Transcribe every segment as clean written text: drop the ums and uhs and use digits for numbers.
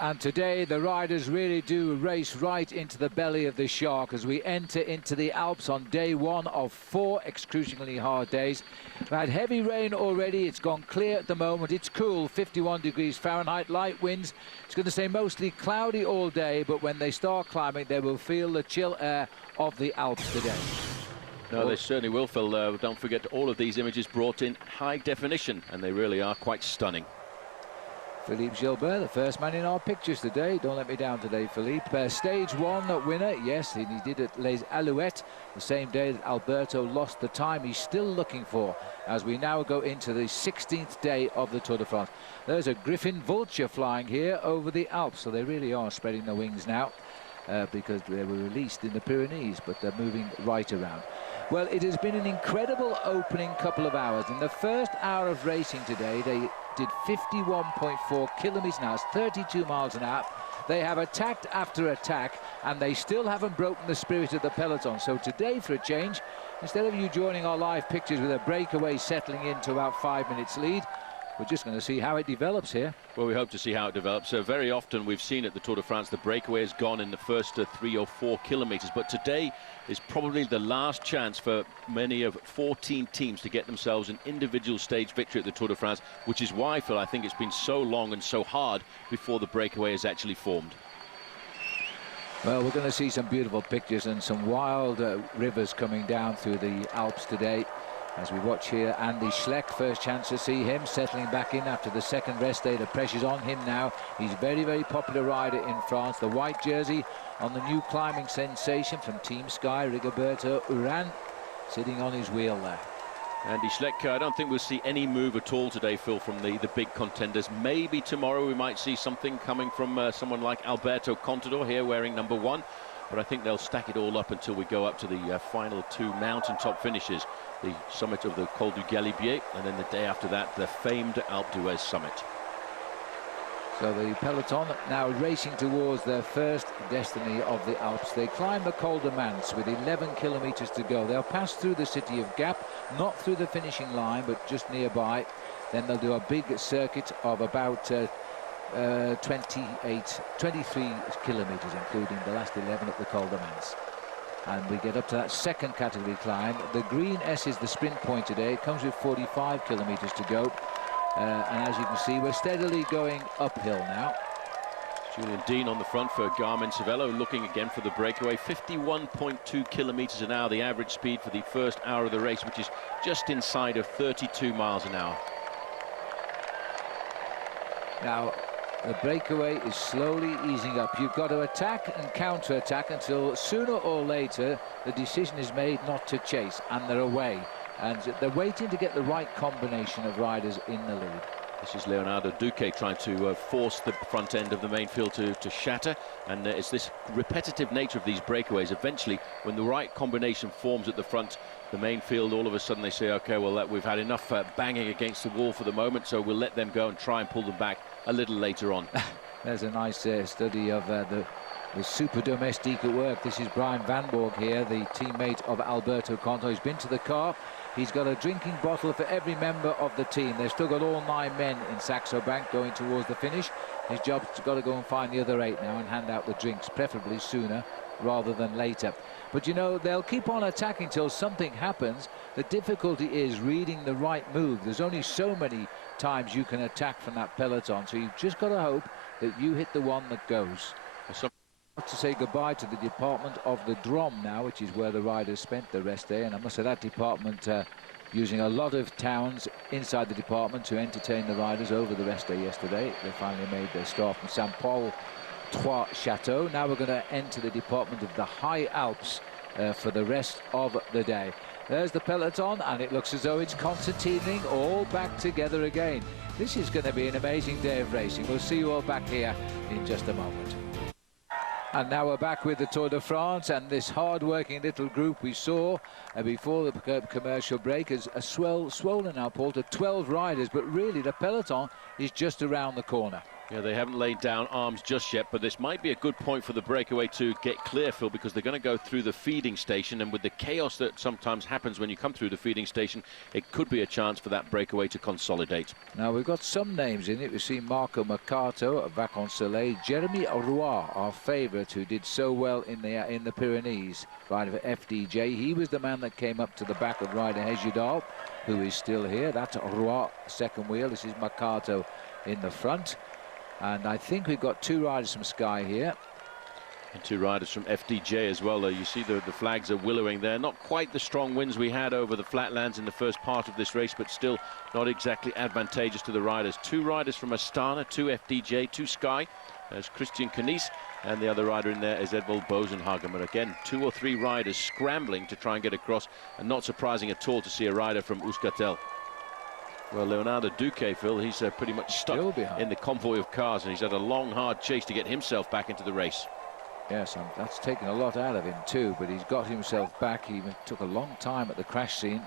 And today the riders really do race right into the belly of the shark as we enter into the Alps on day one of 4 excruciatingly hard days. We've had heavy rain already. It's gone clear at the moment. It's cool, 51 degrees Fahrenheit, light winds. It's going to stay mostly cloudy all day, but when they start climbing they will feel the chill air of the Alps today. No, they certainly will, Phil. Don't forget all of these images brought in high definition, and they really are quite stunning. Philippe Gilbert, the first man in our pictures today. Don't let me down today, Philippe. Stage 1 winner, yes, and he did it Les Alouettes, the same day that Alberto lost the time he's still looking for as we now go into the 16th day of the Tour de France. There's a Griffon vulture flying here over the Alps, so they really are spreading their wings now because they were released in the Pyrenees, but they're moving right around. Well, it has been an incredible opening couple of hours. In the first hour of racing today, they did 51.4 kilometers an hour, 32 miles an hour. They have attacked after attack, and they still haven't broken the spirit of the peloton. So today, for a change, instead of you joining our live pictures with a breakaway settling into about 5 minutes lead, we're just going to see how it develops here. Well, we hope to see how it develops. Very often we've seen at the Tour de France the breakaway has gone in the first 3 or 4 kilometers, but today is probably the last chance for many of 14 teams to get themselves an individual stage victory at the Tour de France, which is why, Phil, I think it's been so long and so hard before the breakaway is actually formed. Well, we're going to see some beautiful pictures and some wild rivers coming down through the Alps today. As we watch here, Andy Schleck, first chance to see him settling back in after the second rest day. The pressure's on him now. He's a very, very popular rider in France. The white jersey on the new climbing sensation from Team Sky, Rigoberto Urán, sitting on his wheel there. Andy Schleck, I don't think we'll see any move at all today, Phil, from the big contenders. Maybe tomorrow we might see something coming from someone like Alberto Contador here wearing number 1. But I think they'll stack it all up until we go up to the final 2 mountaintop finishes. The summit of the Col du Galibier, and then the day after that, the famed Alpe d'Huez summit. So the peloton now racing towards their first destiny of the Alps. They climb the Col de Mans with 11 kilometers to go. They'll pass through the city of Gap, not through the finishing line, but just nearby. Then they'll do a big circuit of about 23 kilometers, including the last 11 at the Col de Mans. And we get up to that second category climb. The green S is the sprint point today. It comes with 45 kilometers to go. And as you can see, we're steadily going uphill now. Julian Dean on the front for Garmin Cervelo, looking again for the breakaway. 51.2 kilometers an hour, the average speed for the first hour of the race, which is just inside of 32 miles an hour. Now, the breakaway is slowly easing up. You've got to attack and counter-attack until sooner or later the decision is made not to chase, and they're away. And they're waiting to get the right combination of riders in the lead. This is Leonardo Duque trying to force the front end of the main field to shatter, and it's this repetitive nature of these breakaways. Eventually, when the right combination forms at the front, the main field, all of a sudden they say, okay, well, we've had enough banging against the wall for the moment, so we'll let them go and try and pull them back a little later on. There's a nice study of the super domestique at work. This is Brian Van Borg here, the teammate of Alberto Contador. He's been to the car. He's got a drinking bottle for every member of the team. They've still got all 9 men in Saxo Bank going towards the finish. His job's got to go and find the other 8 now and hand out the drinks, preferably sooner rather than later. But you know, they'll keep on attacking till something happens. The difficulty is reading the right move. There's only so many times you can attack from that peloton, so you've just got to hope that you hit the one that goes. To say goodbye to the department of the Drôme now, which is where the riders spent the rest day, and I must say that department using a lot of towns inside the department to entertain the riders over the rest day yesterday. They finally made their start from Saint-Paul Trois Châteaux. Now we're going to enter the department of the High Alps for the rest of the day. There's the peloton, and it looks as though it's concertining all back together again. This is going to be an amazing day of racing. We'll see you all back here in just a moment. And now we're back with the Tour de France, and this hard-working little group we saw before the commercial break is swollen now, Paul, to 12 riders, but really the peloton is just around the corner. Yeah, they haven't laid down arms just yet, but this might be a good point for the breakaway to get clear, Phil, because they're going to go through the feeding station, and with the chaos that sometimes happens when you come through the feeding station, it could be a chance for that breakaway to consolidate. Now, we've got some names in it. We've seen Marco Mercato of Vacances Soleil, Jeremy Roy, our favourite, who did so well in the Pyrenees, rider for FDJ. He was the man that came up to the back of rider Hejidal, who is still here. That's Roy, second wheel. This is Mercato in the front. And I think we've got two riders from Sky here. And two riders from FDJ as well. You see the flags are willowing there. Not quite the strong winds we had over the flatlands in the first part of this race, but still not exactly advantageous to the riders. Two riders from Astana, two FDJ, two Sky. There's Christian Knies, and the other rider in there is Edvald Bosenhagen. But again, two or three riders scrambling to try and get across, and not surprising at all to see a rider from Euskaltel. Well, Leonardo Duque, Phil, he's pretty much stuck in the convoy of cars, and he's had a long, hard chase to get himself back into the race. Yes, and that's taken a lot out of him too, but he's got himself back. He took a long time at the crash scene,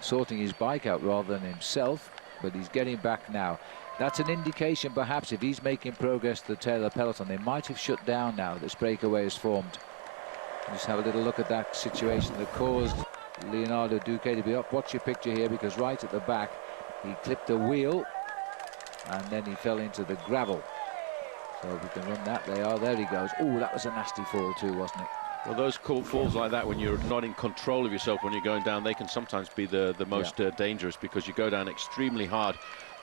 sorting his bike out rather than himself, but he's getting back now. That's an indication, perhaps, if he's making progress to the tail of the peloton, they might have shut down now. This breakaway is formed. Just have a little look at that situation that caused Leonardo Duque to be up. Watch your picture here, because right at the back, he clipped a wheel and then he fell into the gravel. So if we can run that, there he goes. Oh, that was a nasty fall too, wasn't it? Well, those falls like that, when you're not in control of yourself when you're going down, they can sometimes be the most dangerous, because you go down extremely hard.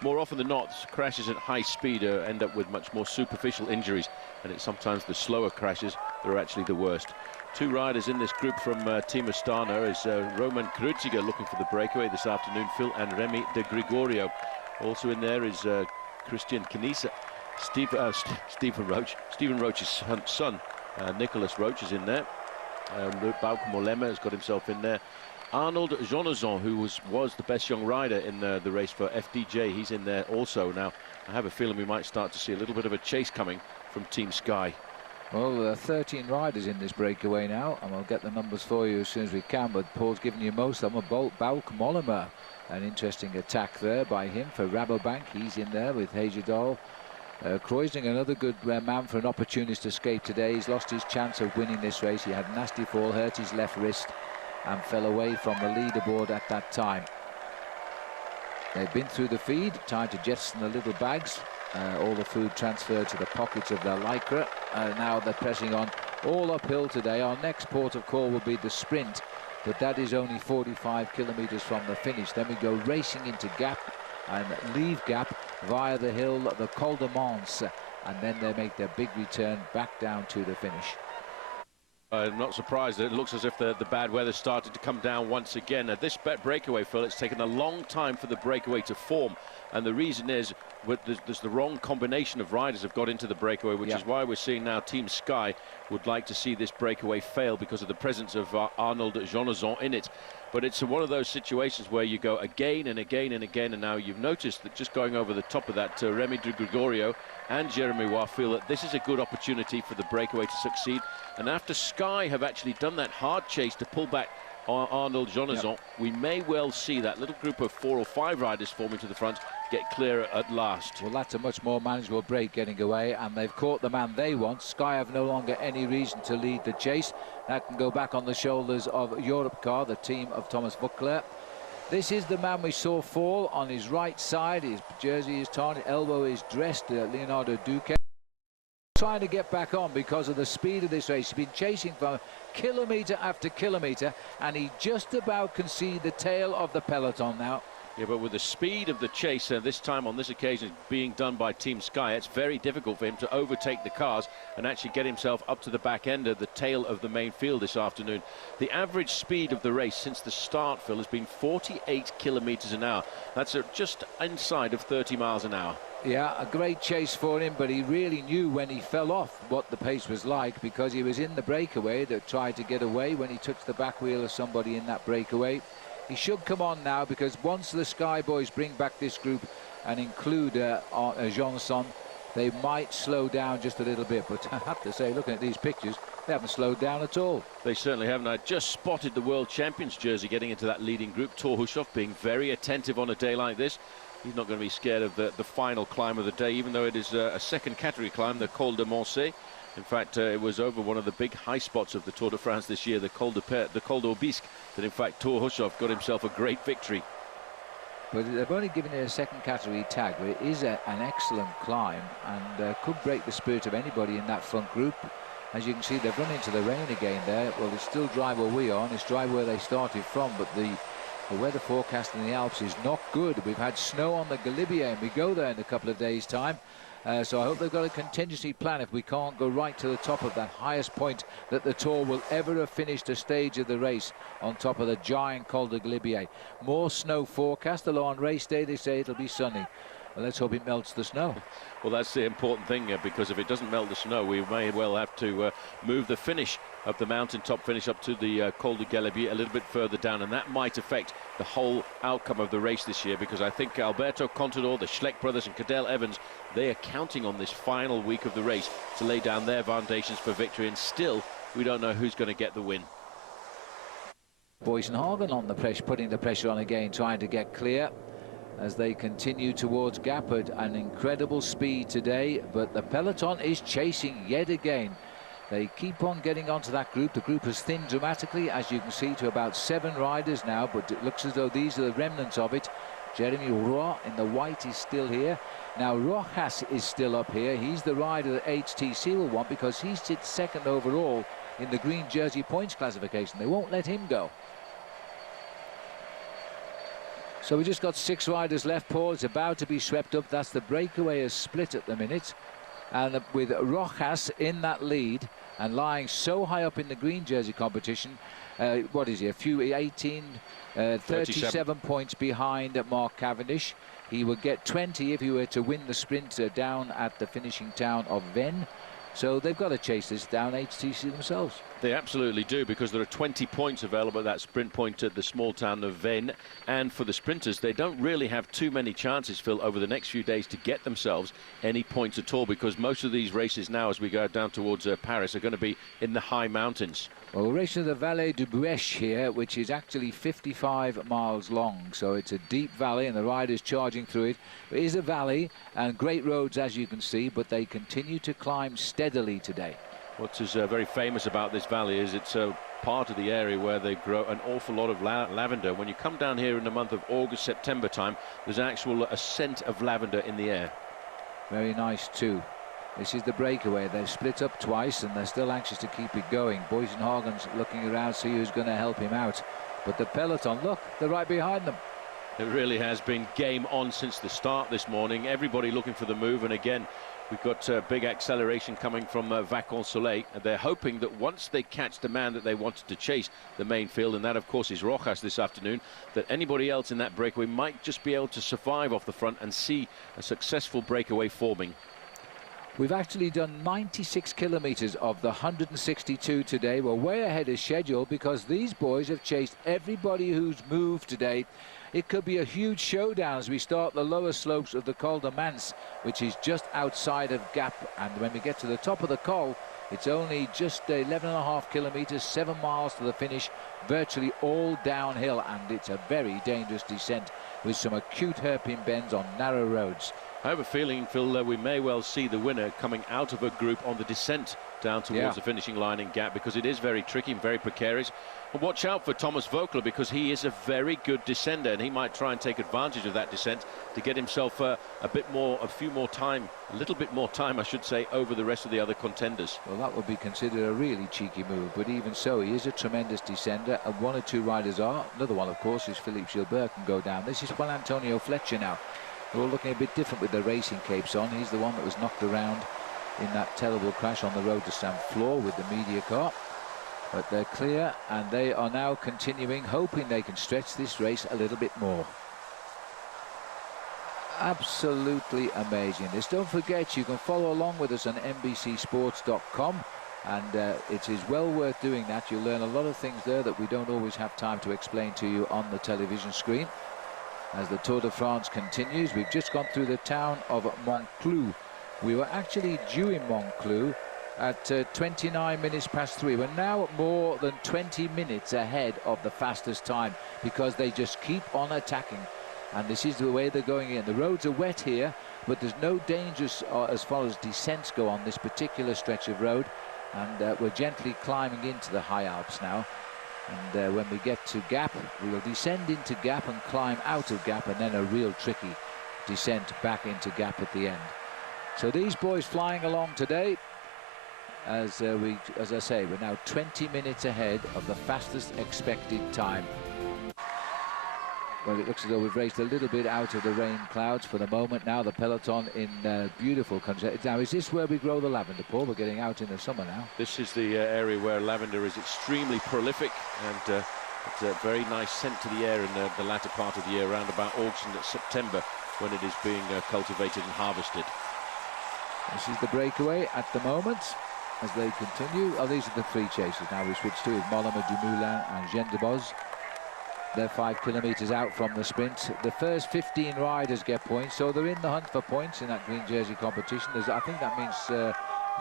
More often than not, crashes at high speed end up with much more superficial injuries, and it's sometimes the slower crashes that are actually the worst. Two riders in this group from Team Astana is Roman Kreuziger looking for the breakaway this afternoon, Phil, and Remy de Gregorio. Also in there is Christian Knies, Stephen Roach. Stephen Roach's son, Nicholas Roach, is in there. Bauke Mollema has got himself in there. Arnold Jonazon, who was the best young rider in the race for FDJ, he's in there also. Now, I have a feeling we might start to see a little bit of a chase coming from Team Sky. Well, there are 13 riders in this breakaway now, and we'll get the numbers for you as soon as we can, but Paul's given you most of them. Bauke Mollema, an interesting attack there by him for Rabobank. He's in there with Hejidal. Kreuziger, another good man for an opportunist escape today. He's lost his chance of winning this race. He had a nasty fall, hurt his left wrist, and fell away from the leaderboard at that time. They've been through the feed, time to jettison the little bags. All the food transferred to the pockets of their lycra. Now they're pressing on all uphill today. Our next port of call will be the sprint, but that is only 45 kilometers from the finish. Then we go racing into Gap and leave Gap via the hill, the Col de Mons, and then they make their big return back down to the finish. I'm not surprised. It looks as if the bad weather started to come down once again. This breakaway, Phil, it's taken a long time for the breakaway to form, and the reason is there's the wrong combination of riders have got into the breakaway, which is why we're seeing now Team Sky would like to see this breakaway fail because of the presence of Arnold Jonazon in it. But it's one of those situations where you go again and again and again, and now you've noticed that just going over the top of that, Remy de Gregorio and Jeremy Roy feel that this is a good opportunity for the breakaway to succeed. And after Sky have actually done that hard chase to pull back Arnold Jonazon, we may well see that little group of 4 or 5 riders forming to the front get clear at last. Well, that's a much more manageable break getting away, and they've caught the man they want. Sky have no longer any reason to lead the chase. That can go back on the shoulders of Europcar, the team of Thomas Voeckler. This is the man we saw fall on his right side. His jersey is torn, his elbow is dressed, Leonardo Duque. Trying to get back on because of the speed of this race. He's been chasing for kilometre after kilometre, and he just about can see the tail of the peloton now. Yeah, but with the speed of the chase, this time on this occasion being done by Team Sky, it's very difficult for him to overtake the cars and actually get himself up to the back end of the tail of the main field this afternoon. The average speed of the race since the start, Phil, has been 48 kilometres an hour. That's just inside of 30 miles an hour. Yeah, a great chase for him, but he really knew when he fell off what the pace was like, because he was in the breakaway that tried to get away when he touched the back wheel of somebody in that breakaway. He should come on now, because once the Sky boys bring back this group and include Jonson, they might slow down just a little bit. But I have to say, looking at these pictures, they haven't slowed down at all. They certainly haven't. I just spotted the World Champions jersey getting into that leading group. Thor Hushoff being very attentive on a day like this. He's not going to be scared of the final climb of the day, even though it is a second category climb, the Col de Moncey. In fact, it was over one of the big high spots of the Tour de France this year, the Col d'Aubisque, that in fact Thor Hushovd got himself a great victory. But they've only given it a second category tag, but it is an excellent climb and could break the spirit of anybody in that front group. As you can see, they've run into the rain again there. Well, it's still dry where we are, and it's dry where they started from, but the weather forecast in the Alps is not good. We've had snow on the Galibier, and we go there in a couple of days' time. So I hope they've got a contingency plan if we can't go right to the top of that highest point that the Tour will ever have finished a stage of the race, on top of the giant Col de Galibier. More snow forecast, although on race day they say it'll be sunny. Well, let's hope it melts the snow. Well, that's the important thing, because if it doesn't melt the snow, we may well have to move the finish of the mountaintop finish up to the Col de Galibier a little bit further down, and that might affect the whole outcome of the race this year, because I think Alberto Contador, the Schleck brothers and Cadel Evans, they are counting on this final week of the race to lay down their foundations for victory, and still we don't know who's going to get the win. Boysenhagen on the pressure, putting the pressure on again, trying to get clear as they continue towards Gap at an incredible speed today, but the peloton is chasing yet again. They keep on getting onto that group. The group has thinned dramatically, as you can see, to about 7 riders now, but it looks as though these are the remnants of it. Jeremy Roy in the white is still here. Now Rojas is still up here. He's the rider that HTC will want, because he sits second overall in the green jersey points classification. They won't let him go. So we just got 6 riders left, Paul. It's about to be swept up. That's the breakaway is split at the minute. And with Rojas in that lead and lying so high up in the green jersey competition, what is he, a few 37 points behind Mark Cavendish. He would get 20 if he were to win the sprint down at the finishing town of Vennes. So they've got to chase this down, HTC themselves. They absolutely do, because there are 20 points available at that sprint point at the small town of Vennes. And for the sprinters, they don't really have too many chances, Phil, over the next few days to get themselves any points at all, because most of these races now, as we go down towards Paris, are going to be in the high mountains. Well, we're racing the Vallée du Brèche here, which is actually 55 miles long. So it's a deep valley, and the riders charging through it. It is a valley and great roads, as you can see, but they continue to climb steadily today. What is very famous about this valley is it's a part of the area where they grow an awful lot of lavender. When you come down here in the month of August, September time, there's actual a scent of lavender in the air. Very nice too. This is the breakaway. They've split up twice and they're still anxious to keep it going. Boysenhagen's looking around, see who's going to help him out. But the peloton, look, they're right behind them. It really has been game on since the start this morning. Everybody looking for the move, and again, we've got big acceleration coming from Vacansoleil. They're hoping that once they catch the man that they wanted to chase, the main field, and that of course is Rojas this afternoon, that anybody else in that breakaway might just be able to survive off the front and see a successful breakaway forming. We've actually done 96 kilometers of the 162 today. We're way ahead of schedule because these boys have chased everybody who's moved today. It could be a huge showdown as we start the lower slopes of the Col de Mans, which is just outside of Gap. And when we get to the top of the col, it's only just 11.5 kilometers, 7 miles to the finish, virtually all downhill. And it's a very dangerous descent with some acute hairpin bends on narrow roads. I have a feeling, Phil, we may well see the winner coming out of a group on the descent down towards the finishing line in Gap, because it is very tricky and very precarious. And watch out for Thomas Voeckler, because he is a very good descender, and he might try and take advantage of that descent to get himself a little bit more time, I should say, over the rest of the other contenders. Well, that would be considered a really cheeky move, but even so, he is a tremendous descender, and 1 or 2 riders are. Another one, of course, is Philippe Gilbert, can go down. This is Juan Antonio Fletcher now. They're all looking a bit different with their racing capes on. He's the one that was knocked around in that terrible crash on the road to Saint Flour with the media car. But they're clear, and they are now continuing, hoping they can stretch this race a little bit more. Absolutely amazing this. Don't forget, you can follow along with us on NBCSports.com, and it is well worth doing that. You'll learn a lot of things there that we don't always have time to explain to you on the television screen. As the Tour de France continues, we've just gone through the town of Monclou. We were actually due in Monclou at 29 minutes past 3. We're now more than 20 minutes ahead of the fastest time because they just keep on attacking. and this is the way they're going in. The roads are wet here, but there's no dangers as far as descents go on this particular stretch of road, and we're gently climbing into the high Alps now. And when we get to Gap, we will descend into Gap and climb out of Gap, and then a real tricky descent back into Gap at the end. So these boys flying along today, as I say, we're now 20 minutes ahead of the fastest expected time. Well, it looks as though we've raced a little bit out of the rain clouds for the moment now. The peloton in beautiful country. Now, is this where we grow the lavender, Paul? We're getting out in the summer now. This is the area where lavender is extremely prolific, and it's a very nice scent to the air in the latter part of the year, around about August and September, when it is being cultivated and harvested. This is the breakaway at the moment as they continue. Oh, these are the three chasers now we switch to, with Mollema, Dumoulin and Jean de Boz. They're 5 kilometres out from the sprint. The first 15 riders get points, so they're in the hunt for points in that green jersey competition. I think that means there's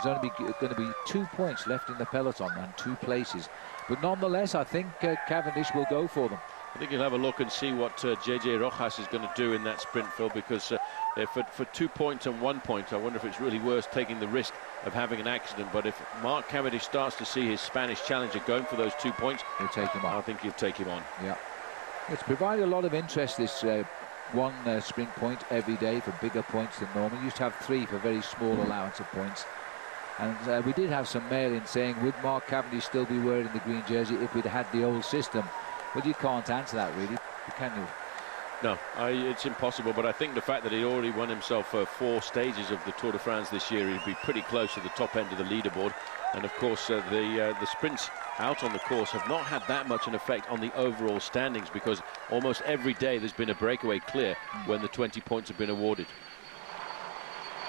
only going to be 2 points left in the peloton and 2 places. But nonetheless, I think Cavendish will go for them. I think you'll have a look and see what JJ Rojas is going to do in that sprint, Phil, because for 2 points and 1 point, I wonder if it's really worth taking the risk of having an accident. But if Mark Cavendish starts to see his Spanish challenger going for those 2 points, he'll take him on. I think he'll take him on. Yeah. It's provided a lot of interest, this one sprint point every day for bigger points than normal. We used to have 3 for very small allowance of points. And we did have some mail in saying, would Mark Cavendish still be wearing the green jersey if we'd had the old system? Well, you can't answer that, really, can you? No, it's impossible, but I think the fact that he already won himself 4 stages of the Tour de France this year, he'd be pretty close to the top end of the leaderboard. And of course, the sprints out on the course have not had that much an effect on the overall standings, because almost every day there's been a breakaway clear when the 20 points have been awarded.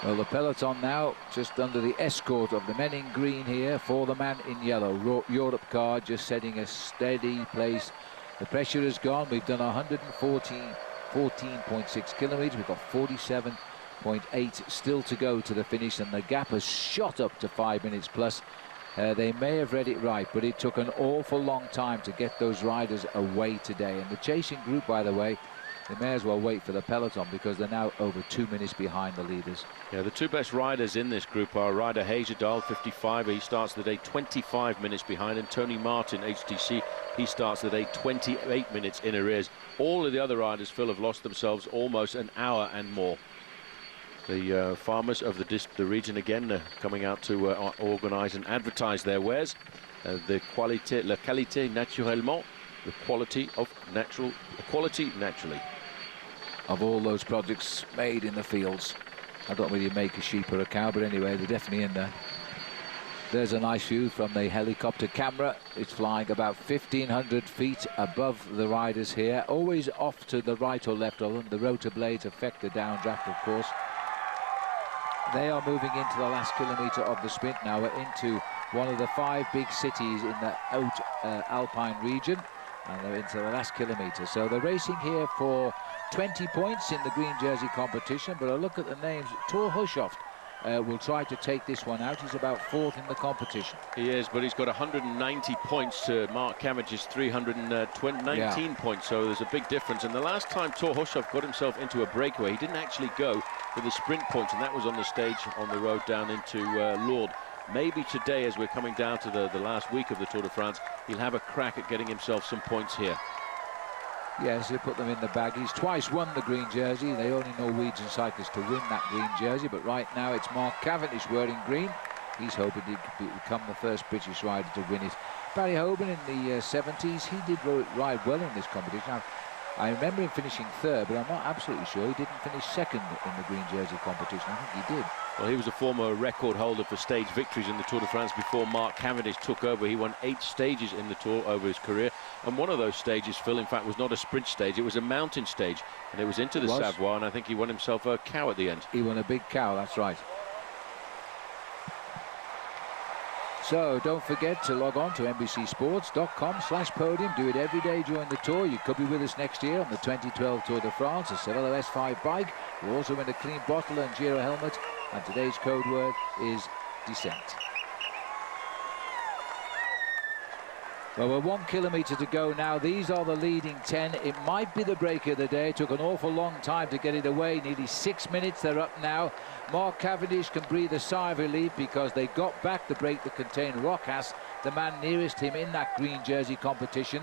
Well, the peloton now just under the escort of the men in green here for the man in yellow. Europe car just setting a steady place. The pressure is gone. We've done 14.6 kilometres. We've got 47.8 still to go to the finish, and the gap has shot up to 5 minutes plus. They may have read it right, but it took an awful long time to get those riders away today. And the chasing group, by the way, they may as well wait for the peloton, because they're now over 2 minutes behind the leaders. Yeah, the 2 best riders in this group are Ryder Hagedal, 55. He starts the day 25 minutes behind, and Tony Martin, HTC, he starts the day 28 minutes in arrears. All of the other riders, Phil, have lost themselves almost an hour and more. The farmers of the region again coming out to organise and advertise their wares. La qualité naturellement, the quality of natural, quality naturally. Of all those projects made in the fields, I don't know whether you make a sheep or a cow, but anyway, they're definitely in there. There's a nice view from the helicopter camera. It's flying about 1,500 feet above the riders here, always off to the right or left of them. The rotor blades affect the downdraft, of course. They are moving into the last kilometre of the sprint now. We're into one of the 5 big cities in the Haute Alpine region, and they're into the last kilometre. So they're racing here for 20 points in the green jersey competition, but a look at the names. Thor Hushovd will try to take this one out. He's about 4th in the competition. He is, but he's got 190 points to Mark Cavendish's 319 points, so there's a big difference. And the last time Thor Hushovd got himself into a breakaway, he didn't actually go for the sprint points, and that was on the stage on the road down into Lourdes. Maybe today, as we're coming down to the last week of the Tour de France, he'll have a crack at getting himself some points here. Yes, he'll put them in the bag. He's twice won the green jersey. The only Norwegian cyclist to win that green jersey, but right now it's Mark Cavendish wearing green. He's hoping he could become the first British rider to win it. Barry Hoban in the 70s, he did ride well in this competition. Now, I remember him finishing 3rd, but I'm not absolutely sure he didn't finish 2nd in the green jersey competition. I think he did. Well, he was a former record holder for stage victories in the Tour de France before Mark Cavendish took over. He won 8 stages in the Tour over his career, and one of those stages, Phil, in fact, was not a sprint stage, it was a mountain stage, and it was into the Savoie, and I think he won himself a cow at the end. He won a big cow, that's right. So don't forget to log on to NBCSports.com/podium. Do it every day during the tour. You could be with us next year on the 2012 Tour de France, a Cervelo S5 bike. You also win a clean bottle and Giro helmet, and today's code word is descent. Well, we're 1 kilometre to go now. These are the leading 10. It might be the break of the day. It took an awful long time to get it away. Nearly 6 minutes. They're up now. Mark Cavendish can breathe a sigh of relief because they got back the break that contained Rojas, the man nearest him in that green jersey competition.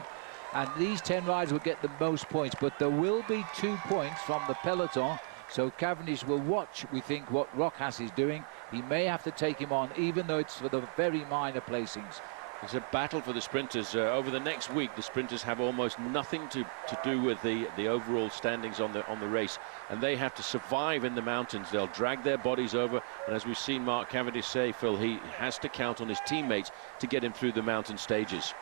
And these 10 riders will get the most points, but there will be 2 points from the peloton. So Cavendish will watch, we think, what Rojas is doing. He may have to take him on, even though it's for the very minor placings. It's a battle for the sprinters. Over the next week, the sprinters have almost nothing to do with the overall standings on the race, and they have to survive in the mountains. They'll drag their bodies over, and as we've seen Mark Cavendish say, Phil, he has to count on his teammates to get him through the mountain stages.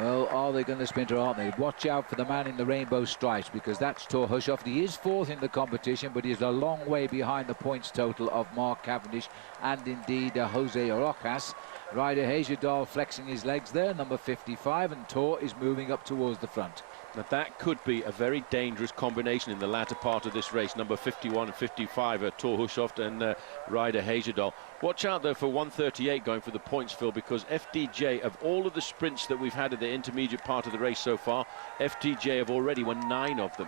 Well, are they going to sprint or aren't they? Watch out for the man in the rainbow stripes, because that's Thor Hushovd. He is 4th in the competition, but he's a long way behind the points total of Mark Cavendish and indeed Jose Rojas. Ryder Heyerdahl flexing his legs there, number 55, and Thor is moving up towards the front. Now that could be a very dangerous combination in the latter part of this race. Number 51 and 55 are Thor Hushovd and Ryder Heyerdahl. Watch out though for 138 going for the points, Phil, because FDJ, of all of the sprints that we've had at the intermediate part of the race so far, FDJ have already won 9 of them.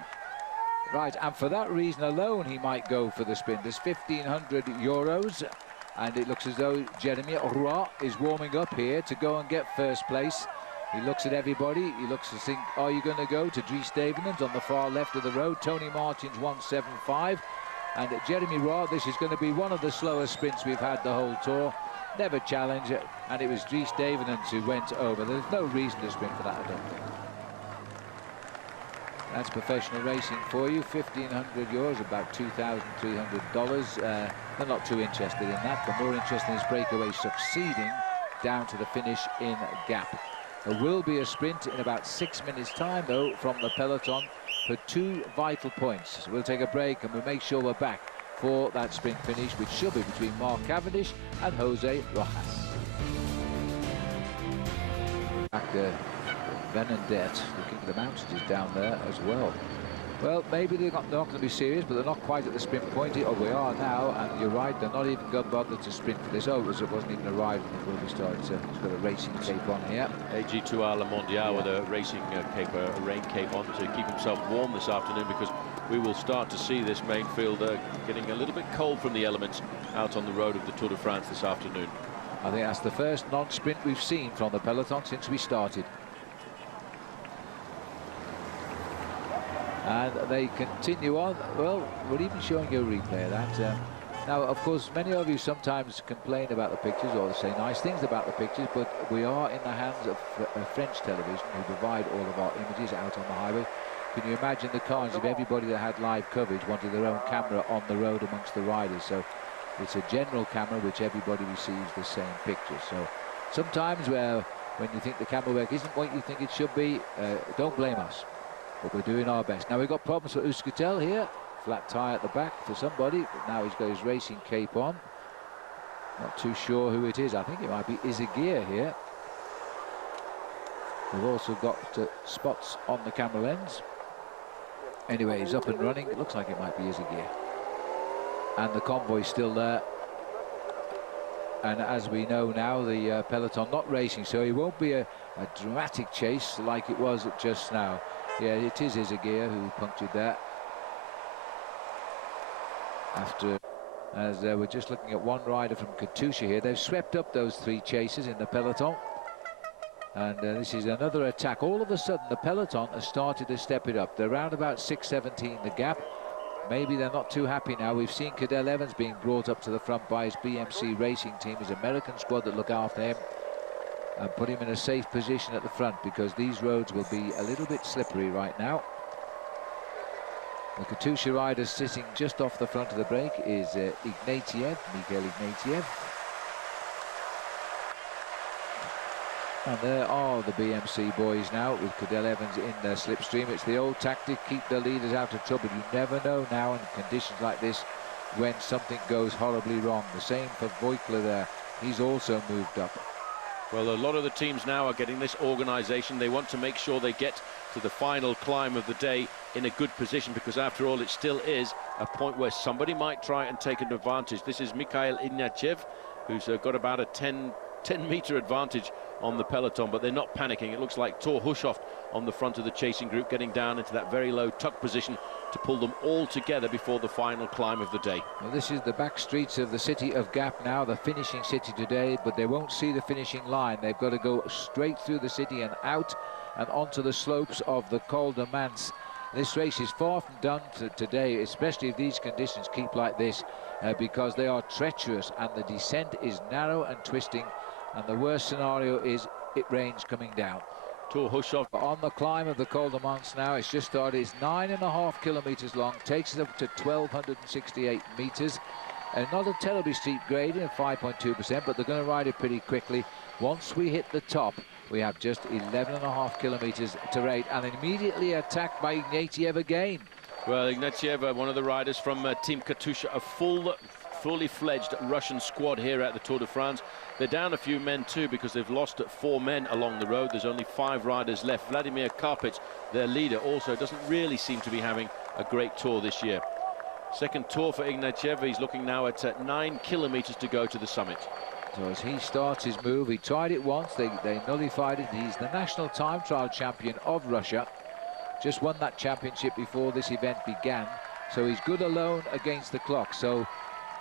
Right, and for that reason alone he might go for the sprint. There's 1,500 euros, and it looks as though Jeremy Roy is warming up here to go and get first place. He looks at everybody. He looks to think, are you going to go to Dries Stevenens on the far left of the road? Tony Martin's 175. And Jeremy Roy, this is going to be one of the slowest sprints we've had the whole tour. Never challenge it. And it was Dries Stevenens who went over. There's no reason to sprint for that, I don't think. That's professional racing for you. 1,500 euros, about $2,300. They're not too interested in that. They're more interested in this breakaway succeeding down to the finish in Gap. There will be a sprint in about 6 minutes' time, though, from the peloton for 2 vital points. So we'll take a break and we'll make sure we're back for that sprint finish, which should be between Mark Cavendish and Jose Rojas. Back Venandet, the King of the Mountains, is down there as well. Well, maybe they're not going to be serious, but they're not quite at the sprint point. Oh, we are now, and you're right, they're not even going to bother to sprint for this. Oh, it wasn't even a ride before we started. So he's got a racing cape on here. AG2R Le Mondial with a racing cape, a rain cape on to keep himself warm this afternoon, because we will start to see this main field getting a little bit cold from the elements out on the road of the Tour de France this afternoon. I think that's the first non-sprint we've seen from the peloton since we started. And they continue on. Well, we're even showing you a replay of that. Now, of course, many of you sometimes complain about the pictures or say nice things about the pictures, but we are in the hands of French television, who provide all of our images out on the highway. Can you imagine the carnage if everybody that had live coverage wanted their own camera on the road amongst the riders? So it's a general camera which everybody receives the same picture. So sometimes when you think the camera work isn't what you think it should be, don't blame us. But we're doing our best. Now we've got problems for Euskaltel here. Flat tyre at the back for somebody, but now he's got his racing cape on. Not too sure who it is. I think it might be Izagir here. We've also got spots on the camera lens. Anyway, he's up and running. It looks like it might be Izagir. And the convoy's still there. And as we know now, the peloton not racing, so it won't be a dramatic chase like it was just now. Yeah, it is Izagir who punctured there. After, as we're just looking at one rider from Katusha here, they've swept up those 3 chasers in the peloton. And this is another attack. All of a sudden, the peloton has started to step it up. They're around about 6:17 the gap. Maybe they're not too happy now. We've seen Cadel Evans being brought up to the front by his BMC racing team, his American squad that look after him, and put him in a safe position at the front, because these roads will be a little bit slippery right now. The Katusha rider sitting just off the front of the break is Ignatiev, Mikhail Ignatiev. And there are the BMC boys now with Cadel Evans in their slipstream. It's the old tactic, keep the leaders out of trouble. You never know now in conditions like this when something goes horribly wrong. The same for Voigtler there. He's also moved up. Well, a lot of the teams now are getting this organisation. They want to make sure they get to the final climb of the day in a good position, because after all, it still is a point where somebody might try and take an advantage. This is Mikhail Ignatiev, who's got about a 10-metre advantage on the peloton, but they're not panicking. It looks like Thor Hushovd on the front of the chasing group, getting down into that very low tuck position to pull them all together before the final climb of the day. Well, this is the back streets of the city of Gap now, the finishing city today, but they won't see the finishing line. They've got to go straight through the city and out and onto the slopes of the Col de Mans. This race is far from done today, especially if these conditions keep like this, because they are treacherous and the descent is narrow and twisting, and the worst scenario is it rains coming down. Thor Hushovd on the climb of the Col de Mans now. It's just started. It's 9.5 kilometers long, takes it up to 1,268 meters. Not a terribly steep gradient, 5.2%, but they're going to ride it pretty quickly. Once we hit the top, we have just 11.5 kilometers to rate, and immediately attacked by Ignatiev again. Well, Ignatiev, one of the riders from Team Katusha, a fully fledged Russian squad here at the Tour de France. They're down a few men too, because they've lost 4 men along the road. There's only 5 riders left. Vladimir Karpich, their leader, also doesn't really seem to be having a great tour this year. Second tour for Ignatiev. He's looking now at 9 kilometers to go to the summit. So as he starts his move, he tried it once, they nullified it. He's the national time trial champion of Russia. Just won that championship before this event began. So he's good alone against the clock. So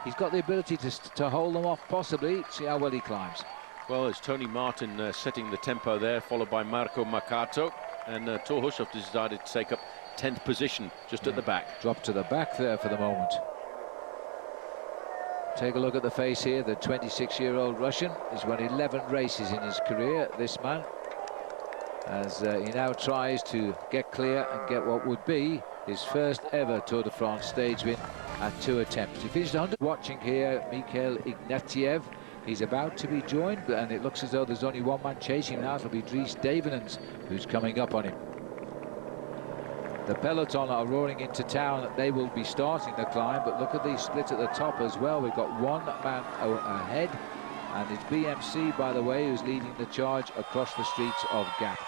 he's got the ability to hold them off, possibly. See how well he climbs. Well, it's Tony Martin setting the tempo there, followed by Marco Mercato. And Thor Hushovd decided to take up 10th position just at the back. Drop to the back there for the moment. Take a look at the face here. The 26-year-old Russian has won 11 races in his career, this man, as he now tries to get clear and get what would be his first ever Tour de France stage win at 2 attempts. He finished 100. Watching here, Mikhail Ignatiev. He's about to be joined, and it looks as though there's only one man chasing him now. It'll be Dries Devenens who's coming up on him. The peloton are roaring into town. They will be starting the climb, but look at the split at the top as well. We've got one man ahead, and it's BMC, by the way, who's leading the charge across the streets of Gap.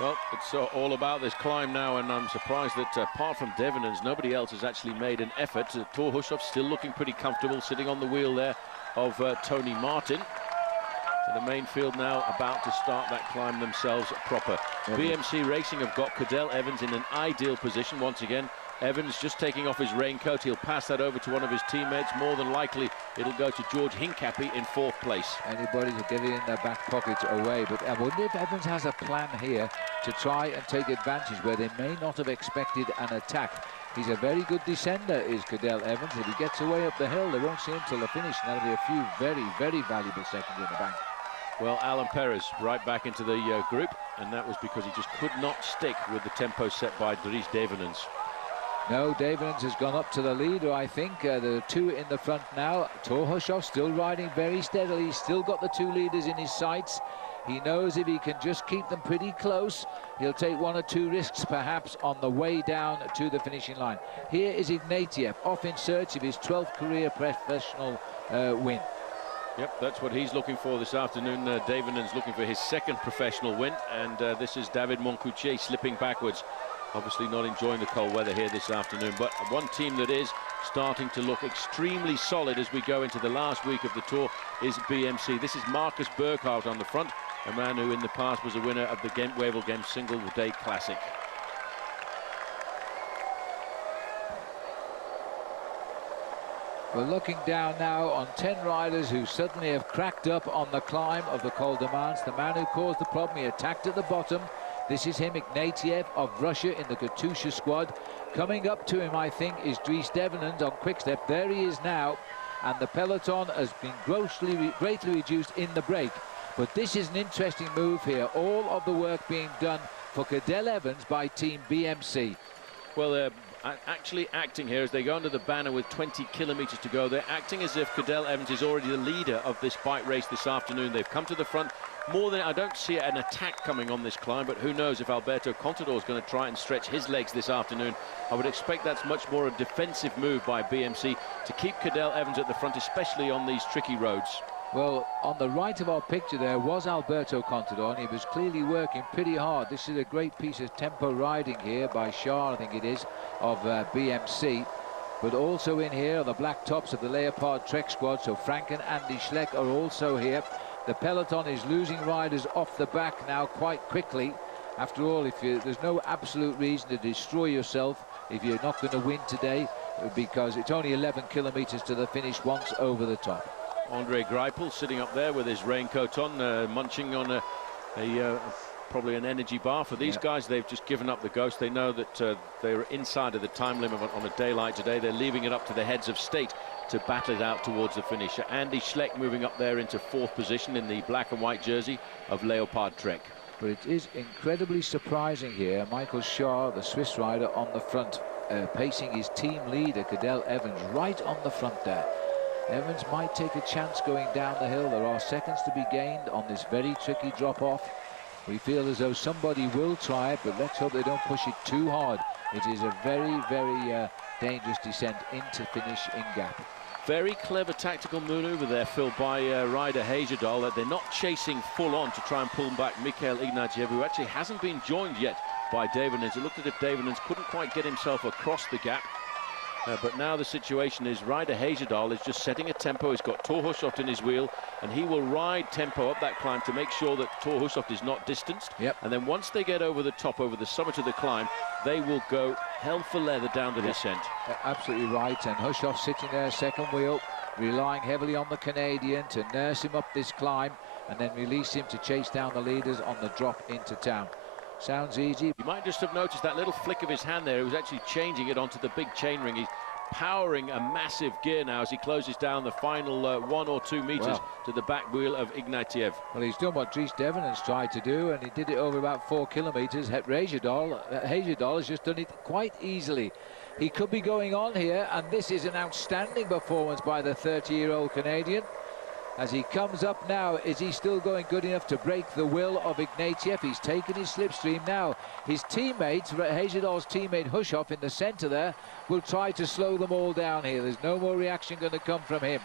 Well, it's all about this climb now, and I'm surprised that apart from Devenens, nobody else has actually made an effort. Thor Hushovd still looking pretty comfortable, sitting on the wheel there of Tony Martin. So the main field now about to start that climb themselves proper. BMC Racing have got Cadel Evans in an ideal position once again. Evans just taking off his raincoat. He'll pass that over to one of his teammates. More than likely, it'll go to George Hincapie in 4th place. Anybody to get it in their back pocket away. But I wonder if Evans has a plan here to try and take advantage where they may not have expected an attack. He's a very good descender, is Cadel Evans. If he gets away up the hill, they won't see him till the finish. And that'll be a few very, very valuable seconds in the bank. Well, Alan Perez right back into the group, and that was because he just could not stick with the tempo set by Dries Devenens. No, Devenens has gone up to the leader, I think. The 2 in the front now. Thor Hushovd still riding very steadily. He's still got the 2 leaders in his sights. He knows if he can just keep them pretty close, he'll take 1 or 2 risks perhaps on the way down to the finishing line. Here is Ignatiev off in search of his 12th career professional win. Yep, that's what he's looking for this afternoon. Devenens looking for his 2nd professional win, and this is David Moncoutier slipping backwards. Obviously not enjoying the cold weather here this afternoon, but one team that is starting to look extremely solid as we go into the last week of the Tour is BMC. This is Marcus Burghardt on the front, a man who in the past was a winner of the Gent-Wevelgem single-day classic. We're looking down now on 10 riders who suddenly have cracked up on the climb of the Col de Mans. The man who caused the problem, he attacked at the bottom. This is him, Ignatiev of Russia in the Katusha squad. Coming up to him, I think, is Dries Devenens on quick step. There he is now, and the peloton has been greatly reduced in the break. But this is an interesting move here. All of the work being done for Cadel Evans by Team BMC. Well, they're actually acting here as they go under the banner with 20 kilometers to go. They're acting as if Cadel Evans is already the leader of this bike race this afternoon. They've come to the front more than I don't see an attack coming on this climb, but who knows if Alberto Contador is going to try and stretch his legs this afternoon. I would expect that's much more a defensive move by BMC to keep Cadel Evans at the front, especially on these tricky roads. Well, on the right of our picture there was Alberto Contador, and he was clearly working pretty hard. This is a great piece of tempo riding here by Shah, I think it is, of BMC. But also in here are the black tops of the Leopard Trek squad. So Frank and Andy Schleck are also here. The peloton is losing riders off the back now quite quickly. After all, there's no absolute reason to destroy yourself if you're not going to win today, because it's only 11 kilometers to the finish once over the top. Andre Greipel sitting up there with his raincoat on, munching on probably an energy bar. For these guys, they've just given up the ghost. They know that they're inside of the time limit on a day like today. They're leaving it up to the heads of state to battle it out towards the finish. Andy Schleck moving up there into 4th position in the black and white jersey of Leopard Trek. But it is incredibly surprising here. Michael Shaw, the Swiss rider, on the front, pacing his team leader, Cadel Evans, right on the front there. Evans might take a chance going down the hill. There are seconds to be gained on this very tricky drop-off. We feel as though somebody will try it, but let's hope they don't push it too hard. It is a very, very dangerous descent into finish in gap. Very clever tactical maneuver there, Phil, by rider Hejerdal, that they're not chasing full on to try and pull back Mikhail Ignatiev, who actually hasn't been joined yet by Davenins. It looked as if Davenins couldn't quite get himself across the gap. But now the situation is rider Hejerdal is just setting a tempo. He's got Thor Hushovd in his wheel, and he will ride tempo up that climb to make sure that Thor Hushovd is not distanced. And then once they get over the top, over the summit of the climb, they will go hell for leather down the descent. Absolutely right. And Hushovd sitting there, second wheel, relying heavily on the Canadian to nurse him up this climb and then release him to chase down the leaders on the drop into town. Sounds easy. You might just have noticed that little flick of his hand there. He was actually changing it onto the big chainring. He's powering a massive gear now as he closes down the final 1 or 2 meters to the back wheel of Ignatiev. Well, he's done what Dries Devenins tried to do, and he did it over about 4 kilometers. Hejerdal has just done it quite easily. He could be going on here, and this is an outstanding performance by the 30-year-old Canadian. As he comes up now, is he still going good enough to break the will of Ignatiev? He's taken his slipstream now. His teammates, Hejerdal's teammate Hushovd in the centre there, will try to slow them all down here. There's no more reaction going to come from him.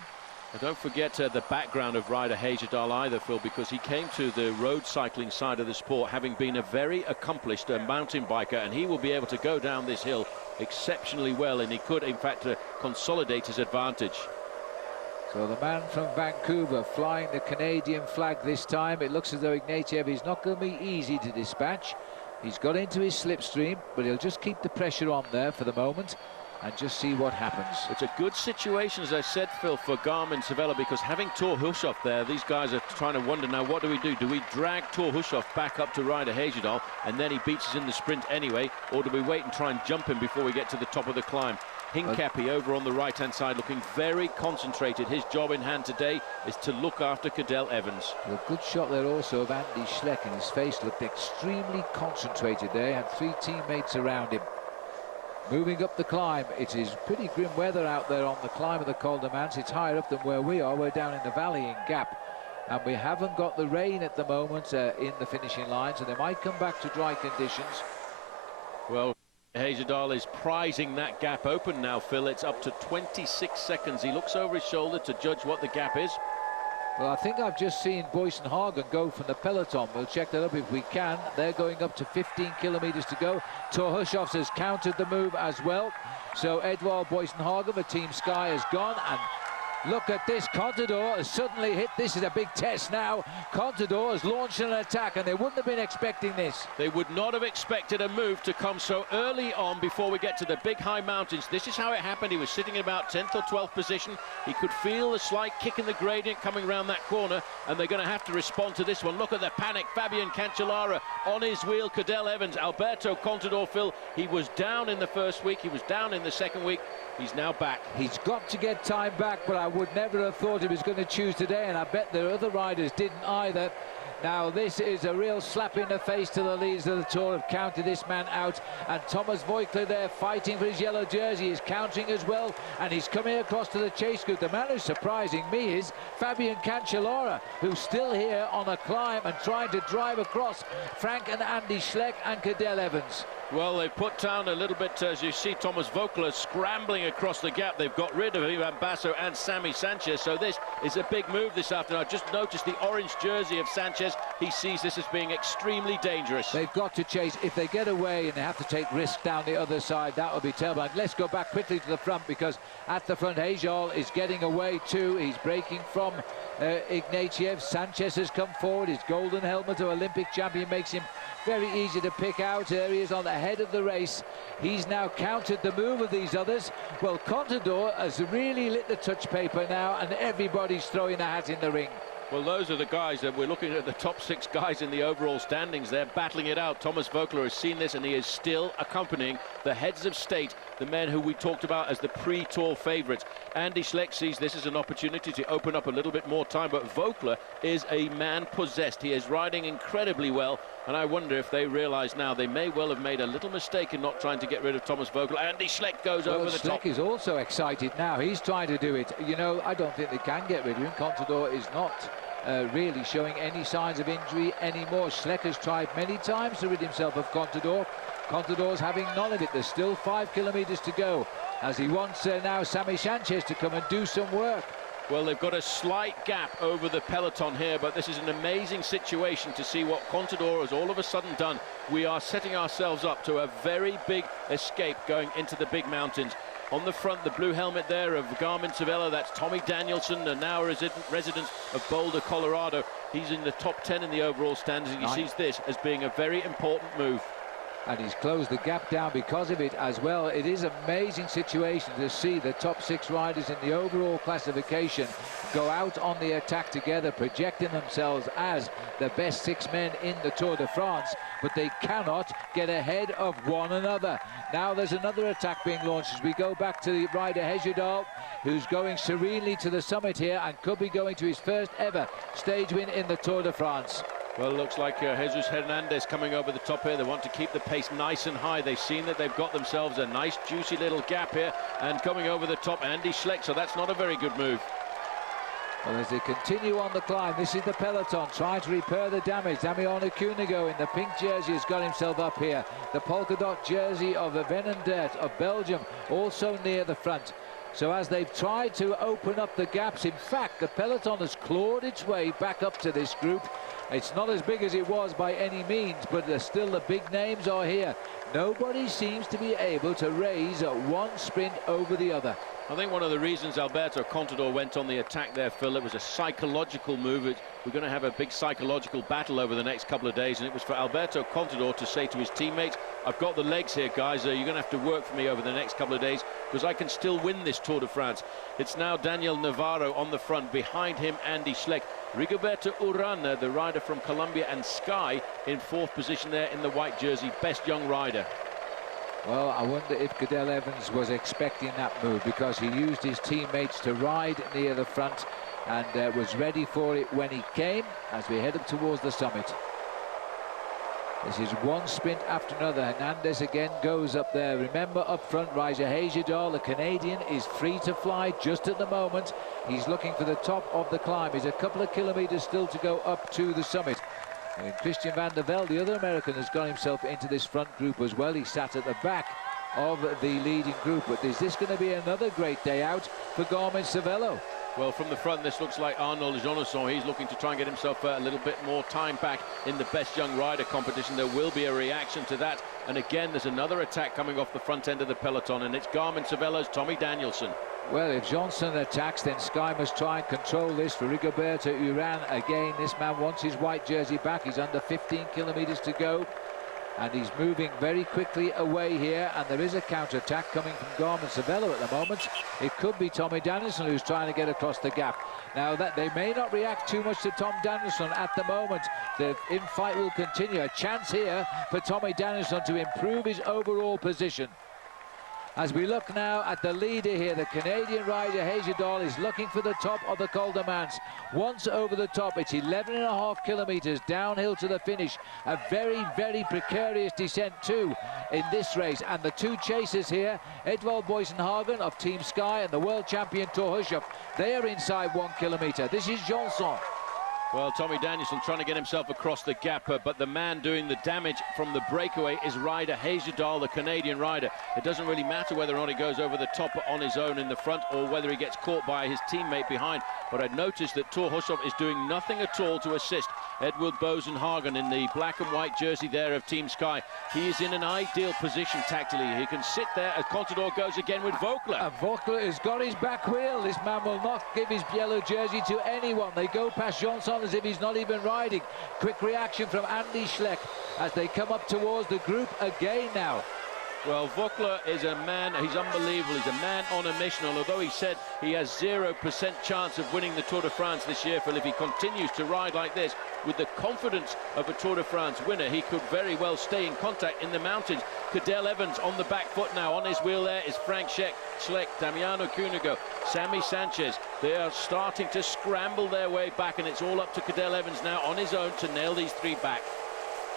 And don't forget the background of rider Hejerdal either, Phil, because he came to the road cycling side of the sport having been a very accomplished mountain biker, and he will be able to go down this hill exceptionally well, and he could, in fact, consolidate his advantage. So the man from Vancouver flying the Canadian flag this time. It looks as though Ignatiev is not going to be easy to dispatch. He's got into his slipstream, but he'll just keep the pressure on there for the moment and just see what happens. It's a good situation, as I said, Phil, for Garmin Savella, because having Thor Hushovd there, these guys are trying to wonder now, what do we do? Do we drag Thor Hushovd back up to rider Hejerdal and then he beats us in the sprint anyway, or do we wait and try and jump him before we get to the top of the climb? Hincapie over on the right-hand side looking very concentrated. His job in hand today is to look after Cadel Evans. A good shot there also of Andy Schleck, and his face looked extremely concentrated there. He had 3 teammates around him. Moving up the climb, it is pretty grim weather out there on the climb of the Col de Mans. It's higher up than where we are. We're down in the valley in Gap, and we haven't got the rain at the moment in the finishing line, so they might come back to dry conditions. Well, Hejerdal is prizing that gap open now, Phil. It's up to 26 seconds. He looks over his shoulder to judge what the gap is. Well, I think I've just seen Boyson Hagen go from the peloton. We'll check that up if we can. They're going up to 15 kilometers to go. Thor Hushovd has countered the move as well. So Edouard Boyson Hagen, the Team Sky, has gone, and look at this. Contador has suddenly hit. This is a big test now. Contador has launched an attack, and they wouldn't have been expecting this. They would not have expected a move to come so early on before we get to the big high mountains. This is how it happened. He was sitting in about 10th or 12th position. He could feel a slight kick in the gradient coming around that corner, and they're going to have to respond to this one. Look at the panic. Fabian Cancellara on his wheel. Cadel Evans, Alberto Contador, Phil. He was down in the first week. He was down in the second week. He's now back. He's got to get time back, but I would never have thought he was going to choose today, and I bet the other riders didn't either. Now, this is a real slap in the face to the leaders of the Tour. Have counted this man out, and Thomas Voigtler there fighting for his yellow jersey is countering as well, and he's coming across to the chase group. The man who's surprising me is Fabian Cancellara, who's still here on a climb and trying to drive across Frank and Andy Schleck and Cadel Evans. Well, they put down a little bit, as you see, Thomas Voigtler scrambling across the gap. They've got rid of Ivan Basso and Sammy Sanchez, so this is a big move this afternoon. I just noticed the orange jersey of Sanchez. He sees this as being extremely dangerous. They've got to chase. If they get away and they have to take risks down the other side, that would be terrible. And let's go back quickly to the front, because at the front, Hejerdal is getting away too. He's breaking from Ignatieff. Sanchez has come forward. His golden helmet of Olympic champion makes him very easy to pick out. There he is on the head of the race. He's now countered the move of these others. Well, Contador has really lit the touch paper now, and everybody's throwing a hat in the ring. Well, those are the guys that we're looking at, the top 6 guys in the overall standings. They're battling it out. Thomas Voeckler has seen this, and he is still accompanying the heads of state, the men who we talked about as the pre-tour favourites. Andy Schleck sees this as an opportunity to open up a little bit more time, but Voeckler is a man possessed. He is riding incredibly well, and I wonder if they realise now they may well have made a little mistake in not trying to get rid of Thomas Voeckler. Andy Schleck goes over the top. Schleck is also excited now. He's trying to do it. You know, I don't think they can get rid of him. Contador is not really showing any signs of injury anymore. Schleck has tried many times to rid himself of Contador. Contador's having none of it. There's still 5 kilometres to go, as he wants now Sammy Sanchez to come and do some work. Well, they've got a slight gap over the peloton here, but this is an amazing situation to see what Contador has all of a sudden done. We are setting ourselves up to a very big escape going into the big mountains. On the front, the blue helmet there of Garmin Cervelo, that's Tommy Danielson, a now resident of Boulder, Colorado. He's in the top 10 in the overall standings, and he sees this as being a very important move. And he's closed the gap down because of it as well. It is an amazing situation to see the top 6 riders in the overall classification go out on the attack together, projecting themselves as the best 6 men in the Tour de France, but they cannot get ahead of one another. Now there's another attack being launched as we go back to the rider Hejjedal, who's going serenely to the summit here and could be going to his first ever stage win in the Tour de France. Well, it looks like Jesus Hernandez coming over the top here. They want to keep the pace nice and high. They've seen that they've got themselves a nice juicy little gap here, and coming over the top, Andy Schleck, so that's not a very good move. Well, as they continue on the climb, this is the peloton trying to repair the damage. Damiano Cunego in the pink jersey has got himself up here. The polka dot jersey of Venendert of Belgium also near the front. So as they've tried to open up the gaps, in fact, the peloton has clawed its way back up to this group. It's not as big as it was by any means, but still the big names are here. Nobody seems to be able to raise one sprint over the other. I think one of the reasons Alberto Contador went on the attack there, Phil, it was a psychological move. We're going to have a big psychological battle over the next couple of days, and it was for Alberto Contador to say to his teammates, I've got the legs here, guys. You're going to have to work for me over the next couple of days because I can still win this Tour de France. It's now Daniel Navarro on the front. Behind him, Andy Schleck. Rigoberto Urán, the rider from Colombia, and Sky in 4th position there in the white jersey. Best young rider. Well, I wonder if Cadel Evans was expecting that move, because he used his teammates to ride near the front and was ready for it when he came as we head up towards the summit. This is one sprint after another. Hernandez again goes up there. Remember, up front, Reijer Hejjedal, the Canadian, is free to fly just at the moment. He's looking for the top of the climb. He's a couple of kilometres still to go up to the summit. And Christian van der Velde, the other American, has got himself into this front group as well. He sat at the back of the leading group. But is this going to be another great day out for Garmin Cervelo? Well, from the front, this looks like Arnaud Jonassen. He's looking to try and get himself a little bit more time back in the best young rider competition. There will be a reaction to that. And again, there's another attack coming off the front end of the peloton, and it's Garmin Cervelo's Tommy Danielson. Well, if Johnson attacks, then Sky must try and control this for Rigoberto Urán. Again, this man wants his white jersey back. He's under 15 kilometres to go, and he's moving very quickly away here, and there is a counter-attack coming from Garmin Cervelo at the moment. It could be Tommy Danielson who's trying to get across the gap. Now, that they may not react too much to Tom Danielson at the moment. The infight will continue. A chance here for Tommy Danielson to improve his overall position. As we look now at the leader here, the Canadian rider Hejjedal is looking for the top of the Col de Mans. Once over the top, it's 11.5 kilometres downhill to the finish. A very, very precarious descent too in this race. And the two chasers here, Edvald Boysenhagen of Team Sky and the world champion Thor Hushovd, they are inside 1 kilometre. This is Johnson. Well, Tommy Danielson trying to get himself across the gap, but the man doing the damage from the breakaway is Ryder Heyerdahl, the Canadian rider. It doesn't really matter whether or not he goes over the top on his own in the front or whether he gets caught by his teammate behind. But I'd noticed that Thor Hushovd is doing nothing at all to assist Edward Boasson-Hagen in the black and white jersey there of Team Sky. He is in an ideal position tactically. He can sit there as Contador goes again with Voeckler. And Voeckler has got his back wheel. This man will not give his yellow jersey to anyone. They go past Johnson as if he's not even riding. Quick reaction from Andy Schleck as they come up towards the group again now. Well, Voeckler is a man, he's unbelievable. He's a man on a mission, and although he said he has 0% chance of winning the Tour de France this year, Phil, if he continues to ride like this, with the confidence of a Tour de France winner, he could very well stay in contact in the mountains. Cadel Evans on the back foot now. On his wheel there is Frank Schleck, Damiano Cunego, Sammy Sanchez. They are starting to scramble their way back, and it's all up to Cadel Evans now on his own to nail these three back.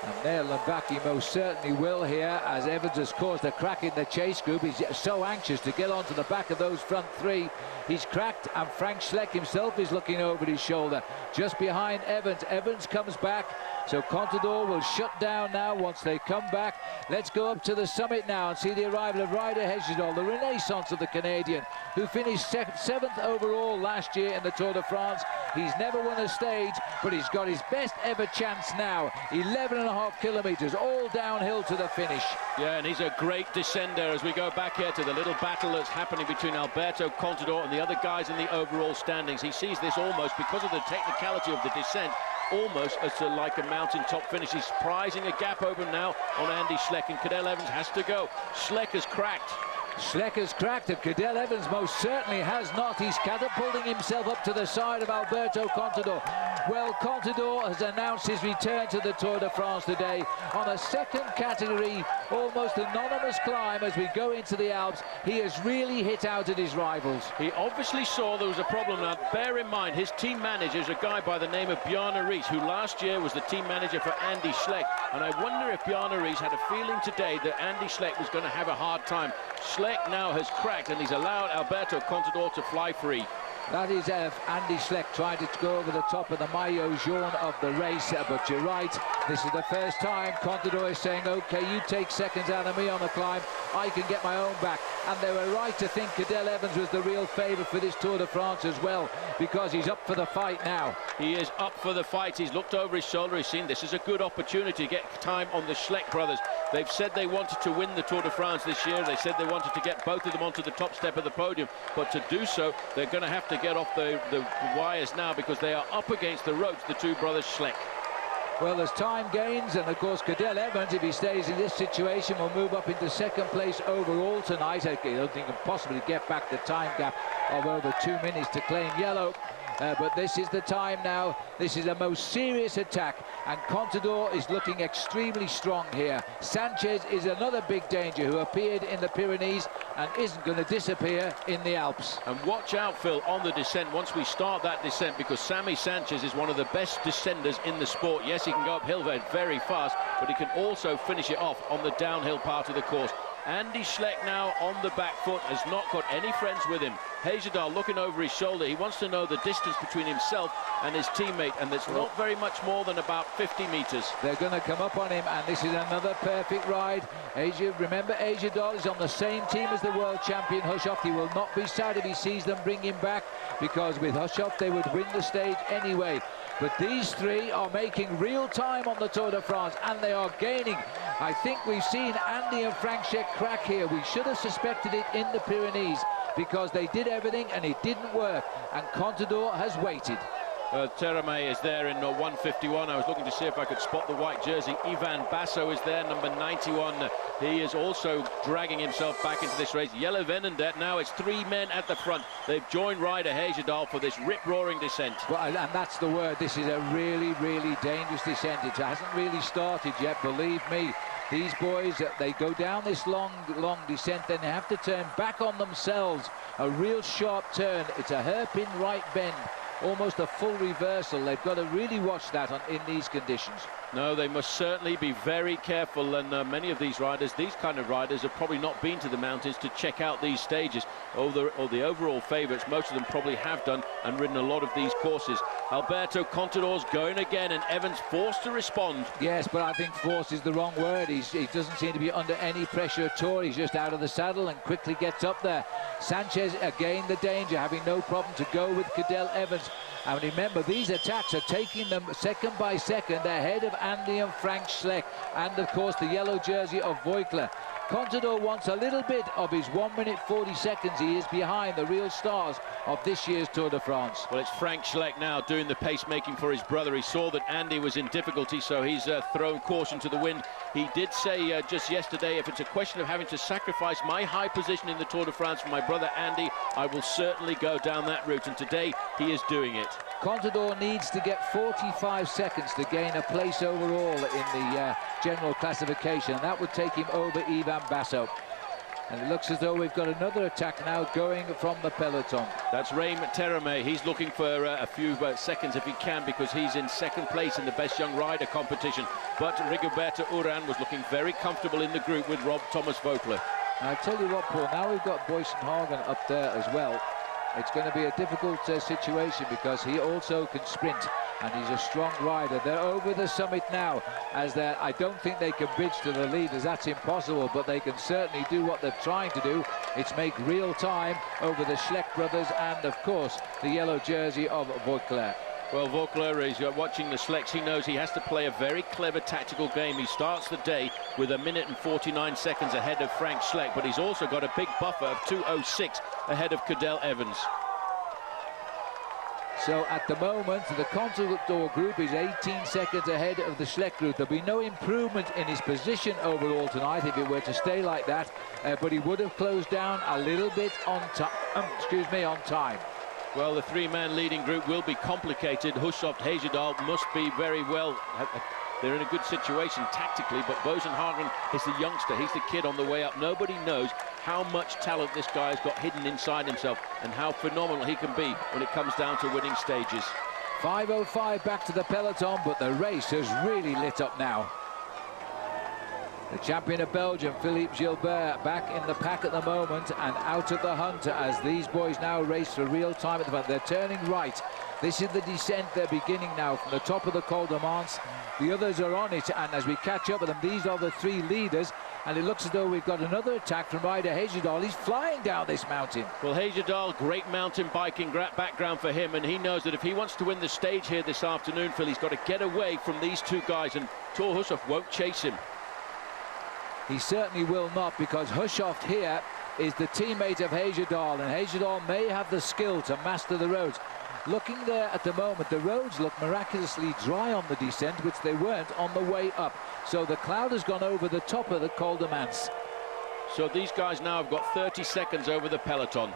And nail them back he most certainly will here, as Evans has caused a crack in the chase group. He's so anxious to get onto the back of those front three. He's cracked, and Frank Schleck himself is looking over his shoulder just behind Evans. Evans comes back, so Contador will shut down now once they come back. Let's go up to the summit now and see the arrival of Ryder Heyerdahl, the renaissance of the Canadian, who finished 7th overall last year in the Tour de France. He's never won a stage, but he's got his best ever chance now. 11.5 kilometers, all downhill to the finish. Yeah, and he's a great descender as we go back here to the little battle that's happening between Alberto Contador and the other guys in the overall standings. He sees this almost, because of the technicality of the descent, almost as like a mountaintop finish. He's prizing a gap open now on Andy Schleck, and Cadel Evans has to go. Schleck has cracked. Schleck has cracked, and Cadel Evans most certainly has not. He's catapulting himself up to the side of Alberto Contador. Well, Contador has announced his return to the Tour de France today on a second category, almost anonymous climb as we go into the Alps. He has really hit out at his rivals. He obviously saw there was a problem. Now, bear in mind, his team manager is a guy by the name of Bjarne Riis, who last year was the team manager for Andy Schleck. And I wonder if Bjarne Riis had a feeling today that Andy Schleck was going to have a hard time. Schleck now has cracked, and he's allowed Alberto Contador to fly free. That is Andy Schleck trying to go over the top of the maillot jaune of the race, but you're right, this is the first time Contador is saying, okay, you take seconds out of me on the climb, I can get my own back. And they were right to think Cadel Evans was the real favourite for this Tour de France as well, because he's up for the fight now. He is up for the fight. He's looked over his shoulder. He's seen this is a good opportunity to get time on the Schleck brothers. They've said they wanted to win the Tour de France this year. They said they wanted to get both of them onto the top step of the podium. But to do so, they're going to have to get off the wires now, because they are up against the ropes, the two brothers Schleck. Well, there's time gains, and of course Cadel Evans, if he stays in this situation, will move up into second place overall tonight. I don't think he can possibly get back the time gap of over 2 minutes to claim yellow. But this is the time now. This is a most serious attack, and Contador is looking extremely strong here. Sanchez is another big danger, who appeared in the Pyrenees and isn't going to disappear in the Alps. And watch out, Phil, on the descent once we start that descent, because Sammy Sanchez is one of the best descenders in the sport. Yes, he can go uphill very fast, but he can also finish it off on the downhill part of the course. Andy Schleck now on the back foot, has not got any friends with him. Heyerdahl looking over his shoulder. He wants to know the distance between himself and his teammate, and there's not very much more than about 50 meters. They're going to come up on him, and this is another perfect ride. Remember, Heyerdahl is on the same team as the world champion Hushovd. He will not be sad if he sees them bring him back, because with Hushovd they would win the stage anyway. But these three are making real time on the Tour de France, and they are gaining. I think we've seen Andy and Frank Schleck crack here. We should have suspected it in the Pyrenees, because they did everything and it didn't work, and Contador has waited. Terame is there in 151. I was looking to see if I could spot the white jersey. Ivan Basso is there, number 91. He is also dragging himself back into this race. Jelle Venendatte, now it's 3 men at the front. They've joined Ryder Heyerdahl for this rip-roaring descent. Well, and that's the word. This is a really, really dangerous descent. It hasn't really started yet, believe me. These boys, they go down this long descent, then they have to turn back on themselves. A real sharp turn. It's a hairpin right bend. Almost a full reversal. They've got to really watch that in these conditions. No, they must certainly be very careful, and many of these riders, these kind of riders, have probably not been to the mountains to check out these stages. Or the overall favourites, most of them probably have done and ridden a lot of these courses. Alberto Contador's going again, and Evans forced to respond. Yes, but I think forced is the wrong word. He doesn't seem to be under any pressure at all. He's just out of the saddle and quickly gets up there. Sanchez, again, the danger, having no problem to go with Cadel Evans. And remember, these attacks are taking them second by second ahead of Andy and Frank Schleck, and of course the yellow jersey of Voigtler. Contador wants a little bit of his 1 minute 40 seconds. He is behind the real stars of this year's Tour de France. Well, it's Frank Schleck now doing the pacemaking for his brother. He saw that Andy was in difficulty, so he's thrown caution to the wind. He did say just yesterday, if it's a question of having to sacrifice my high position in the Tour de France for my brother Andy, I will certainly go down that route, and today he is doing it. Contador needs to get 45 seconds to gain a place overall in the general classification, and that would take him over Ivan Basso. And it looks as though we've got another attack now going from the peloton. That's Reim Terame. He's looking for a few seconds if he can, because he's in second place in the Best Young Rider competition. But Rigoberto Urán was looking very comfortable in the group with Rob Thomas Voigtler. I tell you what, Paul, now we've got Boyson Hagen up there as well. It's going to be a difficult situation, because he also can sprint and he's a strong rider. They're over the summit now, as I don't think they can bridge to the leaders. That's impossible, but they can certainly do what they're trying to do. It's make real time over the Schleck brothers and, of course, the yellow jersey of Voigtler. Well, Voigtler is watching the Schlecks. He knows he has to play a very clever tactical game. He starts the day with 1 minute and 49 seconds ahead of Frank Schleck, but he's also got a big buffer of 2:06 ahead of Cadel Evans. So at the moment, the Contador group is 18 seconds ahead of the Schleck group. There'll be no improvement in his position overall tonight if it were to stay like that, but he would have closed down a little bit on time. Well, the three-man leading group will be complicated. Hushovd, Heyerdahl must be very well. They're in a good situation tactically, but Boasson Hagen is the youngster. He's the kid on the way up. Nobody knows how much talent this guy has got hidden inside himself and how phenomenal he can be when it comes down to winning stages. 5:05 back to the peloton, but the race has really lit up now. The champion of Belgium, Philippe Gilbert, back in the pack at the moment and out of the hunt as these boys now race for real time at the front. They're turning right. This is the descent they're beginning now from the top of the Col de Mans. The others are on it, and as we catch up with them, these are the three leaders, and it looks as though we've got another attack from rider Heyerdahl. He's flying down this mountain. Well, Heyerdahl, great mountain biking background for him, and he knows that if he wants to win the stage here this afternoon, Phil, he's got to get away from these two guys, and Thor Hushovd won't chase him. He certainly will not, because Hushovd here is the teammate of Heyerdahl, and Heyerdahl may have the skill to master the roads. Looking there at the moment, the roads look miraculously dry on the descent, which they weren't on the way up. So the cloud has gone over the top of the Col de Mans. So these guys now have got 30 seconds over the peloton.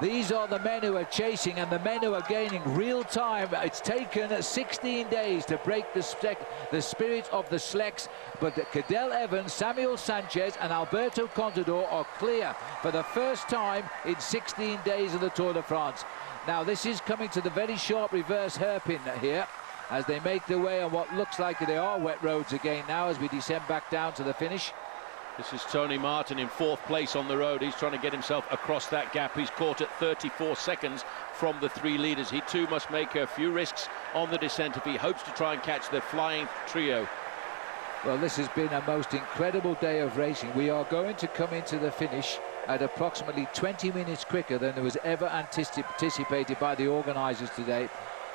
These are the men who are chasing and the men who are gaining real time. It's taken 16 days to break the spirit of the Schlecks, but Cadel Evans, Samuel Sanchez and Alberto Contador are clear for the first time in 16 days of the Tour de France. Now this is coming to the very sharp reverse hairpin here as they make their way on what looks like they are wet roads again now as we descend back down to the finish. This is Tony Martin in fourth place on the road. He's trying to get himself across that gap. He's caught at 34 seconds from the three leaders. He too must make a few risks on the descent if he hopes to try and catch the flying trio. Well, this has been a most incredible day of racing. We are going to come into the finish at approximately 20 minutes quicker than was ever anticipated by the organisers today.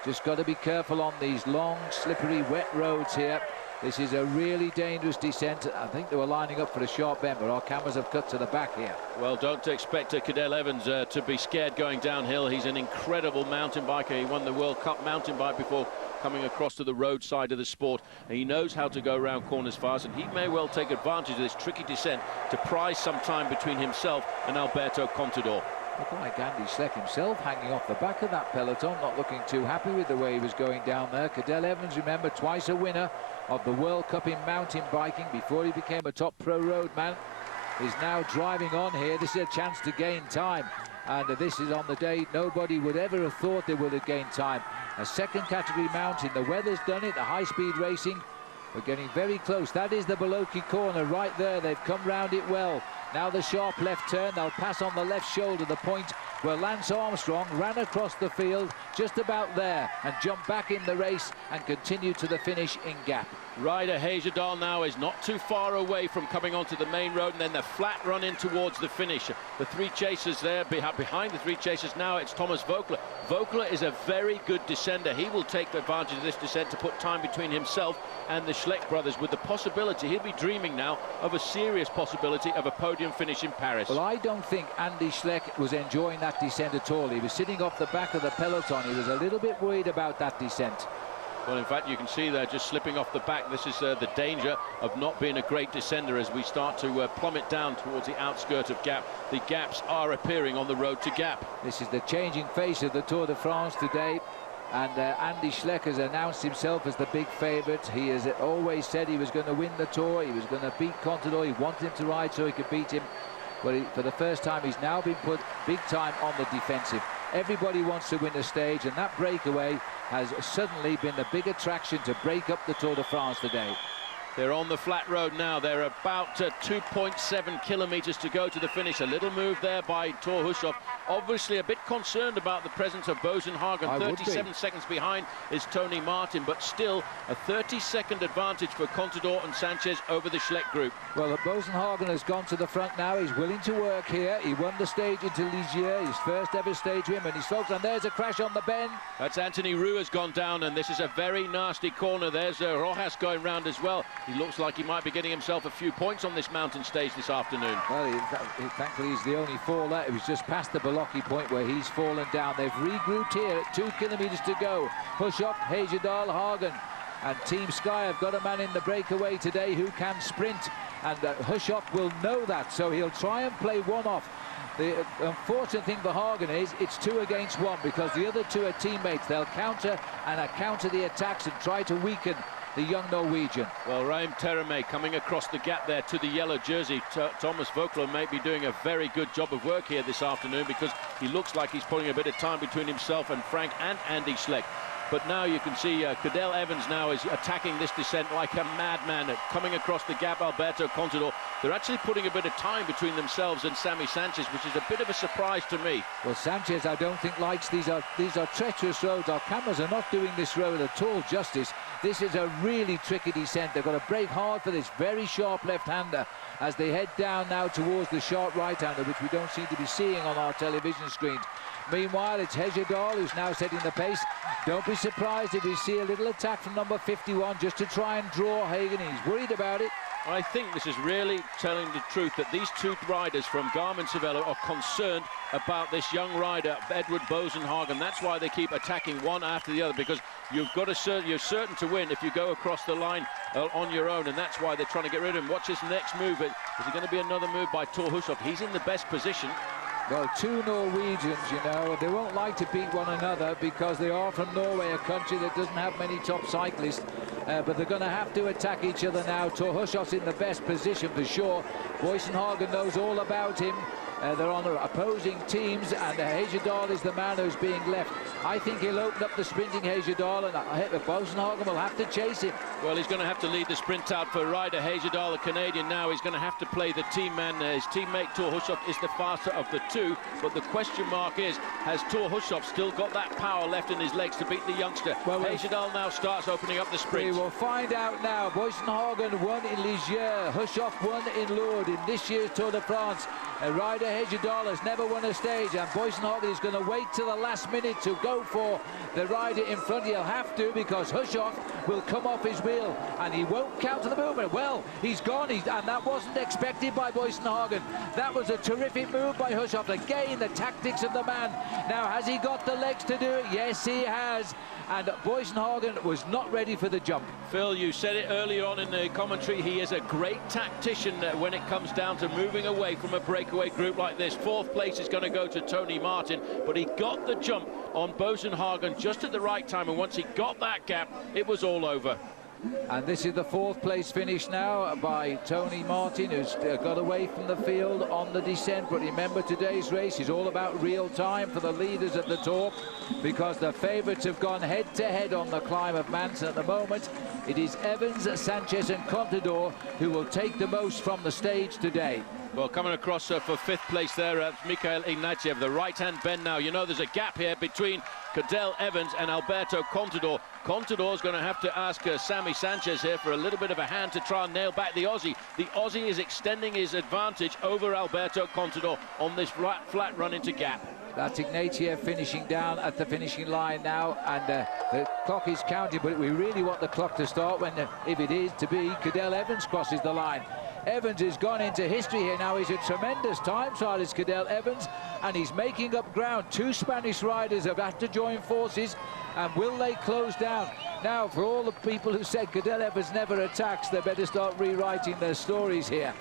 Just got to be careful on these long, slippery, wet roads here. This is a really dangerous descent. I think they were lining up for a sharp bend, but our cameras have cut to the back here. Well, don't expect Cadel Evans to be scared going downhill. He's an incredible mountain biker. He won the World Cup mountain bike before coming across to the road side of the sport. And he knows how to go around corners fast, and he may well take advantage of this tricky descent to prize some time between himself and Alberto Contador. Looking like Andy Schleck himself hanging off the back of that peloton, not looking too happy with the way he was going down there. Cadel Evans, remember, twice a winner of the World Cup in mountain biking before he became a top pro roadman, is now driving on here. This is a chance to gain time, and this is on the day nobody would ever have thought they would have gained time. A second category mountain, the weather's done it, the high-speed racing. We're getting very close. That is the Boloki corner right there. They've come round it well. Now the sharp left turn. They'll pass on the left shoulder, the point where Lance Armstrong ran across the field just about there and jumped back in the race and continued to the finish in gap. Ryder Hejjedal now is not too far away from coming onto the main road, and then the flat run in towards the finish. The three chasers there, behind the three chasers now, it's Thomas Voeckler. Voeckler is a very good descender. He will take advantage of this descent to put time between himself and the Schleck brothers, with the possibility, he'll be dreaming now of a serious possibility of a podium finish in Paris. Well, I don't think Andy Schleck was enjoying that descent at all. He was sitting off the back of the peloton. He was a little bit worried about that descent. Well, in fact, you can see there just slipping off the back. This is the danger of not being a great descender as we start to plummet down towards the outskirt of Gap. The gaps are appearing on the road to Gap. This is the changing face of the Tour de France today. And Andy Schleck has announced himself as the big favourite. He has always said he was going to win the Tour. He was going to beat Contador. He wanted him to ride so he could beat him. But for the first time, he's now been put big time on the defensive. Everybody wants to win the stage, and that breakaway has suddenly been the big attraction to break up the Tour de France today. They're on the flat road now. They're about 2.7 kilometres to go to the finish. A little move there by Thor Hushovd. Obviously a bit concerned about the presence of Boasson Hagen. 37 seconds behind is Tony Martin, but still a 30-second advantage for Contador and Sanchez over the Schleck group. Well, Boasson Hagen has gone to the front now. He's willing to work here. He won the stage into Ligier, his first ever stage win, and he's focused. And there's a crash on the bend. That's Anthony Roux has gone down, and this is a very nasty corner. There's Rojas going round as well. He looks like he might be getting himself a few points on this mountain stage this afternoon. Well, thankfully he's the only faller. It was just past the Boloki point where he's fallen down. They've regrouped here at 2 kilometres to go. Hushovd, Hejjedal, Hagen. And Team Sky have got a man in the breakaway today who can sprint. And Hushovd will know that, so he'll try and play one off. The unfortunate thing for Hagen is it's 2 against 1 because the other two are teammates. They'll counter the attacks and try to weaken the young Norwegian. Well, Raim Terame coming across the gap there to the yellow jersey. Thomas Voeckler may be doing a very good job of work here this afternoon because he looks like he's putting a bit of time between himself and Frank and Andy Schleck. But now you can see Cadel Evans now is attacking this descent like a madman, coming across the gap. Alberto Contador, they're actually putting a bit of time between themselves and Sammy Sanchez, which is a bit of a surprise to me. Well, Sanchez, I don't think likes these are treacherous roads. Our cameras are not doing this road at all justice. This is a really tricky descent. They've got to brake hard for this very sharp left-hander as they head down now towards the sharp right-hander, which we don't seem to be seeing on our television screens. Meanwhile, it's Hejjedal who's now setting the pace. Don't be surprised if we see a little attack from number 51 just to try and draw Hagen. He's worried about it. I think this is really telling the truth that these two riders from Garmin-Cervelo are concerned about this young rider, Edward Boasson Hagen. That's why they keep attacking one after the other, because you're certain to win if you go across the line on your own, and that's why they're trying to get rid of him. Watch this next move. Is it going to be another move by Thor Hushovd? He's in the best position. Well, two Norwegians, you know, they won't like to beat one another because they are from Norway, a country that doesn't have many top cyclists. But they're going to have to attack each other now. Thor Hushovd's in the best position for sure. Boasson Hagen knows all about him. They're on opposing teams, and Hejjedal is the man who's being left. I think he'll open up the sprinting Hejjedal, and Boasson Hagen will have to chase him. Well, he's going to have to lead the sprint out for Ryder Hejjedal, the Canadian. Now he's going to have to play the team man. His teammate Thor Hushovd is the faster of the two, but the question mark is, has Thor Hushovd still got that power left in his legs to beat the youngster? Well, Hejjedal now starts opening up the sprint. We will find out now. Boasson Hagen won in Ligier, Hushovd won in Lourdes in this year's Tour de France. Ryder Hejjedal has never won a stage, and Boasson Hagen is going to wait till the last minute to go for the rider in front. He'll have to, because Hushovd will come off his wheel and he won't counter the movement. Well, he's gone, and that wasn't expected by Boasson Hagen. That was a terrific move by Hushovd. Again, the tactics of the man. Now, has he got the legs to do it? Yes, he has. And Boasson Hagen was not ready for the jump. Phil, you said it earlier on in the commentary. He is a great tactician when it comes down to moving away from a breakaway group like this. Fourth place is going to go to Tony Martin, but he got the jump on Boasson Hagen just at the right time, and once he got that gap, it was all over. And this is the fourth place finish now by Tony Martin, who's got away from the field on the descent. But remember, today's race is all about real time for the leaders at the top, because the favourites have gone head-to-head on the climb of Manson. At the moment, it is Evans, Sanchez and Contador who will take the most from the stage today. Well, coming across for fifth place there, Mikhail Ignatiev, the right-hand bend now. You know there's a gap here between Cadel Evans and Alberto Contador. Contador's going to have to ask Sammy Sanchez here for a little bit of a hand to try and nail back the Aussie. The Aussie is extending his advantage over Alberto Contador on this flat run into gap. That's Ignatiev finishing down at the finishing line now, and the clock is counting, but we really want the clock to start when, if it is to be, Cadel Evans crosses the line. Evans has gone into history here now. He's a tremendous time trial, is Cadel Evans, and he's making up ground. Two Spanish riders have had to join forces, and will they close down? Now, for all the people who said Cadel Evans never attacks, they better start rewriting their stories here.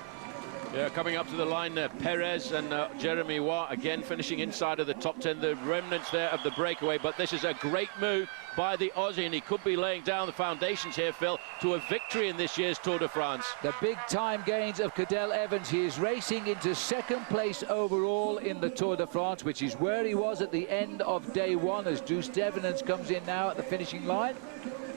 Yeah, coming up to the line, Perez and Jeremy Waugh again finishing inside of the top 10, the remnants there of the breakaway. But this is a great move by the Aussie, and he could be laying down the foundations here, Phil, to a victory in this year's Tour de France. The big time gains of Cadel Evans. He is racing into second place overall in the Tour de France, which is where he was at the end of day one, as Deuce Devenants comes in now at the finishing line.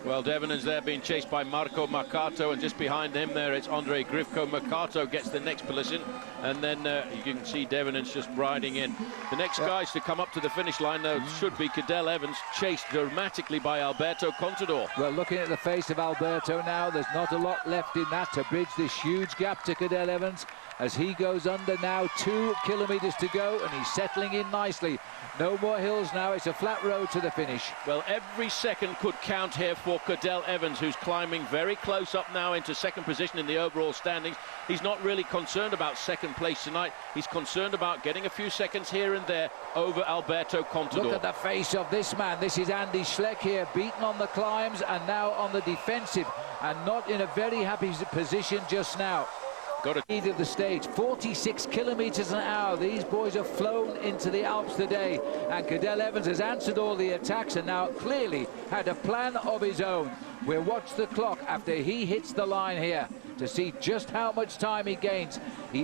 Well, Devenants there being chased by Marco Mercato, and just behind him there it's Andre Grifko. Mercato gets the next position, and then you can see Devenants just riding in. The next guys to come up to the finish line though should be Cadel Evans, chased dramatically by Alberto Contador. Well, looking at the face of Alberto now, there's not a lot left in that to bridge this huge gap to Cadel Evans, as he goes under now. 2 kilometers to go, and he's settling in nicely. No more hills now, it's a flat road to the finish. Well, every second could count here for Cadel Evans, who's climbing very close up now into second position in the overall standings. He's not really concerned about second place tonight. He's concerned about getting a few seconds here and there over Alberto Contador. Look at the face of this man. This is Andy Schleck here, beaten on the climbs and now on the defensive, and not in a very happy position just now. Got it. Speed of the stage, 46 kilometers an hour. These boys have flown into the Alps today, and Cadel Evans has answered all the attacks and now clearly had a plan of his own. We'll watch the clock after he hits the line here to see just how much time he gains.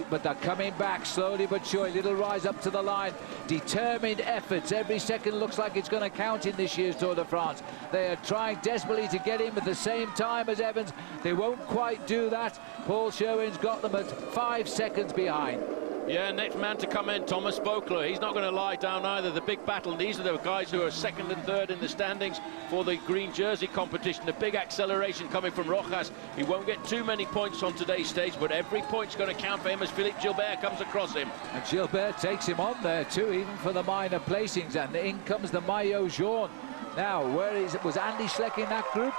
But they're coming back slowly but surely. Little rise up to the line. Determined efforts. Every second looks like it's going to count in this year's Tour de France. They are trying desperately to get him at the same time as Evans. They won't quite do that. Paul Sherwin's got them at 5 seconds behind. Yeah, next man to come in, Thomas Voeckler. He's not going to lie down either. The big battle. These are the guys who are second and third in the standings for the green jersey competition. The big acceleration coming from Rojas. He won't get too many points on today's stage, but every point's going to count for him as Philippe Gilbert comes across him. And Gilbert takes him on there too, even for the minor placings. And in comes the maillot jaune. Now, was Andy Schleck in that group?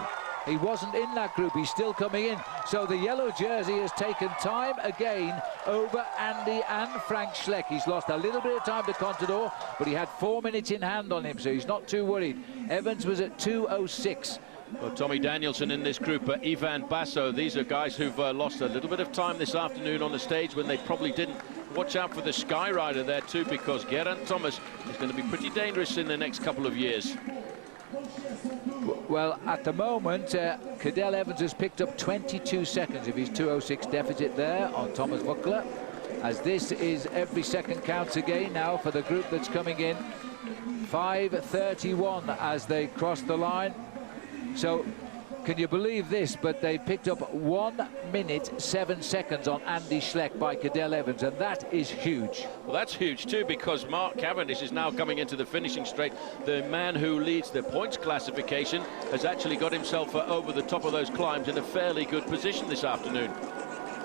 He wasn't in that group. He's still coming in. So the yellow jersey has taken time again over Andy and Frank Schleck. He's lost a little bit of time to Contador, but he had 4 minutes in hand on him, so he's not too worried. Evans was at 2:06. Well, Tommy Danielson in this group, Ivan Basso. These are guys who've lost a little bit of time this afternoon on the stage when they probably didn't. Watch out for the Skyrider there too, because Geraint Thomas is going to be pretty dangerous in the next couple of years. Well, at the moment, Cadel Evans has picked up 22 seconds of his 2:06 deficit there on Thomas Voeckler, as this is every second counts again now for the group that's coming in. 5:31 as they cross the line. So, can you believe this? But they picked up 1 minute 7 seconds on Andy Schleck by Cadel Evans, and that is huge. Well, that's huge too, because Mark Cavendish is now coming into the finishing straight. The man who leads the points classification has actually got himself over the top of those climbs in a fairly good position this afternoon.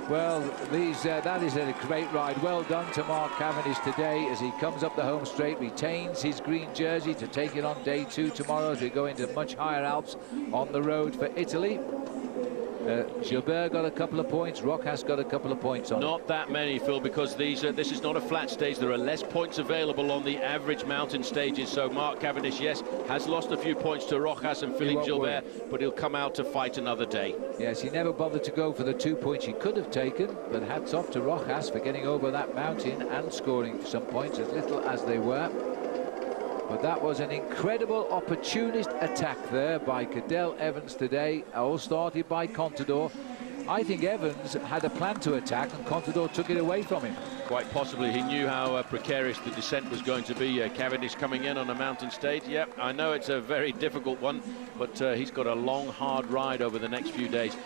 Well, that is a great ride. Well done to Mark Cavendish today as he comes up the home straight, retains his green jersey to take it on day 2 tomorrow as we go into much higher Alps on the road for Italy. Gilbert got a couple of points. Rojas got a couple of points on. Not that many, Phil, because this is not a flat stage. There are less points available on the average mountain stages. So Mark Cavendish, yes, has lost a few points to Rojas and Philippe Gilbert, but he'll come out to fight another day. Yes, he never bothered to go for the 2 points he could have taken, but hats off to Rojas for getting over that mountain and scoring some points, as little as they were. But that was an incredible opportunist attack there by Cadel Evans today, all started by Contador. I think Evans had a plan to attack and Contador took it away from him. Quite possibly. He knew how precarious the descent was going to be. Cavendish coming in on a mountain stage. Yep, I know it's a very difficult one, but he's got a long, hard ride over the next few days.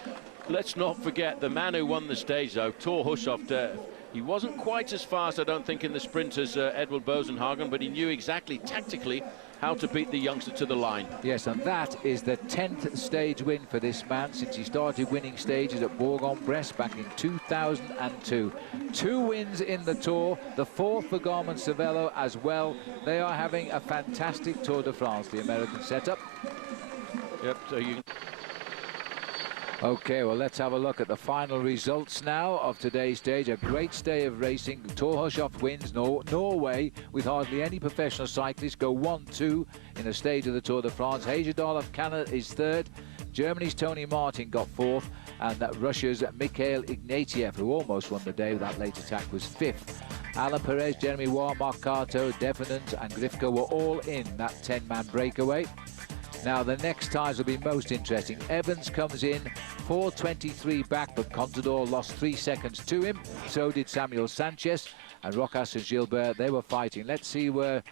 Let's not forget the man who won the stage, though, Thor Hushovd. He wasn't quite as fast, I don't think, in the sprint as Edvald Boasson-Hagen, but he knew exactly tactically how to beat the youngster to the line. Yes, and that is the 10th stage win for this man since he started winning stages at Bourg-en-Bresse back in 2002. 2 wins in the Tour, the 4th for Garmin Cervelo as well. They are having a fantastic Tour de France, the American setup. Yep, so you... Okay, well, let's have a look at the final results now of today's stage. A great day of racing. Thor Hushovd wins. Norway, with hardly any professional cyclists, go 1-2 in a stage of the Tour de France. Hejerdal of Canada is 3rd. Germany's Tony Martin got 4th. And Russia's Mikhail Ignatieff, who almost won the day with that late attack, was 5th. Alan Perez, Jeremy Waugh, Mark Carto, Devenant and Grifko were all in that 10-man breakaway. Now, the next times will be most interesting. Evans comes in 4:23 back, but Contador lost 3 seconds to him. So did Samuel Sanchez and Rojas and Gilbert. They were fighting. Let's see where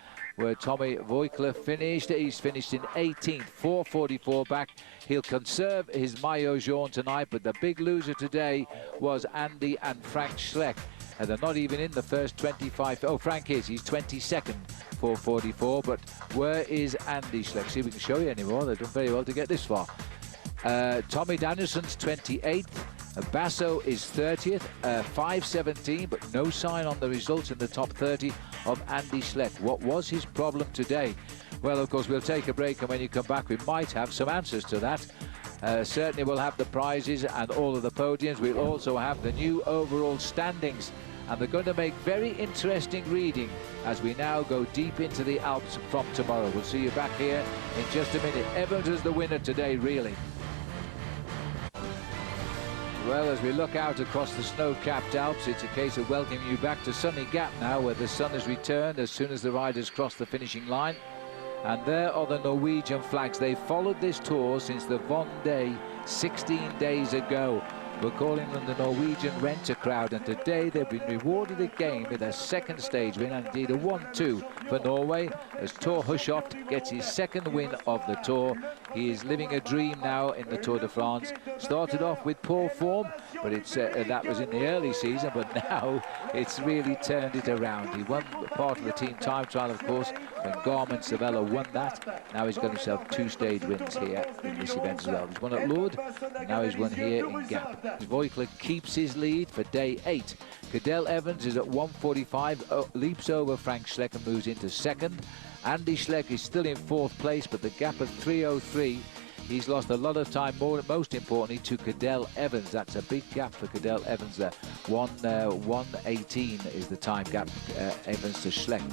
Tommy Voigtler finished. He's finished in 18th, 4:44 back. He'll conserve his maillot jaune tonight, but the big loser today was Andy and Frank Schleck. They're not even in the first 25. Oh, Frank is. He's 22nd, 4:44. But where is Andy Schleck? See if we can show you anymore. They've done very well to get this far. Tommy Danielson's 28th. Basso is 30th, 5:17, but no sign on the results in the top 30 of Andy Schleck. What was his problem today? Well, of course, we'll take a break, and when you come back, we might have some answers to that. Certainly we'll have the prizes and all of the podiums. We'll also have the new overall standings, and they're going to make very interesting reading as we now go deep into the Alps from tomorrow. We'll see you back here in just a minute. Evans is the winner today, really. Well, as we look out across the snow-capped Alps, it's a case of welcoming you back to Sunny Gap now, where the sun has returned as soon as the riders cross the finishing line. And there are the Norwegian flags. They followed this tour since the Vendée 16 days ago. We're calling them the Norwegian Renter Crowd, and today they've been rewarded again with a 2nd stage win, and indeed a 1-2 for Norway, as Thor Hushovd gets his 2nd win of the Tour. He is living a dream now in the Tour de France. Started off with poor form, but it's that was in the early season, but now it's really turned it around. He won part of the team time trial, of course, when Garmin Cervelo won that. Now he's got himself 2 stage wins here in this event as well. He's won at Lourdes, and now he's won here in Gap. Voigtler keeps his lead for day 8. Cadel Evans is at 1:45, leaps over Frank Schleck and moves into 2nd. Andy Schleck is still in 4th place, but the gap of 3:03. He's lost a lot of time, most importantly, to Cadel Evans. That's a big gap for Cadel Evans there. 1:18 is the time gap, Evans to Schleck.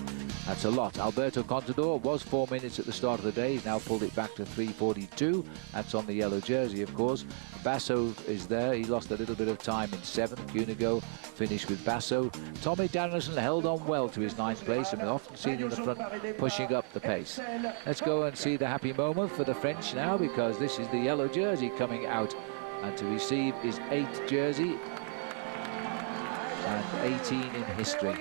That's a lot. Alberto Contador was 4 minutes at the start of the day. He's now pulled it back to 3:42. That's on the yellow jersey, of course. Basso is there. He lost a little bit of time in 7th. Cunego finished with Basso. Tommy Danielson held on well to his 9th place and often seen in the front pushing up the pace. Let's go and see the happy moment for the French now, because this is the yellow jersey coming out, and to receive his 8th jersey and 18 in history.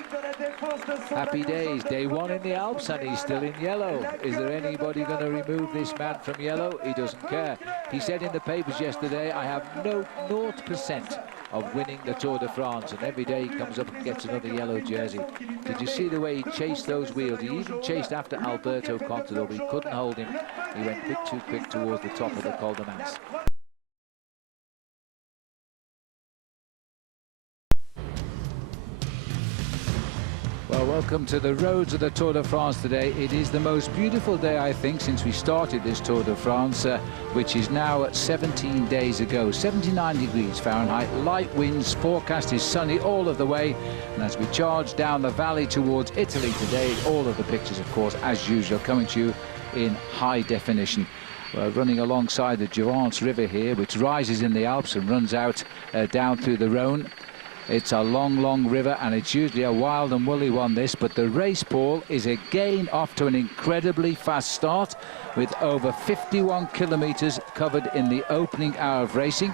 Happy days. Day 1 in the Alps, and he's still in yellow. Is there anybody going to remove this man from yellow? He doesn't care. He said in the papers yesterday, I have no 0% of winning the Tour de France, and every day he comes up and gets another yellow jersey. Did you see the way he chased those wheels? He even chased after Alberto Contador, but he couldn't hold him. He went a bit too quick towards the top of the Col de Mans. Well, welcome to the roads of the Tour de France today. It is the most beautiful day, I think, since we started this Tour de France, which is now 17 days ago. 79 degrees Fahrenheit, light winds, forecast is sunny all of the way. And as we charge down the valley towards Italy today, all of the pictures, of course, as usual, coming to you in high definition. We're running alongside the Durance River here, which rises in the Alps and runs out down through the Rhone. It's a long, long river, and it's usually a wild and woolly one, this, but the race, Paul, is again off to an incredibly fast start with over 51 kilometres covered in the opening hour of racing.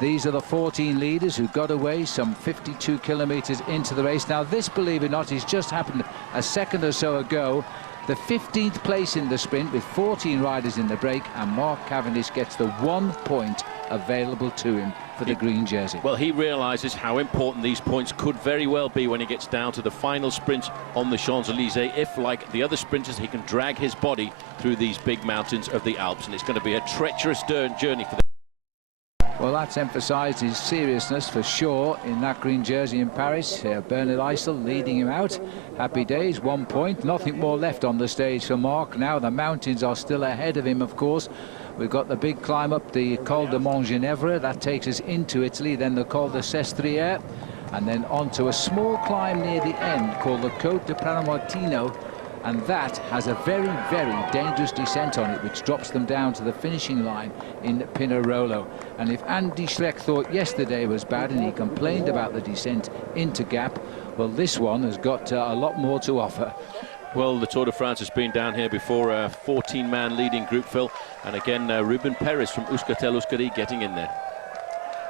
These are the 14 leaders who got away some 52 kilometres into the race. Now, this, believe it or not, has just happened a second or so ago. The 15th place in the sprint with 14 riders in the break, and Mark Cavendish gets the 1 point available to him for the green jersey. Well, he realises how important these points could very well be when he gets down to the final sprint on the Champs-Élysées, if, like the other sprinters, he can drag his body through these big mountains of the Alps, and it's going to be a treacherous journey for the... Well, that's emphasised his seriousness for sure in that green jersey in Paris. Bernard Eisel leading him out. Happy days, 1 point. Nothing more left on the stage for Mark. Now the mountains are still ahead of him, of course. We've got the big climb up the Col de Montgenèvre. That takes us into Italy. Then the Col de Sestriere. And then onto a small climb near the end called the Côte de Pramartino. And that has a very, very dangerous descent on it, which drops them down to the finishing line in Pinerolo. And if Andy Schleck thought yesterday was bad and he complained about the descent into Gap, well, this one has got a lot more to offer. Well, the Tour de France has been down here before, a 14-man leading group, Phil. And again, Ruben Perez from Euskaltel Euskadi getting in there.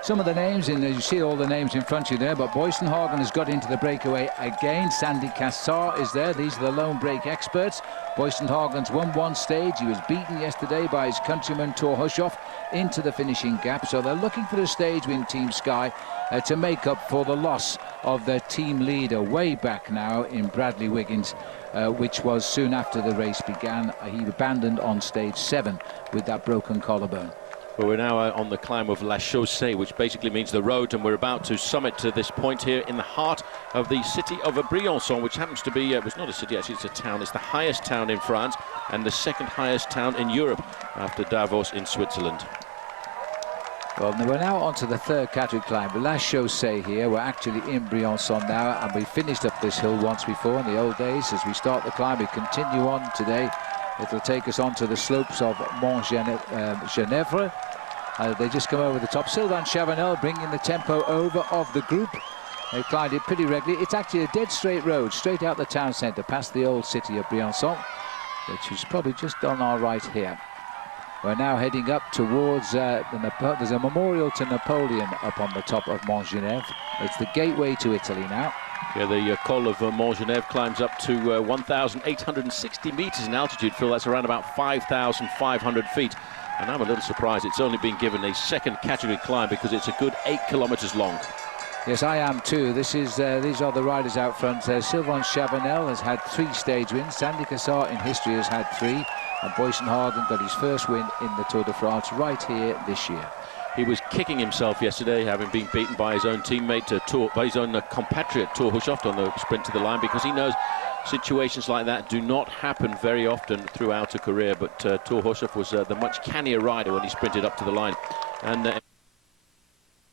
Some of the names, and you see all the names in front of you there, but Boysenhagen has got into the breakaway again. Sandy Cassar is there. These are the lone break experts. Boysenhagen's won one stage. He was beaten yesterday by his countryman Thor Hushoff into the finishing gap. So they're looking for a stage win, Team Sky, to make up for the loss of their team leader way back now in Bradley Wiggins, which was soon after the race began. He abandoned on stage 7 with that broken collarbone. Well, we're now on the climb of La Chaussée, which basically means the road, and we're about to summit to this point here in the heart of the city of Briançon, which happens to be, it's not a city, actually, it's a town. It's the highest town in France and the second highest town in Europe after Davos in Switzerland. Well, we're now on to the third category climb, La Chaussée here. We're actually in Briançon now, and we finished up this hill once before in the old days. As we start the climb, we continue on today. It'll take us on to the slopes of Montgenèvre. They just come over the top. Sylvain Chavanel bringing the tempo over of the group. They've climbed it pretty regularly. It's actually a dead straight road, straight out the town centre, past the old city of Briançon, which is probably just on our right here. We're now heading up towards there's a memorial to Napoleon up on the top of Montgenèvre. It's the gateway to Italy now. Yeah, the Col of Montgenèvre climbs up to 1,860 metres in altitude, Phil. That's around about 5,500 feet. And I'm a little surprised it's only been given a second category climb, because it's a good 8 kilometres long. Yes, I am too. These are the riders out front. Sylvain Chavanel has had 3 stage wins. Sandy Cassar in history has had 3. And Boysenhagen got his first win in the Tour de France right here this year. He was kicking himself yesterday, having been beaten by his own teammate, by his own compatriot, Thor Hushoff, on the sprint to the line, because he knows situations like that do not happen very often throughout a career. But Thor Hushoff was the much cannier rider when he sprinted up to the line. And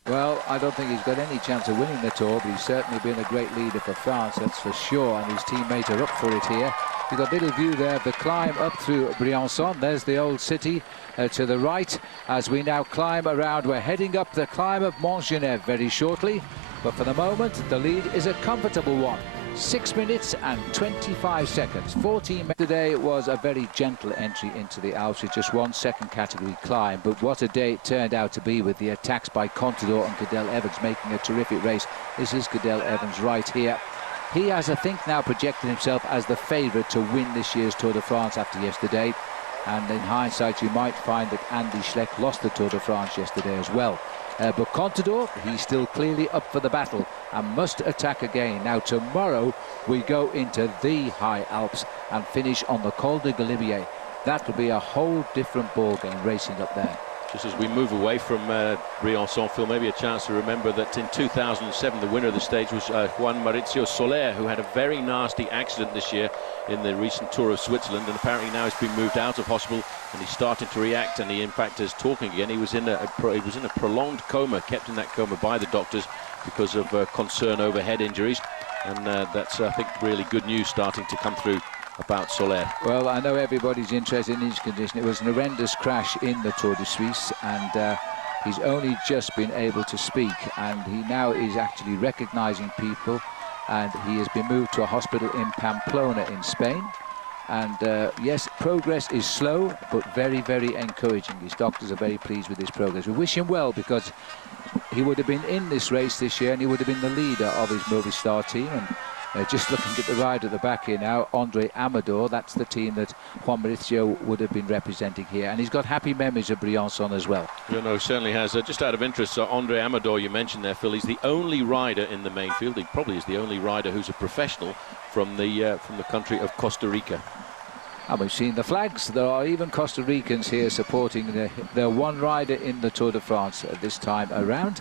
well, I don't think he's got any chance of winning the Tour, but he's certainly been a great leader for France, that's for sure, and his teammates are up for it here. You've got a little view there of the climb up through Briançon. There's the old city to the right. As we now climb around, we're heading up the climb of Montgenèvre very shortly. But for the moment, the lead is a comfortable one. 6 minutes and 25 seconds. 14 today was a very gentle entry into the Alps with just 1 second category climb. But what a day it turned out to be, with the attacks by Contador and Cadel Evans making a terrific race. This is Cadel Evans right here. He has, I think, now projected himself as the favourite to win this year's Tour de France after yesterday. And in hindsight, you might find that Andy Schleck lost the Tour de France yesterday as well. But Contador, he's still clearly up for the battle and must attack again. Now, tomorrow, we go into the High Alps and finish on the Col de Galibier. That will be a whole different ballgame racing up there. Just as we move away from Briançon, Phil, maybe a chance to remember that in 2007 the winner of the stage was Juan Mauricio Soler, who had a very nasty accident this year in the recent Tour of Switzerland, and apparently now he's been moved out of hospital and he's starting to react, and he in fact is talking again. He was in a prolonged coma, kept in that coma by the doctors because of concern over head injuries, and that's I think really good news starting to come through about Soler. Well, I know everybody's interested in his condition. It was an horrendous crash in the Tour de Suisse, and He's only just been able to speak, and he now is actually recognizing people, and he has been moved to a hospital in Pamplona in Spain. And yes, progress is slow, but very, very encouraging. His doctors are very pleased with his progress. We wish him well, because he would have been in this race this year, and he would have been the leader of his Movistar team. And just looking at the ride at the back here now, Andre Amador, that's the team that Juan Mauricio would have been representing here. And he's got happy memories of Briançon as well. You know, certainly has. Just out of interest, Andre Amador, you mentioned there, Phil, he's the only rider in the main field. He probably is the only rider who's a professional from the country of Costa Rica. And we've seen the flags. There are even Costa Ricans here supporting their one rider in the Tour de France at this time around.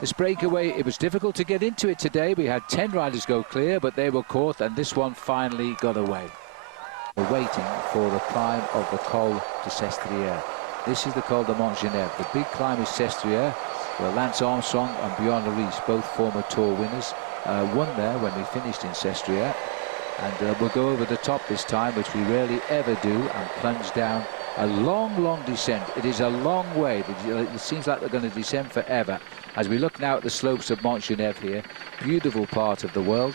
This breakaway, it was difficult to get into it today. We had 10 riders go clear, but they were caught, and this one finally got away. We're waiting for the climb of the Col de Sestriere. This is the Col de Montgenèvre. The big climb is Sestriere, where Lance Armstrong and Bjorn Ries, both former Tour winners, won there when we finished in Sestriere. And we'll go over the top this time, which we rarely ever do, and plunge down a long, long descent. It is a long way. It seems like they're going to descend forever. As we look now at the slopes of Montgenèvre here, beautiful part of the world,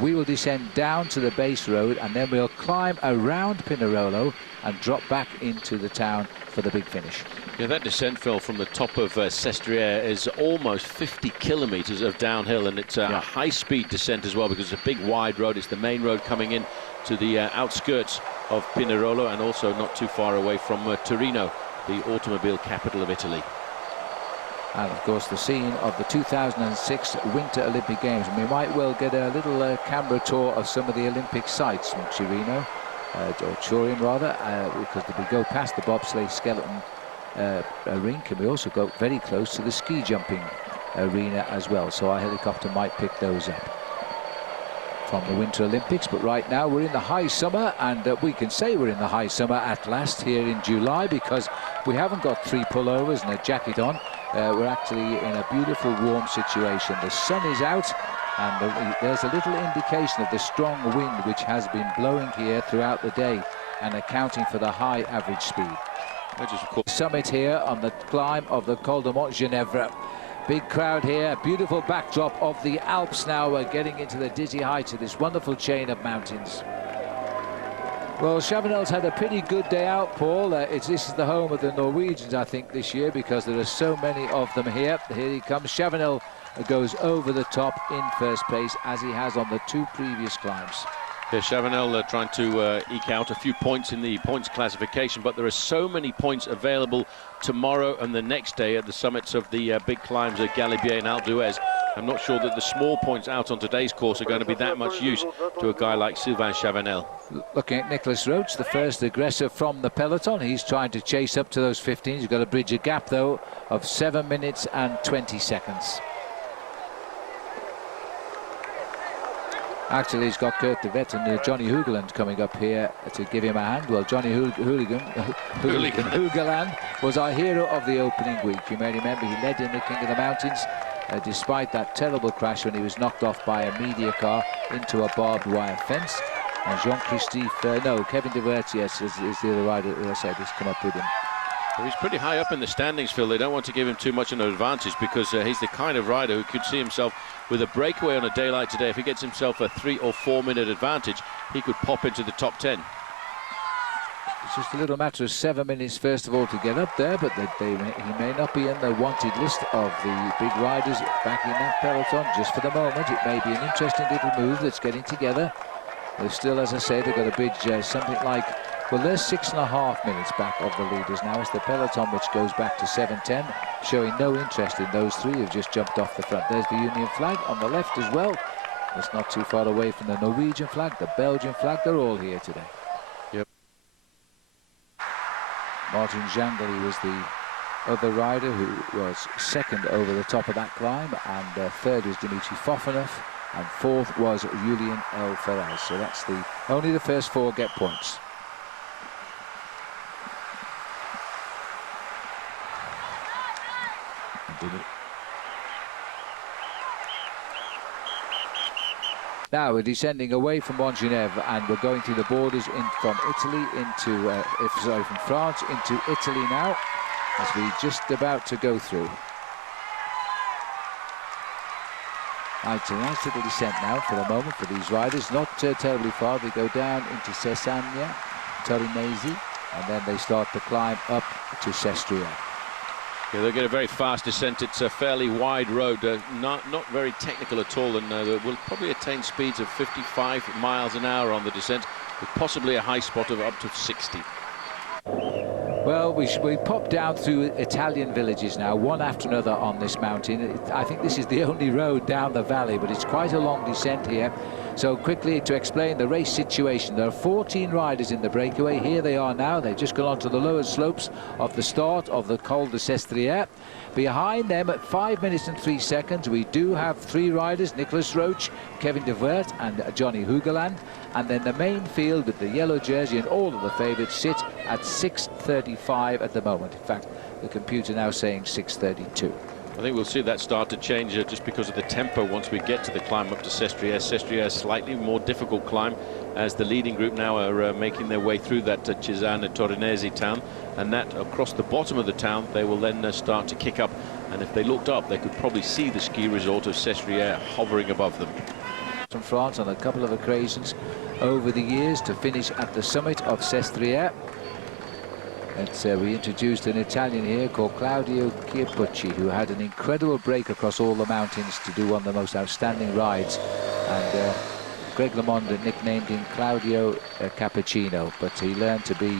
we will descend down to the base road, and then we'll climb around Pinerolo and drop back into the town for the big finish. Yeah, that descent, Phil, from the top of Sestriere is almost 50 kilometers of downhill, and it's a high-speed descent as well, because it's a big wide road. It's the main road coming in to the outskirts of Pinerolo, and also not too far away from Torino, the automobile capital of Italy. And of course the scene of the 2006 Winter Olympic Games, and we might well get a little camera tour of some of the Olympic sites from Torino, or Turin rather, because we go past the bobsleigh skeleton rink, and we also go very close to the ski jumping arena as well, so our helicopter might pick those up from the Winter Olympics. But right now we're in the high summer, and we can say we're in the high summer at last here in July, because we haven't got 3 pullovers and a jacket on. We're actually in a beautiful warm situation. The sun is out, and there's a little indication of the strong wind which has been blowing here throughout the day and accounting for the high average speed. Summit here on the climb of the Col de Montgenèvre. Big crowd here, beautiful backdrop of the Alps now. We're getting into the dizzy heights of this wonderful chain of mountains. Well, Chavanel's had a pretty good day out, Paul. This is the home of the Norwegians, I think, this year, because there are so many of them here. Here he comes. Chavanel goes over the top in first place, as he has on the 2 previous climbs. Yeah, Chavanel trying to eke out a few points in the points classification, but there are so many points available tomorrow and the next day at the summits of the big climbs at Galibier and Alpe d'Huez. I'm not sure that the small points out on today's course are going to be that much use to a guy like Sylvain Chavanel. Looking at Nicholas Roach, the first aggressor from the peloton. He's trying to chase up to those 15s. He's got to bridge a gap, though, of 7 minutes and 20 seconds. Actually, he's got Kurt de Vet and Johnny Hoogeland coming up here to give him a hand. Well, Johnny Hoogeland was our hero of the opening week. You may remember he led in the King of the Mountains, despite that terrible crash when he was knocked off by a media car into a barbed wire fence. And Kevin de Vet, yes, is the other rider who I said has come up with him. Well, he's pretty high up in the standings, Phil. They don't want to give him too much of an advantage, because he's the kind of rider who could see himself with a breakaway on a day like today. If he gets himself a 3 or 4 minute advantage, he could pop into the top 10. It's just a little matter of 7 minutes first of all to get up there, but he may not be in the wanted list of the big riders back in that peloton just for the moment. It may be an interesting little move that's getting together. They're still, as I say, they've got to bridge something like, well, there's 6.5 minutes back of the leaders now. It's the peloton which goes back to 7:10, showing no interest in those 3 who've just jumped off the front. There's the Union flag on the left as well. It's not too far away from the Norwegian flag, the Belgian flag. They're all here today. Yep. Martin Jangeli was the other rider who was second over the top of that climb, and third was Dimitri Fofanov, and fourth was Julian El Ferraz. So that's only the first 4 get points. Now we're descending away from Montgenèvre, and we're going through the borders from Italy into from France into Italy now. as we just about to go through. It's a nice little descent now for the moment for these riders, not terribly far. They go down into Cesagna, Torinese, and then they start to climb up to Sestria. Yeah, they'll get a very fast descent. It's a fairly wide road, not very technical at all, and will probably attain speeds of 55 miles an hour on the descent, with possibly a high spot of up to 60. Well, we pop down through Italian villages now, one after another on this mountain. I think this is the only road down the valley, but it's quite a long descent here. So quickly to explain the race situation, there are 14 riders in the breakaway. Here they are now. They've just gone on to the lower slopes of the start of the Col de Sestria. Behind them at 5 minutes and 3 seconds, we do have 3 riders, Nicholas Roach, Kevin de Voort and Johnny Hugeland. And then the main field with the yellow jersey and all of the favourites sit at 6:35 at the moment. In fact, the computer now saying 6:32. I think we'll see that start to change just because of the tempo once we get to the climb up to Sestria. Sestria, a slightly more difficult climb, as the leading group now are making their way through that Cesana Torinese town, and that across the bottom of the town they will then start to kick up, and if they looked up they could probably see the ski resort of Sestria hovering above them. From France on a couple of occasions over the years to finish at the summit of Sestria. We introduced an Italian here called Claudio Chiappucci, who had an incredible break across all the mountains to do one of the most outstanding rides, and Greg LeMond nicknamed him Claudio Cappuccino, but he learned to be,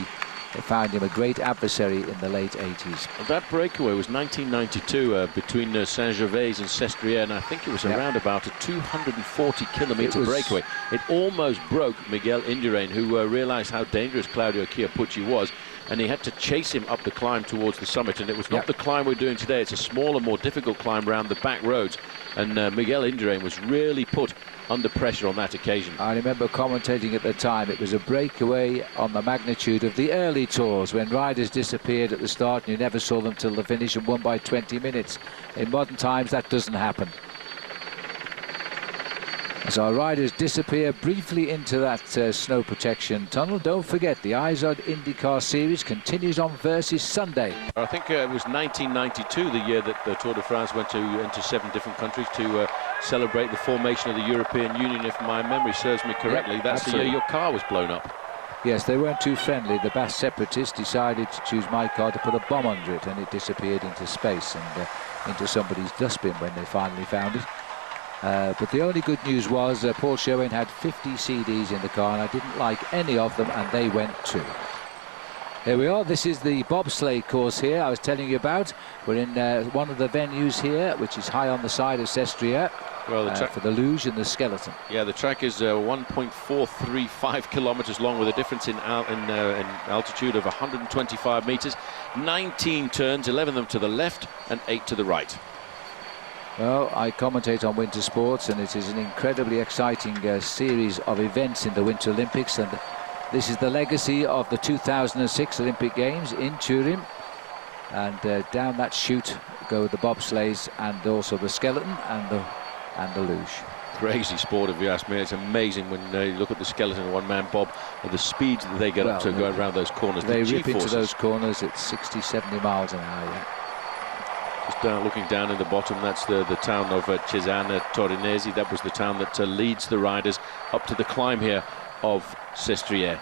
found him a great adversary in the late 80s. That breakaway was 1992 between Saint-Gervais and Sestria, and I think it was around about a 240-kilometre breakaway. It almost broke Miguel Indurain, who realised how dangerous Claudio Chiappucci was, and he had to chase him up the climb towards the summit. And it was not the climb we're doing today. It's a smaller, more difficult climb around the back roads, and Miguel Indurain was really put under pressure on that occasion. I remember commentating at the time. It was a breakaway on the magnitude of the early tours, when riders disappeared at the start and you never saw them till the finish and won by 20 minutes. In modern times that doesn't happen. As our riders disappear briefly into that snow protection tunnel, don't forget the Izod IndyCar Series continues on Versus Sunday. I think it was 1992, the year that the Tour de France went into 7 different countries to celebrate the formation of the European Union. If my memory serves me correctly, that's the year your car was blown up. Yes, they weren't too friendly. The Basque separatists decided to choose my car to put a bomb under it, and it disappeared into space and into somebody's dustbin when they finally found it. But the only good news was Paul Sherwin had 50 CDs in the car, and I didn't like any of them, and they went too. Here we are. This is the bobsleigh course here I was telling you about. We're in one of the venues here, which is high on the side of Sestria. Well, the track for the luge and the skeleton. Yeah, the track is 1.435 kilometers long, with a difference in altitude of 125 meters. 19 turns, 11 of them to the left and 8 to the right. Well, I commentate on winter sports, and it is an incredibly exciting series of events in the Winter Olympics, and this is the legacy of the 2006 Olympic Games in Turin. And down that chute go the bobsleighs and also the skeleton and the luge. Crazy sport, if you ask me. It's amazing when you look at the skeleton one-man bob and the speeds that they get up to going around those corners. They rip into those corners at 60, 70 miles an hour. Yeah. Just looking down in the bottom, that's the town of Cesana Torinese. That was the town that leads the riders up to the climb here of Sestria.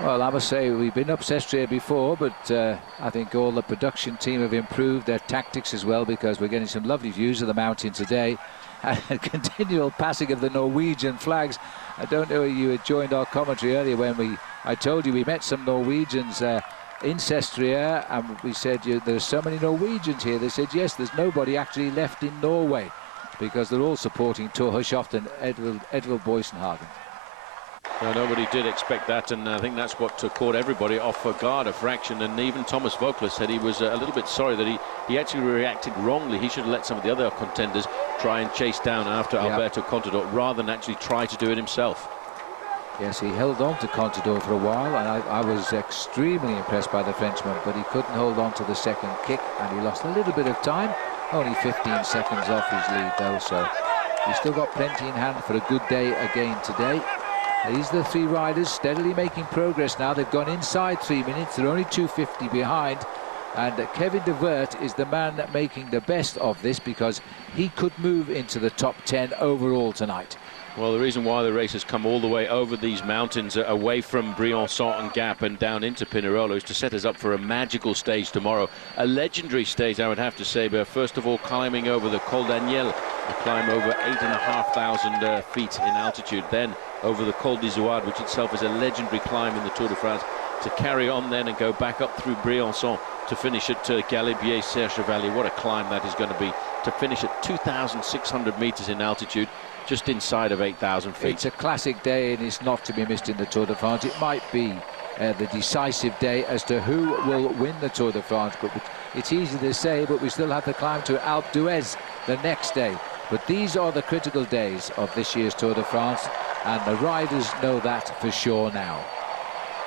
Well, I must say we've been up Sestria before, but I think all the production team have improved their tactics as well, because we're getting some lovely views of the mountain today. And continual passing of the Norwegian flags. I don't know if you had joined our commentary earlier when I told you we met some Norwegians in Sestria, and we said there's so many Norwegians here. They said yes, there's nobody actually left in Norway, because they're all supporting Thor Hushovd and Edvald Boysenhagen. No, nobody did expect that, and I think that's what caught everybody off guard a fraction. And even Thomas Voeckler said he was a little bit sorry that he actually reacted wrongly. He should have let some of the other contenders try and chase down after Alberto Contador, rather than actually try to do it himself. Yes, he held on to Contador for a while, and I was extremely impressed by the Frenchman, but he couldn't hold on to the second kick, and he lost a little bit of time. Only 15 seconds off his lead, though, so he's still got plenty in hand for a good day again today. These are the 3 riders steadily making progress now. They've gone inside 3 minutes. They're only 2:50 behind And Kevin de Weert is the man making the best of this, because he could move into the top 10 overall tonight. Well, the reason why the race has come all the way over these mountains, away from Briançon and Gap and down into Pinerolo, is to set us up for a magical stage tomorrow. A legendary stage, I would have to say. But first of all, climbing over the Col d'Agnel, a climb over 8,500 feet in altitude. Then over the Col d'Izoard, which itself is a legendary climb in the Tour de France, to carry on then and go back up through Briançon to finish at Galibier-Serre-Chevalier. What a climb that is going to be, to finish at 2,600 meters in altitude, just inside of 8,000 feet. It's a classic day, and it's not to be missed in the Tour de France. It might be the decisive day as to who will win the Tour de France, but it's easy to say, but we still have to climb to Alpe d'Huez the next day. But these are the critical days of this year's Tour de France, and the riders know that for sure now.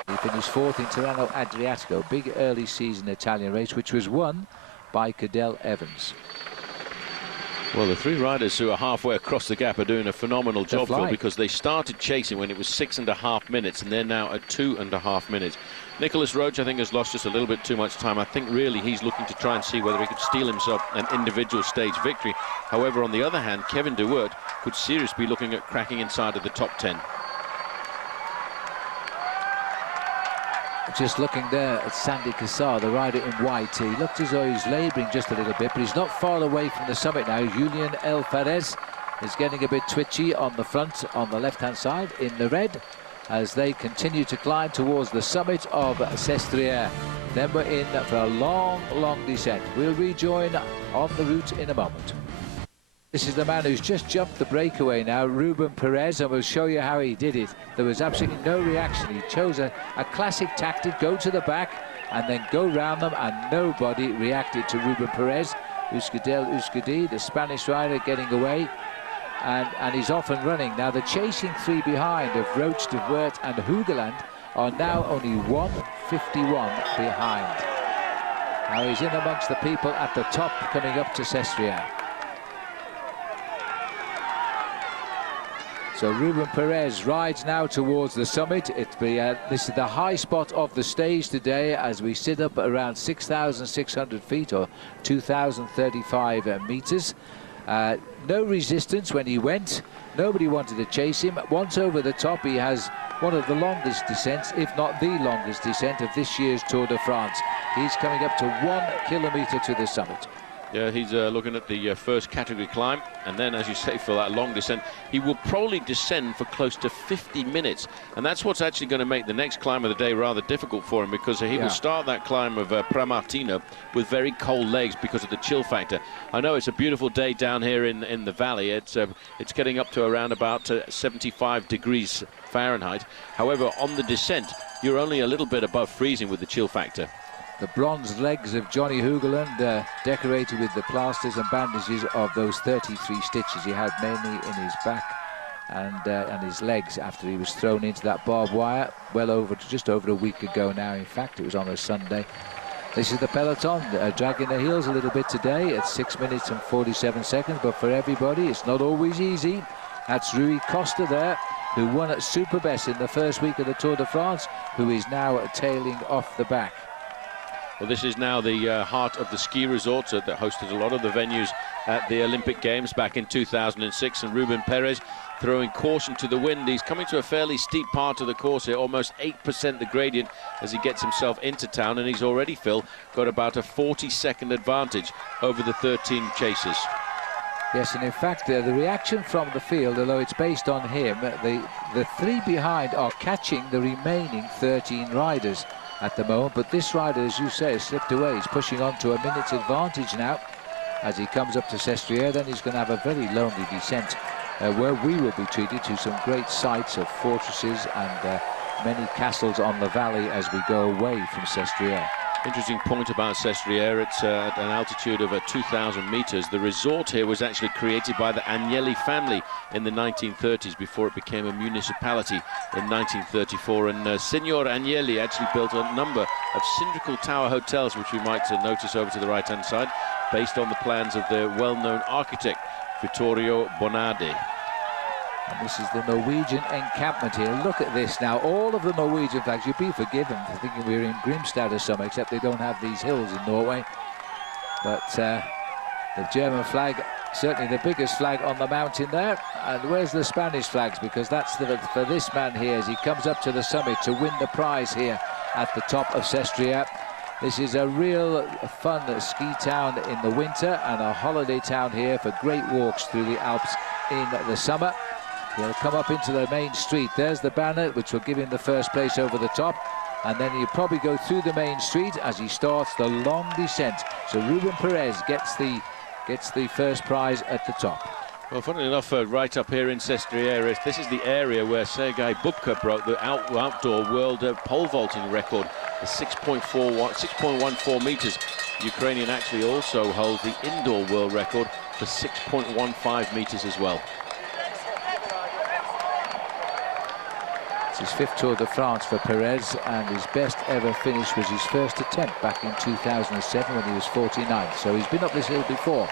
He finished fourth in Tirreno Adriatico, big early season Italian race, which was won by Cadel Evans. Well, the three riders who are halfway across the gap are doing a phenomenal job, Phil, because they started chasing when it was 6.5 minutes, and they're now at 2.5 minutes. Nicolas Roche, I think, has lost just a little bit too much time. I think really he's looking to try and see whether he could steal himself an individual stage victory. However, on the other hand, Kevin de Weert could seriously be looking at cracking inside of the top 10. Just looking there at Sandy Cassar, the rider in white. He looked as though he's labouring just a little bit, but he's not far away from the summit now. Julian Alvarez is getting a bit twitchy on the front, on the left-hand side, in the red, as they continue to climb towards the summit of Sestriere. Then we're in for a long, long descent. We'll rejoin on the route in a moment. This is the man who's just jumped the breakaway now, Ruben Perez, and we'll show you how he did it. There was absolutely no reaction. He chose a classic tactic, go to the back and then go round them, and nobody reacted to Ruben Perez. Euskadi, the Spanish rider, getting away, and he's off and running. Now the chasing three behind of Roche, de Weert and Hugeland are now only 1:51 behind. Now he's in amongst the people at the top coming up to Sestriere. So Ruben Perez rides now towards the summit. This is the high spot of the stage today, as we sit up around 6,600 feet or 2,035 meters. No resistance when he went. Nobody wanted to chase him. Once over the top, he has one of the longest descents, if not the longest descent of this year's Tour de France. He's coming up to 1 kilometer to the summit. Yeah, he's looking at the first category climb, and then, as you say, for that long descent, he will probably descend for close to 50 minutes, and that's what's actually going to make the next climb of the day rather difficult for him, because he will start that climb of Pramartino with very cold legs because of the chill factor. I know it's a beautiful day down here in the valley. It's getting up to around about 75 degrees Fahrenheit. However, on the descent, you're only a little bit above freezing with the chill factor. The bronze legs of Johnny Hugeland, decorated with the plasters and bandages of those 33 stitches he had, mainly in his back and his legs, after he was thrown into that barbed wire just over a week ago now. In fact, it was on a Sunday. This is the peloton dragging their heels a little bit today at 6 minutes and 47 seconds, but for everybody it's not always easy. That's Rui Costa there, who won at Superbest in the first week of the Tour de France, who is now tailing off the back. Well, this is now the heart of the ski resort that hosted a lot of the venues at the Olympic Games back in 2006, and Ruben Perez throwing caution to the wind. He's coming to a fairly steep part of the course here, almost 8% the gradient as he gets himself into town, and he's already, Phil, got about a 40-second advantage over the 13 chasers. Yes, and in fact, the reaction from the field, although it's based on him, the three behind are catching the remaining 13 riders at the moment, but this rider, as you say, has slipped away. He's pushing on to a minute's advantage now as he comes up to Sestriere. Then he's going to have a very lonely descent where we will be treated to some great sights of fortresses and many castles on the valley as we go away from Sestriere. Interesting point about Sestriere. It's at an altitude of 2,000 meters. The resort here was actually created by the Agnelli family in the 1930s before it became a municipality in 1934. And Signor Agnelli actually built a number of cylindrical tower hotels, which we might notice over to the right-hand side, based on the plans of the well-known architect Vittorio Bonardi. And this is the Norwegian encampment here. Look at this now. All of the Norwegian flags, you'd be forgiven for thinking we're in Grimstad or something, except they don't have these hills in Norway. But the German flag, certainly the biggest flag on the mountain there. And where's the Spanish flags? Because that's for this man here as he comes up to the summit to win the prize here at the top of Sestriere. This is a real fun ski town in the winter and a holiday town here for great walks through the Alps in the summer. He'll come up into the main street. There's the banner which will give him the first place over the top. And then he'll probably go through the main street as he starts the long descent. So Ruben Perez gets the first prize at the top. Well, funnily enough, right up here in Sestriere, this is the area where Sergei Bubka broke the outdoor world pole vaulting record, the 6.14 meters. Ukrainian actually also holds the indoor world record for 6.15 meters as well. It's his 5th Tour de France for Perez, and his best ever finish was his first attempt back in 2007 when he was 49th. So he's been up this hill before.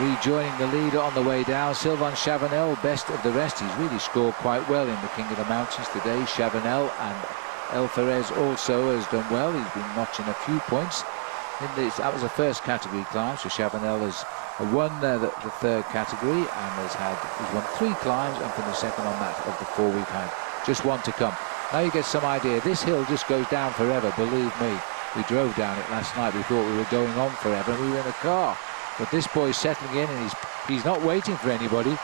Rejoining the leader on the way down, Sylvain Chavanel, best of the rest. He's really scored quite well in the King of the Mountains today. Chavanel and Elferez also has done well. He's been notching a few points. That was a first category climb, so Chavanel has won the third category and he's won 3 climbs and finished second on that of the 4 we've had. Just one to come. Now you get some idea. This hill just goes down forever, believe me. We drove down it last night. We thought we were going on forever and we were in a car. But this boy's settling in and he's not waiting for anybody.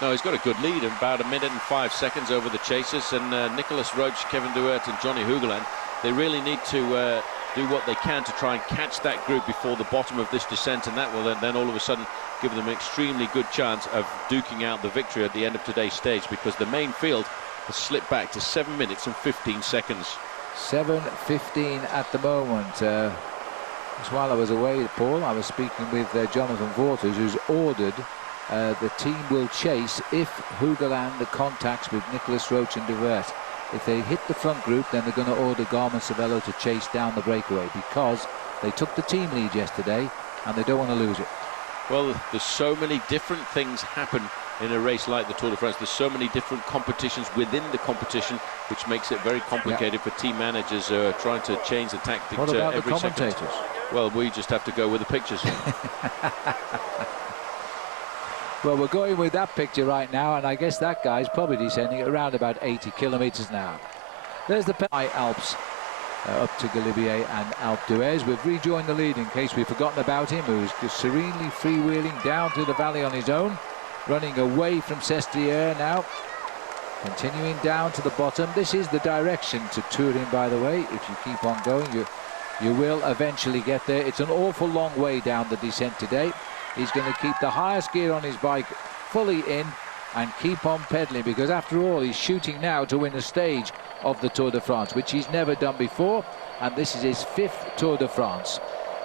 No, he's got a good lead of about 1 minute and 5 seconds over the chasers. And Nicolas Roche, Kevin Duert and Johnny Hugeland, they really need to do what they can to try and catch that group before the bottom of this descent, and that will then all of a sudden give them an extremely good chance of duking out the victory at the end of today's stage, because the main field has slipped back to 7 minutes and 15 seconds. 7:15 at the moment. Just while I was away, Paul, I was speaking with Jonathan Vaughters, who's ordered the team will chase if Hugeland contacts with Nicolas Roche and Duert. If they hit the front group, then they're going to order Garmin-Cervelo to chase down the breakaway, because they took the team lead yesterday and they don't want to lose it. Well, there's so many different things happen in a race like the Tour de France. There's so many different competitions within the competition, which makes it very complicated for team managers trying to change the tactics every second. What about the commentators? Second. Well, we just have to go with the pictures. Well, we're going with that picture right now, and I guess that guy's probably descending at around about 80 kilometers an hour. There's the Alps up to Galibier and Alpe d'Huez. We've rejoined the lead in case we've forgotten about him, who's just serenely freewheeling down through the valley on his own, running away from Sestriere now, continuing down to the bottom. This is the direction to Turin, by the way. If you keep on going, you will eventually get there. It's an awful long way down the descent today. He's going to keep the highest gear on his bike fully in and keep on pedaling, because after all he's shooting now to win a stage of the Tour de France, which he's never done before, and this is his 5th Tour de France.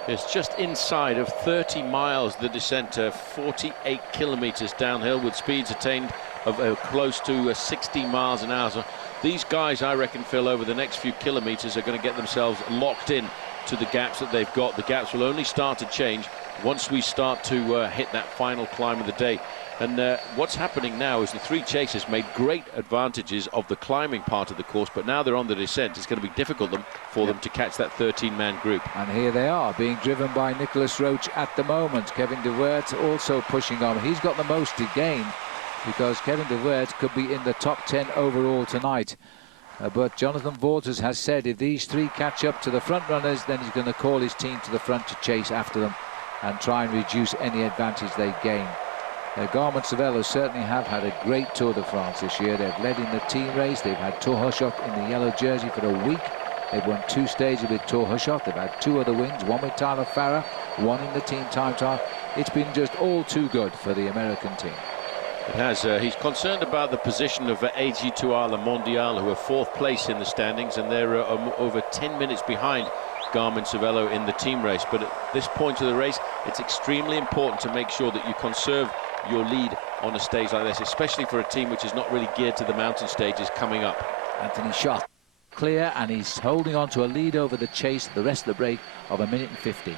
It's just inside of 30 miles the descent, 48 kilometers downhill with speeds attained of close to 60 miles an hour. So these guys, I reckon, Phil, over the next few kilometers are going to get themselves locked in to the gaps that they've got. The gaps will only start to change once we start to hit that final climb of the day. And what's happening now is the 3 chasers made great advantages of the climbing part of the course, but now they're on the descent. It's going to be difficult for them to catch that 13-man group. And here they are, being driven by Nicolas Roche at the moment. Kevin Duert also pushing on. He's got the most to gain, because Kevin Duert could be in the top 10 overall tonight. But Jonathan Vaughters has said if these 3 catch up to the front runners, then he's going to call his team to the front to chase after them and try and reduce any advantage they gain. Garmin-Cervelo certainly have had a great Tour de France this year. They've led in the team race. They've had Thor Hushovd in the yellow jersey for a week. They've won 2 stages with Thor Hushovd. They've had 2 other wins, one with Tyler Farrar, one in the team time trial. It's been just all too good for the American team. It has. He's concerned about the position of AG2R Le Mondial, who are 4th place in the standings, and they're over 10 minutes behind Garmin-Cervelo in the team race. But at this point of the race, it's extremely important to make sure that you conserve your lead on a stage like this, especially for a team which is not really geared to the mountain stages coming up. Anthony Schott clear, and he's holding on to a lead over the chase the rest of the break of 1 minute and 50.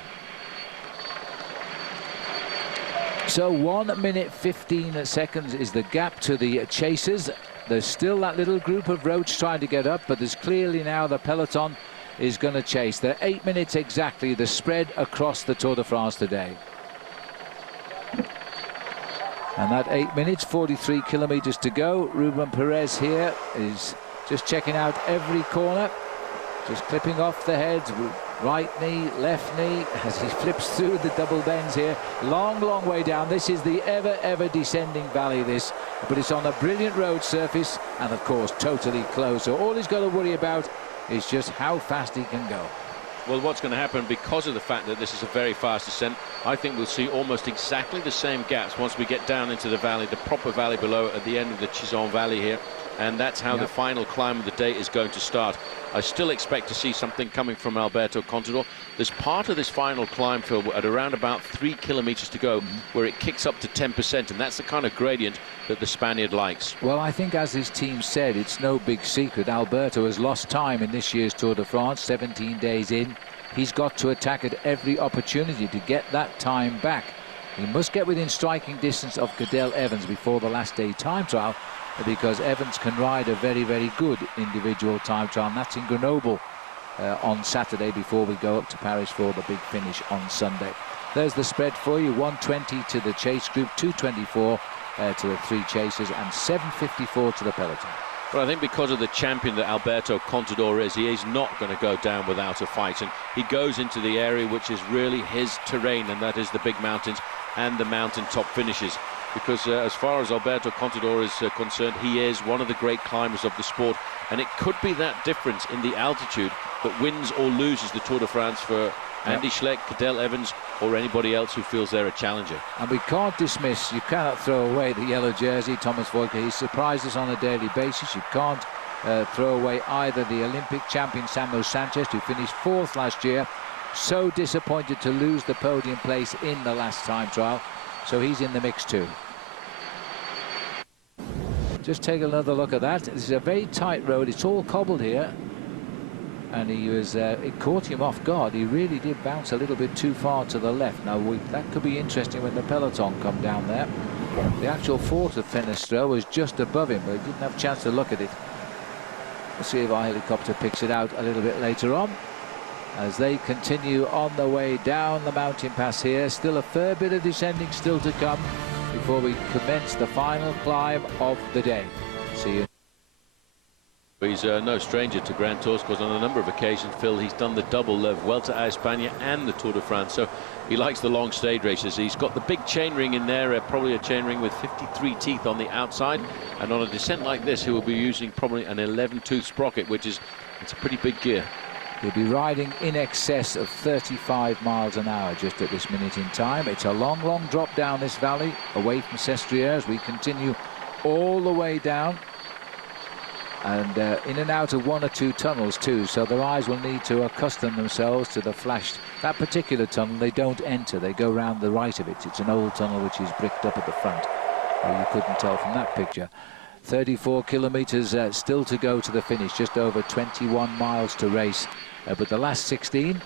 So 1 minute 15 seconds is the gap to the chasers. There's still that little group of Roach trying to get up, but there's clearly now the peloton is going to chase. They're 8 minutes exactly, the spread across the Tour de France today. And that 8 minutes, 43 kilometers to go. Ruben Perez here is just checking out every corner, just clipping off the heads, right knee, left knee, as he flips through the double bends here. Long, long way down. This is the ever descending valley, this, but it's on a brilliant road surface and, of course, totally closed. So all he's got to worry about is just how fast he can go. Well, what's going to happen, because of the fact that this is a very fast descent, I think we'll see almost exactly the same gaps once we get down into the valley, the proper valley below at the end of the Chizon Valley here. And that's how the final climb of the day is going to start. I still expect to see something coming from Alberto Contador. There's part of this final climb, Phil, at around about 3 kilometers to go, where it kicks up to 10%, and that's the kind of gradient that the Spaniard likes. Well, I think, as his team said, it's no big secret. Alberto has lost time in this year's Tour de France, 17 days in. He's got to attack at every opportunity to get that time back. He must get within striking distance of Cadel Evans before the last day time trial, because Evans can ride a very good individual time trial, and that's in Grenoble on Saturday before we go up to Paris for the big finish on Sunday. There's the spread for you: 120 to the chase group, 224 to the 3 chasers, and 754 to the peloton. But I think because of the champion that Alberto Contador is, he is not going to go down without a fight, and he goes into the area which is really his terrain, and that is the big mountains and the mountaintop finishes. Because as far as Alberto Contador is concerned, he is one of the great climbers of the sport, and it could be that difference in the altitude that wins or loses the Tour de France for Andy Schleck, Cadel Evans, or anybody else who feels they're a challenger. And we can't dismiss, you cannot throw away the yellow jersey, Thomas Voigt. He surprised us on a daily basis. You can't throw away either the Olympic champion Samuel Sanchez, who finished 4th last year. So disappointed to lose the podium place in the last time trial. So he's in the mix too. Just take another look at that. This is a very tight road. It's all cobbled here. And he was, it caught him off guard. He really did bounce a little bit too far to the left. Now, that could be interesting when the peloton come down there. The actual fort of Fenestro was just above him, but he didn't have a chance to look at it. We'll see if our helicopter picks it out a little bit later on, as they continue on the way down the mountain pass here. Still a fair bit of descending still to come before we commence the final climb of the day. See you. He's no stranger to Grand Tours, because on a number of occasions, Phil, he's done the double of Vuelta a España and the Tour de France, so he likes the long stage races. He's got the big chainring in there, probably a chainring with 53 teeth on the outside, and on a descent like this, he will be using probably an 11-tooth sprocket, which is, it's a pretty big gear. He'll be riding in excess of 35 miles an hour just at this minute in time. It's a long drop down this valley away from Sestriere as we continue all the way down, and in and out of 1 or 2 tunnels too, so their eyes will need to accustom themselves to the flash. That particular tunnel they don't enter, they go round the right of it. It's an old tunnel which is bricked up at the front. Well, you couldn't tell from that picture. 34 kilometers still to go to the finish, just over 21 miles to race, but the last 16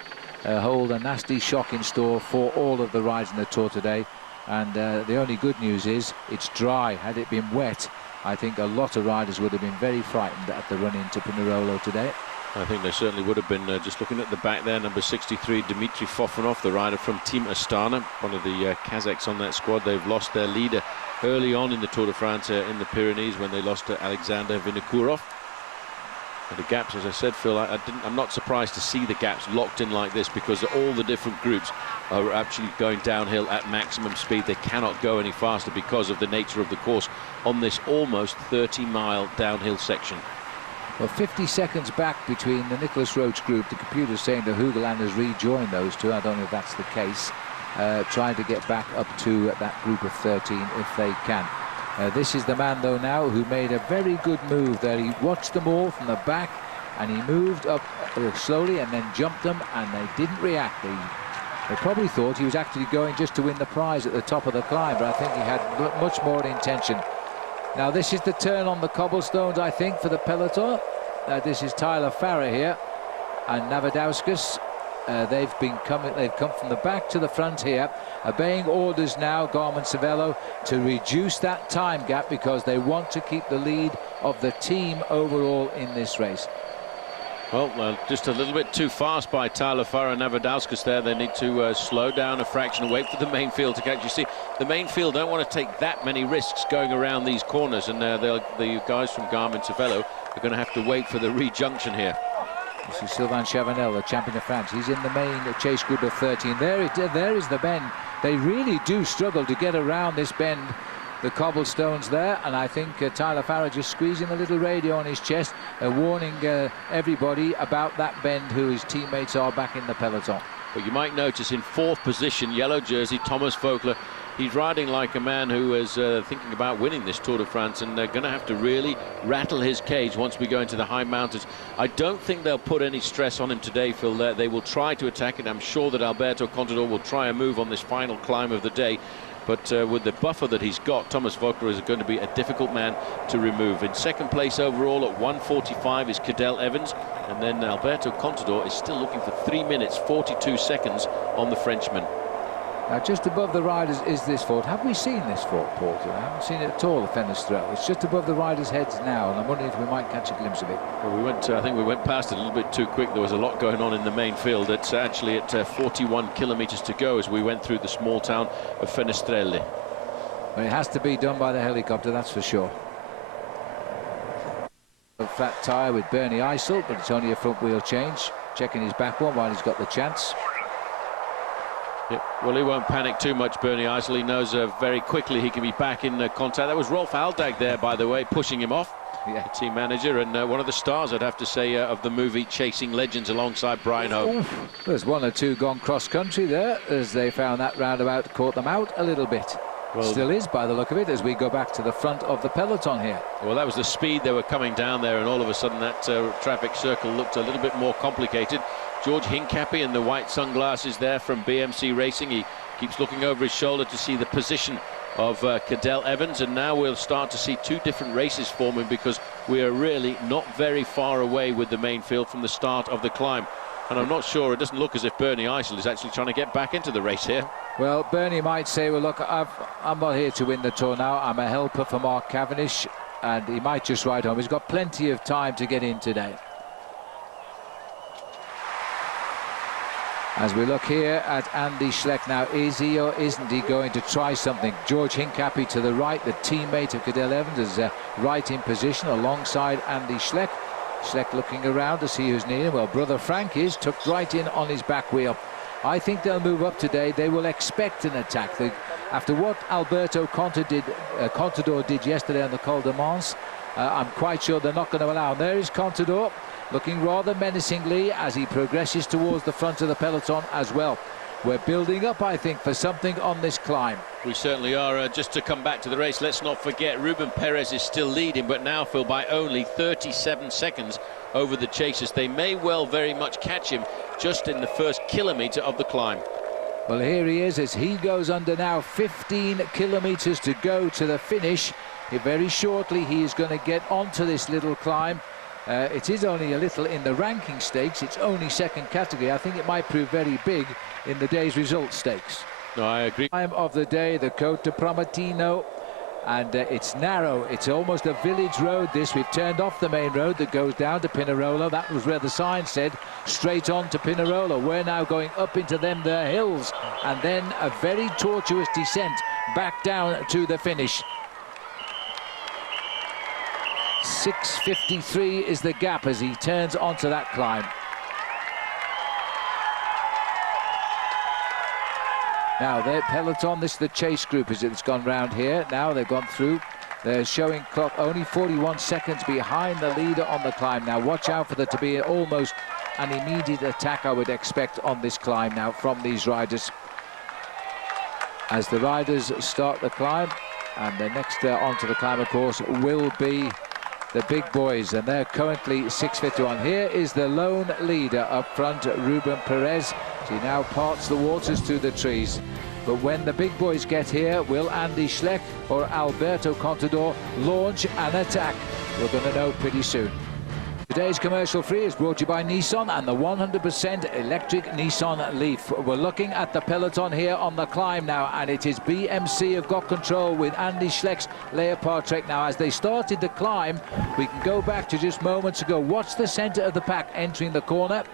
hold a nasty shock in store for all of the rides in the Tour today. And the only good news is it's dry. Had it been wet, I think a lot of riders would have been very frightened at the run into Pinerolo today. I think they certainly would have been. Just looking at the back there, number 63, Dmitry Fofanov, the rider from Team Astana, one of the Kazakhs on that squad. They've lost their leader early on in the Tour de France in the Pyrenees when they lost to Alexander Vinokourov. And the gaps, as I said, Phil, I'm not surprised to see the gaps locked in like this, because all the different groups are actually going downhill at maximum speed. They cannot go any faster because of the nature of the course on this almost 30-mile downhill section. Well, 50 seconds back between the Nicholas Roach group. The computer's saying that Hugeland has rejoined those two. I don't know if that's the case. Trying to get back up to that group of 13 if they can. This is the man, though, now who made a very good move there. He watched them all from the back, and he moved up slowly and then jumped them, and they didn't react. They probably thought he was actually going just to win the prize at the top of the climb, but I think he had much more intention. Now, this is the turn on the cobblestones, I think, for the peloton. This is Tyler Farrer here, and Navadauskas They've come from the back to the front here, obeying orders now, Garmin Cervelo, to reduce that time gap because they want to keep the lead of the team overall in this race. Well, just a little bit too fast by Tyler Farrar and Navadauskas there. They need to slow down a fraction and wait for the main field to catch. You see, the main field don't want to take that many risks going around these corners, and the guys from Garmin Cervelo are going to have to wait for the re-junction here. This is Sylvain Chavanel, the champion of France. He's in the main chase group of 13. There is the bend. They really do struggle to get around this bend, the cobblestones there, and I think Tyler Farrar just squeezing a little radio on his chest, warning everybody about that bend who his teammates are back in the peloton. But you might notice in fourth position, yellow jersey, Thomas Voeckler. He's riding like a man who is thinking about winning this Tour de France, and they're going to have to really rattle his cage once we go into the high mountains. I don't think they'll put any stress on him today, Phil. They will try to attack it. I'm sure that Alberto Contador will try a move on this final climb of the day. But with the buffer that he's got, Thomas Voeckler is going to be a difficult man to remove. In second place overall at 1:45 is Cadel Evans. And then Alberto Contador is still looking for 3 minutes, 42 seconds on the Frenchman. Now, just above the riders is this fort. Have we seen this fort, Porter? I haven't seen it at all, the Fenestrelle. It's just above the riders' heads now, and I'm wondering if we might catch a glimpse of it. Well, I think we went past it a little bit too quick. There was a lot going on in the main field. It's actually at 41 kilometers to go as we went through the small town of Fenestrelle. Well, it has to be done by the helicopter, that's for sure. A flat tyre with Bernie Eisel, but it's only a front wheel change. Checking his back one while he's got the chance. Yeah, well, he won't panic too much, Bernie Eisel. He knows very quickly he can be back in contact. That was Rolf Aldag there, by the way, pushing him off. Yeah. The team manager and one of the stars, I'd have to say, of the movie Chasing Legends alongside Brian Hope. There's one or two gone cross-country there as they found that roundabout caught them out a little bit. Well, still is by the look of it as we go back to the front of the peloton here. Well, that was the speed they were coming down there, and all of a sudden that traffic circle looked a little bit more complicated. George Hincapie in the white sunglasses there from BMC Racing. He keeps looking over his shoulder to see the position of Cadel Evans, and now we'll start to see two different races forming because we are really not very far away with the main field from the start of the climb. And I'm not sure, it doesn't look as if Bernie Eisel is actually trying to get back into the race here. Well, Bernie might say, well, look, I'm not here to win the Tour now. I'm a helper for Mark Cavendish, and he might just ride home. He's got plenty of time to get in today. As we look here at Andy Schleck now, is he or isn't he going to try something? George Hincapie to the right, the teammate of Cadel Evans, is right in position alongside Andy Schleck. Schleck looking around to see who's near. Well, brother Frank is tucked right in on his back wheel. I think they'll move up today. They will expect an attack. After what Alberto Contador did yesterday on the Col de Mans, I'm quite sure they're not going to allow. And there is Contador, looking rather menacingly as he progresses towards the front of the peloton as well. We're building up, I think, for something on this climb. We certainly are. Just to come back to the race, let's not forget Ruben Perez is still leading, but now, Phil, by only 37 seconds over the chasers. They may well very much catch him just in the first kilometre of the climb. Well, here he is as he goes under now. 15 kilometres to go to the finish. Very shortly he is going to get onto this little climb. It is only a little in the ranking stakes. It's only second category. I think it might prove very big in the day's results stakes. No, I agree. Time of the day, the Côte de Promatino, and it's narrow. It's almost a village road, this. We've turned off the main road that goes down to Pinerolo. That was where the sign said straight on to Pinerolo. We're now going up into them there hills, and then a very tortuous descent back down to the finish. 6:53 is the gap as he turns onto that climb. Now, their peloton, this is the chase group as it's gone round here. Now they've gone through. They're showing clock only 41 seconds behind the leader on the climb. Now, watch out for there to be almost an immediate attack, I would expect, on this climb now from these riders. As the riders start the climb, and the next onto the climb, of course, will be the big boys, and they're currently 6:51. Here is the lone leader up front, Ruben Perez. He now parts the waters to the trees. But when the big boys get here, will Andy Schleck or Alberto Contador launch an attack? We're going to know pretty soon. Today's commercial free is brought to you by Nissan and the 100% electric Nissan Leaf. We're looking at the peloton here on the climb now, and it is BMC have got control with Andy Schleck's Leopard Trek. Now, as they started the climb, we can go back to just moments ago. Watch the centre of the pack entering the corner.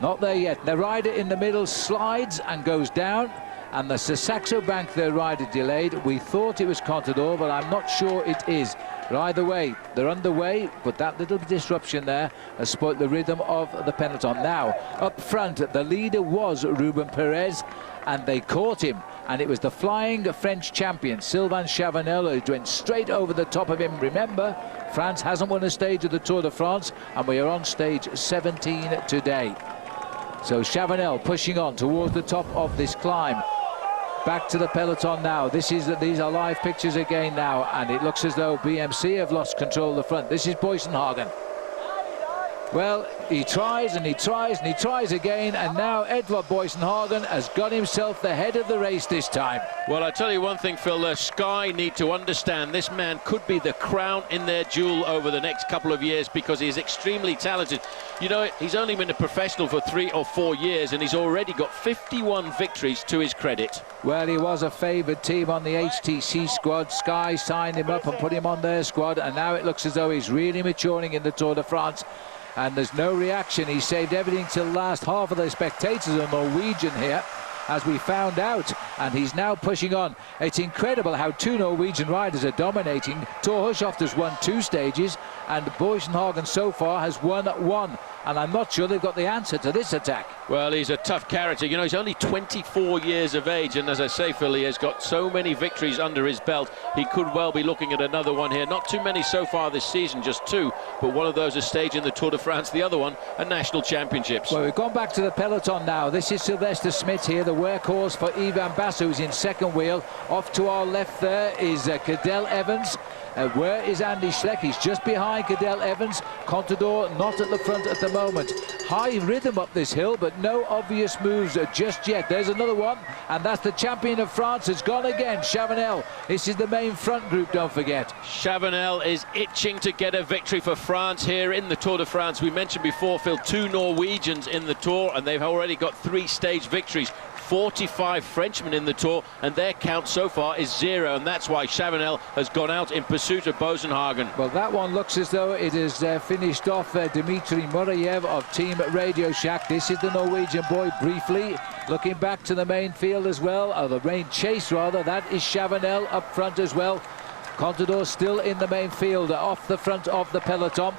Not there yet. The rider in the middle slides and goes down, and the Saxo Bank, their rider, delayed. We thought it was Contador, but I'm not sure it is. But either way, they're underway, but that little disruption there has spoilt the rhythm of the peloton. Now, up front, the leader was Ruben Perez, and they caught him. And it was the flying French champion, Sylvain Chavanel, who went straight over the top of him. Remember, France hasn't won a stage of the Tour de France, and we are on stage 17 today. So Chavanel pushing on towards the top of this climb. Back to the peloton now. These are live pictures again now, and it looks as though BMC have lost control of the front. This is Boysenhagen. Well, he tries and he tries and he tries again, and now Edvard Boysenhagen has got himself the head of the race this time. Well, I tell you one thing, Phil, Sky need to understand this man could be the crown in their jewel over the next couple of years, because he's extremely talented. You know, he's only been a professional for 3 or 4 years, and he's already got 51 victories to his credit. Well, he was a favoured team on the HTC squad. Sky signed him up and put him on their squad, and now it looks as though he's really maturing in the Tour de France. And there's no reaction. He saved everything till last. Half of the spectators are Norwegian here, as we found out, and he's now pushing on. It's incredible how 2 Norwegian riders are dominating. Thor Hushovd has won 2 stages, and Boysenhagen so far has won 1. And I'm not sure they've got the answer to this attack. Well, he's a tough character. You know, he's only 24 years of age, and as I say, Phil, he has got so many victories under his belt. He could well be looking at another one here. Not too many so far this season, just 2, but one of those is staging the Tour de France, the other one a national championships. Well, we've gone back to the peloton now. This is Sylvester Smith here, the workhorse for Ivan Basso, who's in second wheel. Off to our left there is Cadel Evans. Where is Andy Schleck? He's just behind Cadel Evans. Contador not at the front at the moment. High rhythm up this hill, but no obvious moves just yet. There's another one, and that's the champion of France. Has gone again, Chavanel. This is the main front group, don't forget. Chavanel is itching to get a victory for France here in the Tour de France. We mentioned before, Phil, 2 Norwegians in the Tour, and they've already got 3 stage victories. 45 Frenchmen in the Tour, and their count so far is 0, and that's why Chavanel has gone out in pursuit of Boysenhagen. Well, that one looks as though it is finished off. Dmitry Murayev of Team Radio Shack. This is the Norwegian boy briefly looking back to the main field as well, or the main chase rather. That is Chavanel up front as well. Contador still in the main field, off the front of the peloton.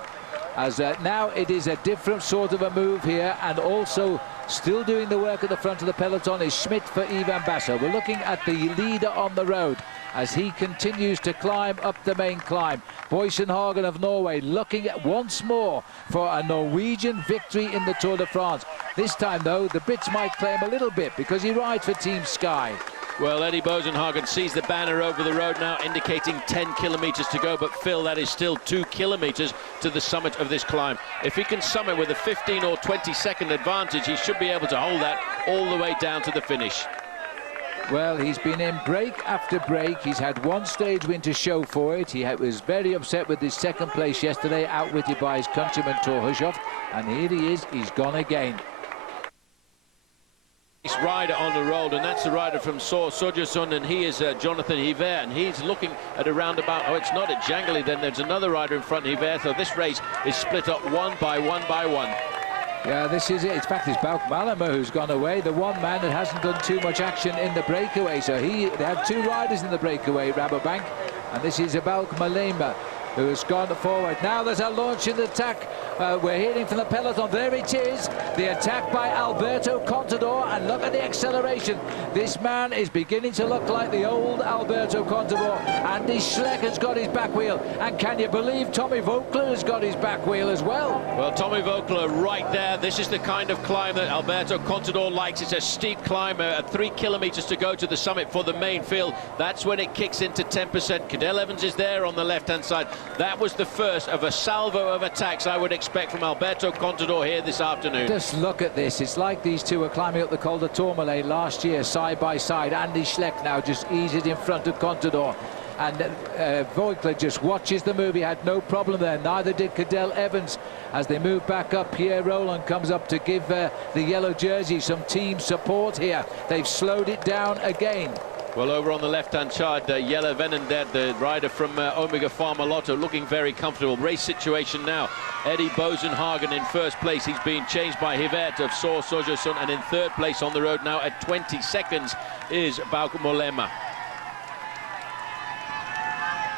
As now it is a different sort of a move here, and also still doing the work at the front of the peloton is Schmidt for Ivan Basso. We're looking at the leader on the road as he continues to climb up the main climb. Boysenhagen of Norway looking at once more for a Norwegian victory in the Tour de France. This time, though, the Brits might claim a little bit because he rides for Team Sky. Well, Eddie Boysenhagen sees the banner over the road now, indicating 10 kilometres to go. But, Phil, that is still 2 kilometres to the summit of this climb. If he can summit with a 15 or 20-second advantage, he should be able to hold that all the way down to the finish. Well, he's been in break after break. He's had 1 stage win to show for it. He was very upset with his second place yesterday, outwitted by his countryman Thor Hushovd. And here he is, he's gone again. Rider on the road, and that's the rider from Sogersund, and he is Jonathan Hiver, and he's looking at a roundabout. Oh, it's not at Jangeli, then there's another rider in front of Hiver, so this race is split up 1 by 1 by 1. Yeah, this is it. In fact, it's Bauke Mollema who's gone away, the one man that hasn't done too much action in the breakaway. So they have 2 riders in the breakaway, Rabobank, and this is Bauke Mollema who has gone forward. Now there's a launch in the attack. We're hearing from the peloton. There it is, the attack by Alberto Contador, and look at the acceleration. This man is beginning to look like the old Alberto Contador. Andy Schleck has got his back wheel, and can you believe Tommy Voeckler has got his back wheel as well? Well, Tommy Voeckler right there. This is the kind of climb that Alberto Contador likes. It's a steep climb, at 3 kilometres to go to the summit for the main field. That's when it kicks into 10%. Cadel Evans is there on the left-hand side. That was the first of a salvo of attacks I would expect from Alberto Contador here this afternoon. Just look at this. It's like these two were climbing up the Col de Tourmalet last year, side by side. Andy Schleck now just eases in front of Contador. and Voigtler just watches the move. He had no problem there. Neither did Cadel Evans. As they move back up, Pierre Roland comes up to give the yellow jersey some team support here. They've slowed it down again. Well, over on the left-hand side, Jelle Venendert, the rider from Omega Pharma Lotto, looking very comfortable. Race situation now. Eddie Bosenhagen in first place. He's being changed by Hivert of Soor Sojosun, and in third place on the road now at 20 seconds is Bauke Mollema.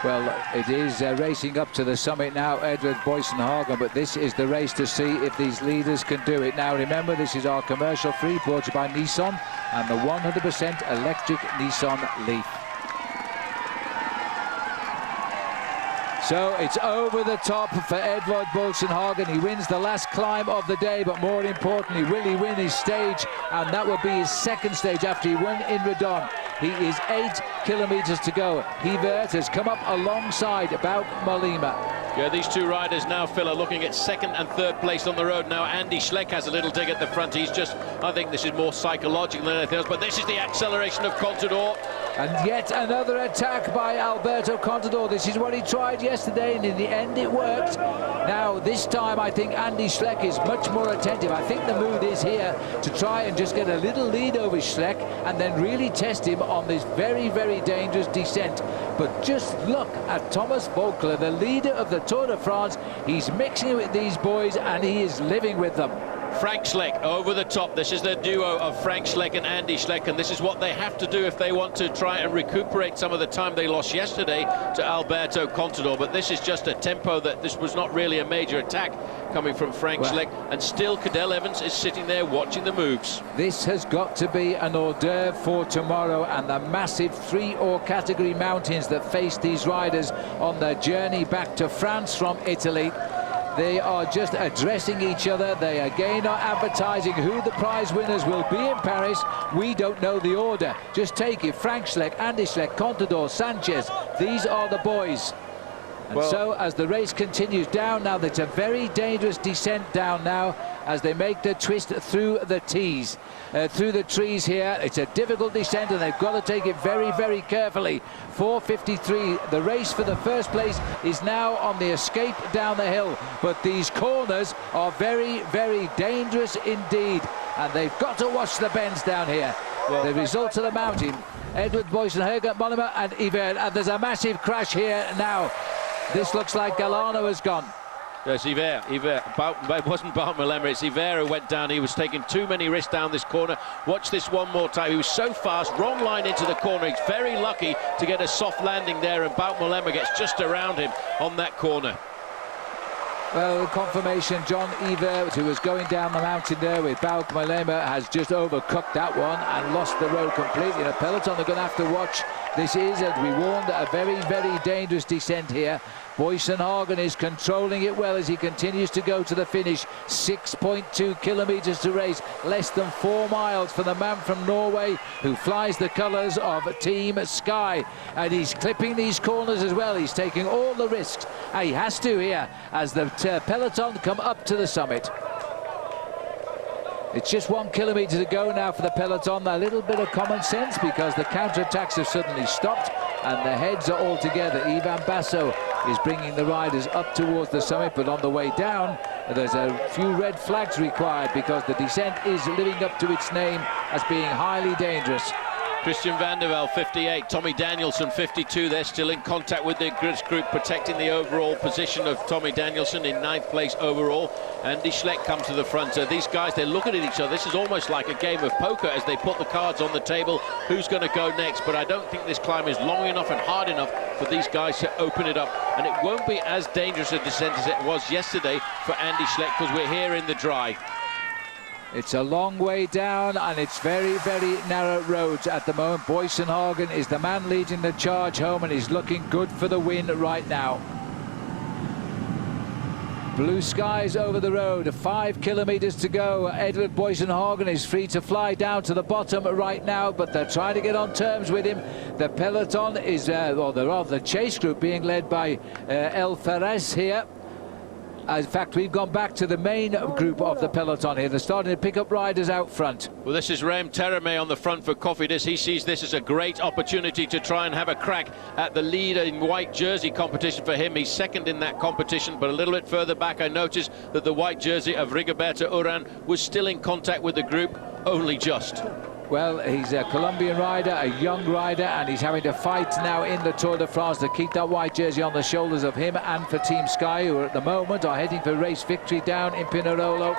Well, it is racing up to the summit now, Edward Boysenhagen, but this is the race to see if these leaders can do it. Now, remember, this is our commercial free, brought to you by Nissan and the 100% electric Nissan Leaf. So it's over the top for Edvard Bosenhagen. He wins the last climb of the day, but more importantly, will he win his stage? And that will be his second stage after he won in Redon. He is 8 kilometers to go. Hivert has come up alongside Bauke Mollema. Yeah, these two riders now, Phil, are looking at second and third place on the road now. Andy Schleck has a little dig at the front. He's just, I think this is more psychological than anything else, but this is the acceleration of Contador. And yet another attack by Alberto Contador. This is what he tried yesterday, and in the end it worked. Now, this time I think Andy Schleck is much more attentive. I think the mood is here to try and just get a little lead over Schleck and then really test him on this very, very dangerous descent. But just look at Thomas Voigtler, the leader of the Tour de France. He's mixing with these boys and he is living with them. Frank Schleck over the top. This is the duo of Frank Schleck and Andy Schleck, and this is what they have to do if they want to try and recuperate some of the time they lost yesterday to Alberto Contador. But this is just a tempo that this was not really a major attack coming from Frank Schleck, and still Cadel Evans is sitting there watching the moves. This has got to be an hors d'oeuvre for tomorrow, and the massive 3-or category mountains that face these riders on their journey back to France from Italy. They are just addressing each other. They again are advertising who the prize winners will be in Paris. We don't know the order. Just take it. Frank Schleck, Andy Schleck, Contador, Sanchez. These are the boys. And so as the race continues down now, it's a very dangerous descent down now as they make the twist through the trees here. It's a difficult descent and they've got to take it very, very carefully. 4:53, the race for the first place is now on the escape down the hill, but these corners are very, very dangerous indeed, and they've got to watch the bends down here. The results of the mountain, Edward Boysenhagen, Mollema and Hivert, and there's a massive crash here now. This looks like Galano has gone. Yes, Hivert, it wasn't Bauke Mollema, it's Hivert who went down. He was taking too many risks down this corner. Watch this one more time. He was so fast, wrong line into the corner. He's very lucky to get a soft landing there, and Bauke Mollema gets just around him on that corner. Well, confirmation, John Hivert, who was going down the mountain there with Bauke Mollema, has just overcooked that one and lost the road completely. The peloton are going to have to watch. This is, as we warned, a very, very dangerous descent here. Boysenhagen is controlling it well as he continues to go to the finish. 6.2 kilometers to race, less than 4 miles for the man from Norway who flies the colors of Team Sky. And he's clipping these corners as well. He's taking all the risks. He has to here as the peloton come up to the summit. It's just 1 kilometer to go now for the peloton. A little bit of common sense because the counterattacks have suddenly stopped and the heads are all together. Ivan Basso is bringing the riders up towards the summit, but on the way down there's a few red flags required because the descent is living up to its name as being highly dangerous. Christian Vande Velde, 58. Tommy Danielson, 52. They're still in contact with the group, protecting the overall position of Tommy Danielson in 9th place overall. Andy Schleck comes to the front. These guys, they're looking at each other. This is almost like a game of poker as they put the cards on the table. Who's going to go next? But I don't think this climb is long enough and hard enough for these guys to open it up. And it won't be as dangerous a descent as it was yesterday for Andy Schleck because we're here in the dry. It's a long way down and it's very, very narrow roads at the moment. Boysenhagen is the man leading the charge home and he's looking good for the win right now. Blue skies over the road, 5 kilometers to go. Edward Boysenhagen is free to fly down to the bottom right now, but they're trying to get on terms with him. The peloton is, or the chase group being led by El Ferres here. In fact, we've gone back to the main group of the peloton here. They're starting to pick up riders out front. Well, this is Rem Terame on the front for Cofidis. He sees this as a great opportunity to try and have a crack at the lead in white jersey competition for him. He's second in that competition, but a little bit further back I noticed that the white jersey of Rigoberto Urán was still in contact with the group, only just. Well, he's a Colombian rider, a young rider, and he's having to fight now in the Tour de France to keep that white jersey on the shoulders of him and for Team Sky, who at the moment are heading for race victory down in Pinerolo,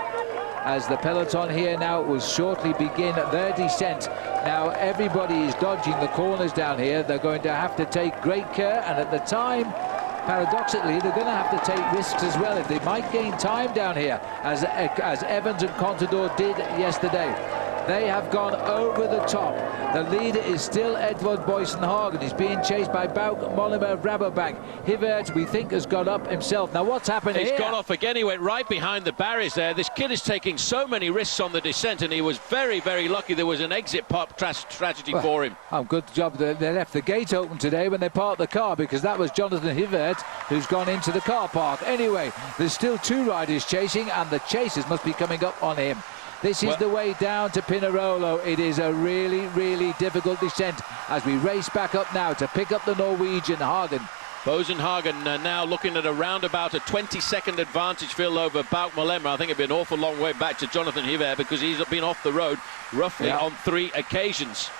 as the peloton here now will shortly begin their descent. Now everybody is dodging the corners down here. They're going to have to take great care, and at the time, paradoxically, they're going to have to take risks as well if they might gain time down here, as Evans and Contador did yesterday. They have gone over the top. The leader is still Edvald Boasson Hagen. He's being chased by Bauke Mollema of Rabobank. Hibbert, we think, has got up himself. Now, what's happened here? He's gone off again. He went right behind the barriers there. This kid is taking so many risks on the descent, and he was very, very lucky there was an exit pop tragedy for him. Oh, good job. They left the gate open today when they parked the car, because that was Jonathan Hibbert who's gone into the car park. Anyway, there's still two riders chasing, and the chasers must be coming up on him. This is the way down to Pinerolo. It is a really, really difficult descent as we race back up now to pick up the Norwegian Hagen. Boasson Hagen now looking at around about a 20-second advantage, Phil, over Bauke Mollema. I think it'd be an awful long way back to Jonathan Hibbert, because he's been off the road roughly on 3 occasions.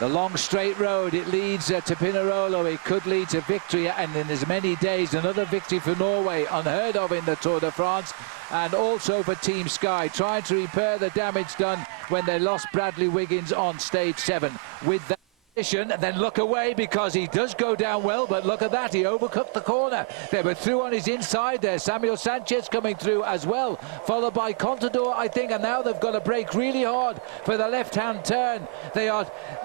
The long straight road, it leads to Pinerolo. It could lead to victory, and in as many days another victory for Norway, unheard of in the Tour de France, and also for Team Sky, trying to repair the damage done when they lost Bradley Wiggins on stage 7. With that position, then look away, because he does go down well, but look at that, he overcooked the corner. They were through on his inside there. Samuel Sanchez coming through as well, followed by Contador, I think, and now they've got to brake really hard for the left-hand turn.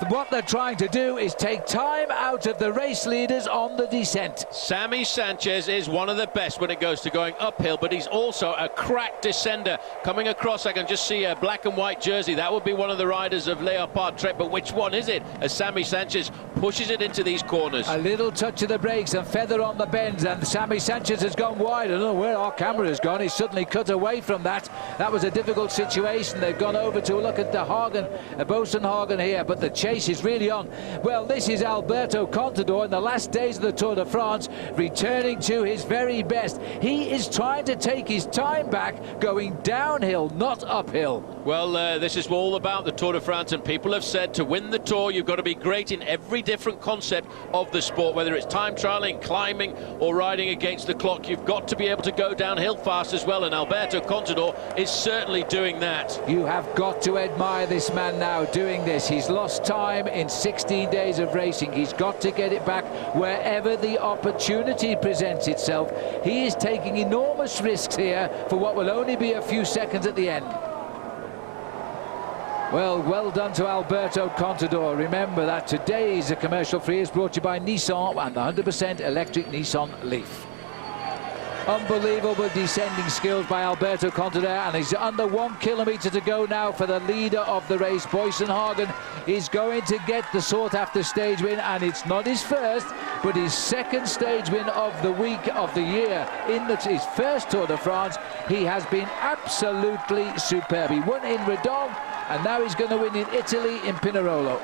What they're trying to do is take time out of the race leaders on the descent. Sammy Sanchez is one of the best when it goes to going uphill, but he's also a crack descender. Coming across, I can just see a black and white jersey. That would be one of the riders of Leopard Trek, but which one is it? As Sammy Sanchez pushes it into these corners. A little touch of the brakes and feather on the bends, and Sammy Sanchez has gone wide. I don't know where our camera has gone. He's suddenly cut away from that. That was a difficult situation. They've gone over to look at the Hagen, Boasson Hagen here, but the chase is really on. Well, this is Alberto Contador in the last days of the Tour de France, returning to his very best. He is trying to take his time back, going downhill, not uphill. Well, this is all about the Tour de France, and people have said to win the Tour, you've got to be great in every different concept of the sport, whether it's time trialing, climbing, or riding against the clock. You've got to be able to go downhill fast as well, and Alberto Contador is certainly doing that. You have got to admire this man now doing this. He's lost time in 16 days of racing. He's got to get it back wherever the opportunity presents itself. He is taking enormous risks here for what will only be a few seconds at the end. Well done to Alberto Contador. Remember that today's commercial free is brought to you by Nissan and the 100% electric Nissan Leaf. Unbelievable descending skills by Alberto Contador, and he's under 1 kilometre to go now for the leader of the race. Boasson Hagen is going to get the sought-after stage win, and it's not his first, but his second stage win of the week, of the year, in his first Tour de France. He has been absolutely superb. He won in Redon, and now he's going to win in Italy in Pinerolo.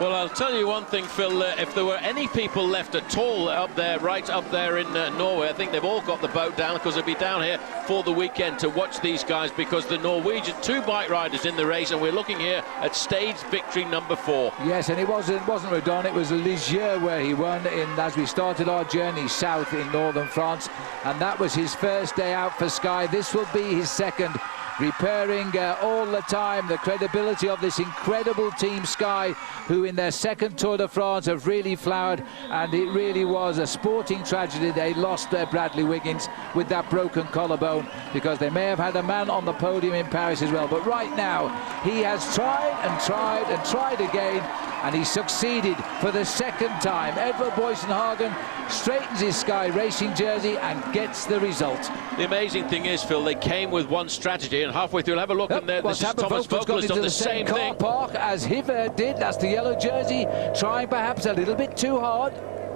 Well, I'll tell you one thing, Phil, if there were any people left at all up there, right up there in Norway, I think they've all got the boat down, because they'll be down here for the weekend to watch these guys, because the Norwegian, 2 bike riders in the race, and we're looking here at stage victory number 4. Yes, and it wasn't Redon, it was Ligier where he won as we started our journey south in northern France, and that was his first day out for Sky. This will be his second, repairing all the time the credibility of this incredible Team Sky, who in their second Tour de France have really flowered, and it really was a sporting tragedy. They lost their Bradley Wiggins with that broken collarbone, because they may have had a man on the podium in Paris as well, but right now he has tried and tried and tried again, and he succeeded for the second time. Edvald Boasson Hagen straightens his Sky Racing jersey and gets the result. The amazing thing is, Phil, they came with one strategy, and halfway through, have a look, and there, this is Thomas Vogel's done the same thing. Car park as Hibbert did. That's the yellow jersey, trying perhaps a little bit too hard.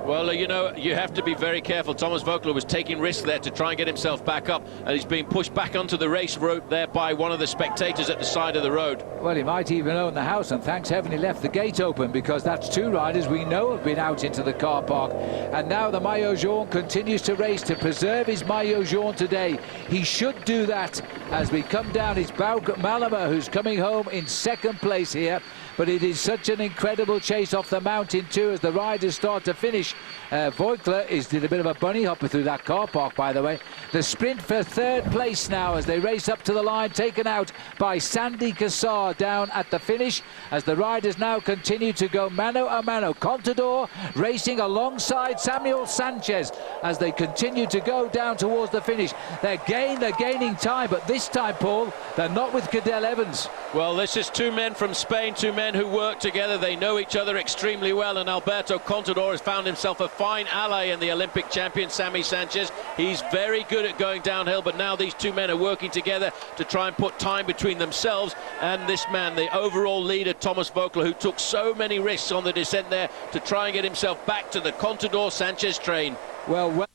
Well, you know, you have to be very careful. Thomas Voeckler was taking risks there to try and get himself back up, and he's being pushed back onto the race rope there by one of the spectators at the side of the road. Well, he might even own the house, and thanks heaven he left the gate open, because that's two riders we know have been out into the car park. And now the Maillot Jaune continues to race to preserve his Maillot Jaune today. He should do that as we come down. It's Bauke Mollema who's coming home in second place here, but it is such an incredible chase off the mountain too as the riders start to finish. Voeckler did a bit of a bunny hopper through that car park, by the way. The sprint for third place now as they race up to the line, taken out by Sandy Cassar down at the finish, as the riders now continue to go mano a mano. Contador racing alongside Samuel Sanchez as they continue to go down towards the finish. They're gaining time, but this time, Paul, they're not with Cadel Evans. Well, this is two men from Spain, two men who work together. They know each other extremely well, and Alberto Contador has found himself a fine ally in the Olympic champion, Sammy Sanchez. He's very good at going downhill, but now these two men are working together to try and put time between themselves and this man, the overall leader, Thomas Voeckler, who took so many risks on the descent there to try and get himself back to the Contador-Sanchez train. Well,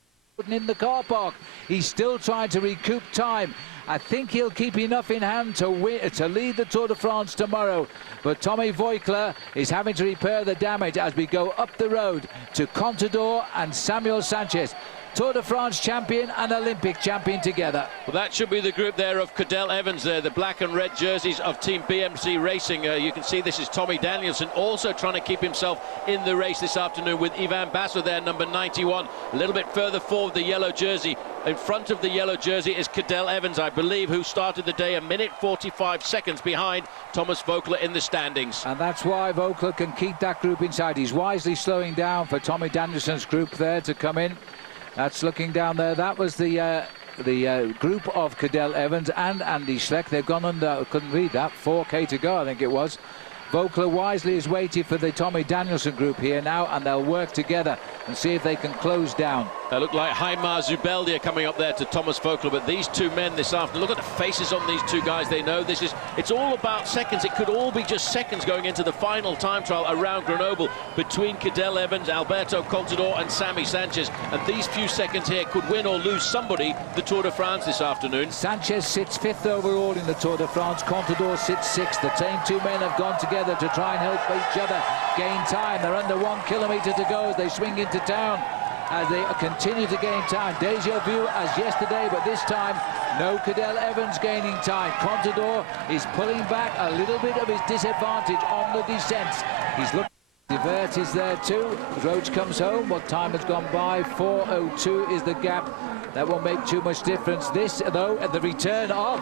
in the car park, he's still trying to recoup time. I think he'll keep enough in hand to lead the Tour de France tomorrow. But Tommy Voeckler is having to repair the damage as we go up the road to Contador and Samuel Sanchez. Tour de France champion and Olympic champion together. Well, that should be the group there of Cadel Evans there, the black and red jerseys of Team BMC Racing. You can see this is Tommy Danielson also trying to keep himself in the race this afternoon with Ivan Basso there, number 91. A little bit further forward, the yellow jersey. In front of the yellow jersey is Cadel Evans, I believe, who started the day a minute 45 seconds behind Thomas Voeckler in the standings. And that's why Voeckler can keep that group inside. He's wisely slowing down for Tommy Danielson's group there to come in. That's looking down there. That was the group of Cadel Evans and Andy Schleck. They've gone under, couldn't read that, 4K to go, I think it was. Voeckler wisely is waiting for the Tommy Danielson group here now, and they'll work together and see if they can close down. They look like Jaime Zubeldia coming up there to Thomas Voeckler, but these two men this afternoon, look at the faces on these two guys. They know it's all about seconds. It could all be just seconds going into the final time trial around Grenoble between Cadel Evans, Alberto Contador and Sammy Sanchez, and these few seconds here could win or lose somebody the Tour de France this afternoon. Sanchez sits 5th overall in the Tour de France. Contador sits 6th. The same two men have gone together to try and help each other gain time. They're under 1 kilometre to go as they swing into town, as they continue to gain time. Deja vu as yesterday, but this time no Cadel Evans gaining time. Contador is pulling back a little bit of his disadvantage on the descents. He's looking. Divert is there too. Roach comes home. What time has gone by? 4:02 is the gap. That won't make too much difference. This, though, the return of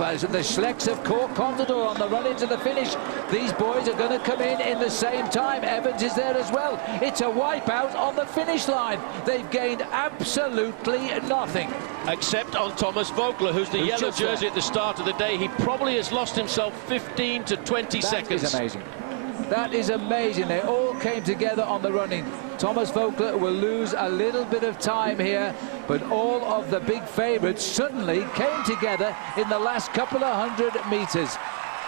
as the Schlecks have caught Contador on the run into the finish. These boys are going to come in the same time. Evans is there as well. It's a wipeout on the finish line. They've gained absolutely nothing. Except on Thomas Voeckler, who's the yellow jersey at the start of the day. He probably has lost himself 15 to 20 seconds. That is amazing. That is amazing. They all came together on the running. Thomas Voeckler will lose a little bit of time here, but all of the big favourites suddenly came together in the last couple of 100 metres.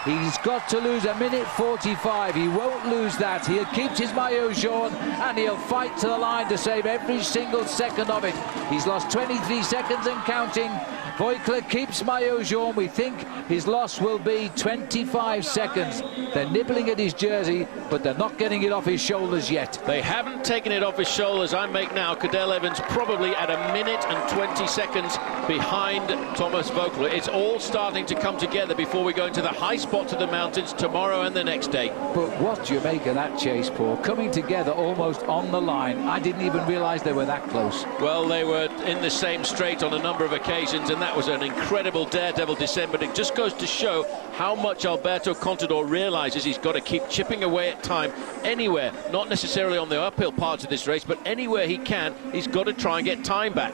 He's got to lose a minute 45. He won't lose that. He'll keep his Maillot Jaune and he'll fight to the line to save every single second of it. He's lost 23 seconds and counting. Voeckler keeps Maillot Jaune. We think his loss will be 25 seconds. They're nibbling at his jersey, but they're not getting it off his shoulders yet. They haven't taken it off his shoulders. I make now Cadel Evans probably at a minute and 20 seconds behind Thomas Voeckler. It's all starting to come together before we go into the high spots of the mountains tomorrow and the next day. But what do you make of that chase, Paul? Coming together almost on the line. I didn't even realise they were that close. Well, they were in the same straight on a number of occasions, and that was an incredible daredevil descent, but it just goes to show how much Alberto Contador realizes he's got to keep chipping away at time anywhere, not necessarily on the uphill parts of this race, but anywhere he can, he's got to try and get time back.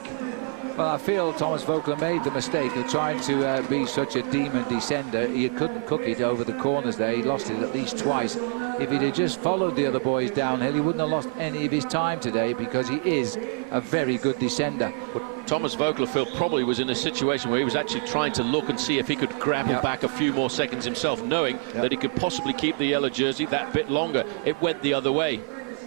Well, I feel Thomas Voeckler made the mistake of trying to be such a demon descender. He couldn't cook it over the corners there. He lost it at least twice. If he'd have just followed the other boys downhill, he wouldn't have lost any of his time today, because he is a very good descender. But Thomas Voeckler, Phil, probably was in a situation where he was actually trying to look and see if he could grapple back a few more seconds himself, knowing that he could possibly keep the yellow jersey that bit longer. It went the other way.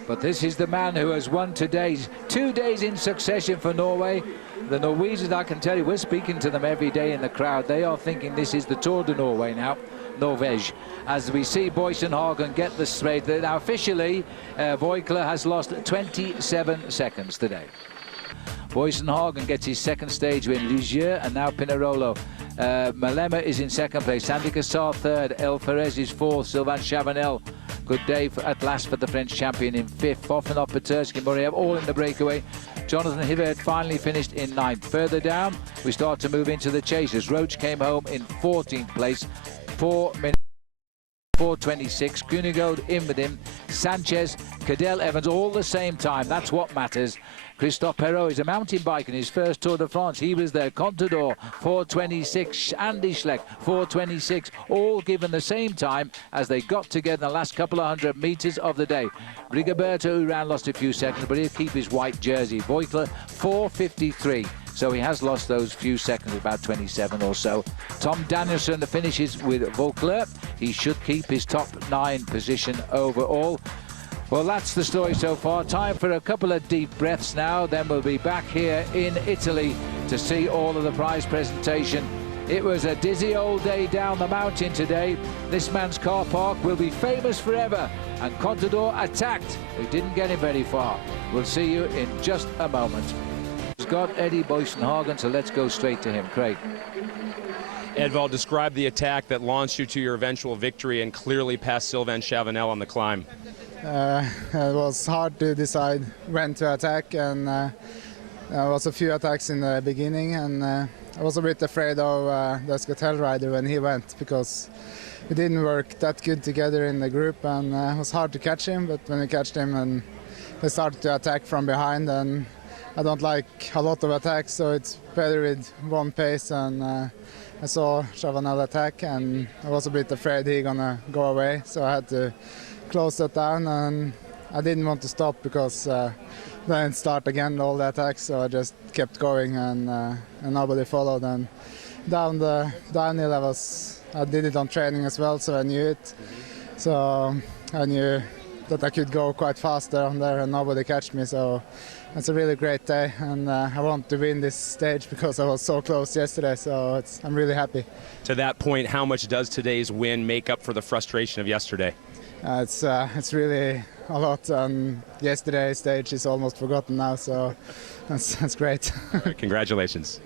But this is the man who has won today's 2 days in succession for Norway. The Norwegians, I can tell you, we're speaking to them every day in the crowd. They are thinking this is the Tour de Norway now, Norvège. As we see Boysen Hagen get the straight. Now officially, Voigtler has lost 27 seconds today. Boysen Hagen gets his second stage win. Ligier and now Pinerolo. Malema is in second place. Sandy Cassar third. El Perez is fourth. Sylvain Chavanel. Good day at last for the French champion in fifth. Fofenot, Petersky, Morev all in the breakaway. Jonathan Hibbert finally finished in ninth. Further down, we start to move into the chasers. Roach came home in 14th place. 4 minutes. 4:26. Kunigold in with him. Sanchez, Cadel Evans, all the same time. That's what matters. Christophe Perrault is a mountain bike in his first Tour de France. He was there. Contador, 4:26. Andy Schleck, 4:26. All given the same time as they got together in the last couple of 100 meters of the day. Rigoberto Urán lost a few seconds, but he'll keep his white jersey. Voigtler, 4:53. So he has lost those few seconds, about 27 or so. Tom Danielson finishes with Voigtler. He should keep his top 9 position overall. Well, that's the story so far. Time for a couple of deep breaths now. Then we'll be back here in Italy to see all of the prize presentation. It was a dizzy old day down the mountain today. This man's car park will be famous forever. And Contador attacked. It didn't get him very far. We'll see you in just a moment. He's got Eddie Boysen Hagen, so let's go straight to him. Craig. Edvald, describe the attack that launched you to your eventual victory and clearly passed Sylvain Chavanel on the climb. It was hard to decide when to attack, and there was a few attacks in the beginning, and I was a bit afraid of the Escatel rider when he went, because we didn't work that good together in the group, and it was hard to catch him. But when we catched him and they started to attack from behind, and I don't like a lot of attacks, so it's better with one pace. And I saw Chavanel attack, and I was a bit afraid he gonna go away, so I had to close that down, and I didn't want to stop because then start again all the attacks, so I just kept going, and nobody followed. And down the downhill, I did it on training as well, so I knew it. So I knew that I could go quite fast down there, and nobody catched me. So it's a really great day, and I want to win this stage because I was so close yesterday. So I'm really happy. To that point, how much does today's win make up for the frustration of yesterday? It's really a lot, and yesterday's stage is almost forgotten now, so that's great. Congratulations.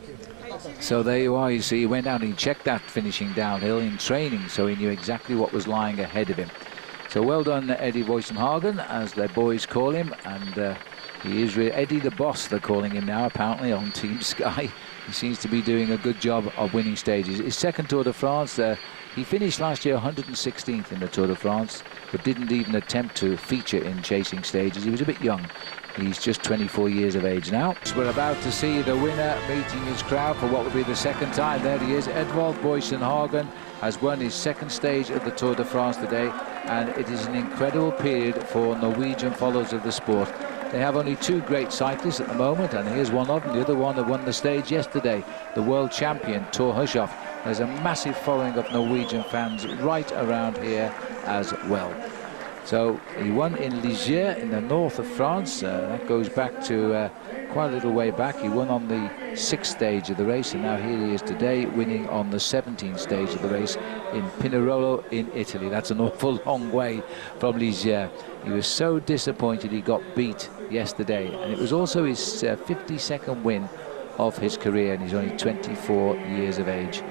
So there you are. You see, he went down and he checked that finishing downhill in training, so he knew exactly what was lying ahead of him. So well done, Eddie Boysen Hagen, as their boys call him, and he is really Eddie the Boss, they're calling him now, apparently, on Team Sky. He seems to be doing a good job of winning stages. His second Tour de France, he finished last year 116th in the Tour de France, but didn't even attempt to feature in chasing stages. He was a bit young. He's just 24 years of age now. So we're about to see the winner meeting his crowd for what will be the second time. There he is. Edvald Boysen Hagen has won his second stage of the Tour de France today, and it is an incredible period for Norwegian followers of the sport. They have only 2 great cyclists at the moment, and here's one of them, the other one that won the stage yesterday, the world champion, Thor Hushovd. There's a massive following of Norwegian fans right around here as well. So he won in Ligier in the north of France. That goes back to quite a little way back. He won on the 6th stage of the race, and now here he is today winning on the 17th stage of the race in Pinerolo in Italy. That's an awful long way from Ligier. He was so disappointed he got beat yesterday, and it was also his 52nd win of his career, and he's only 24 years of age.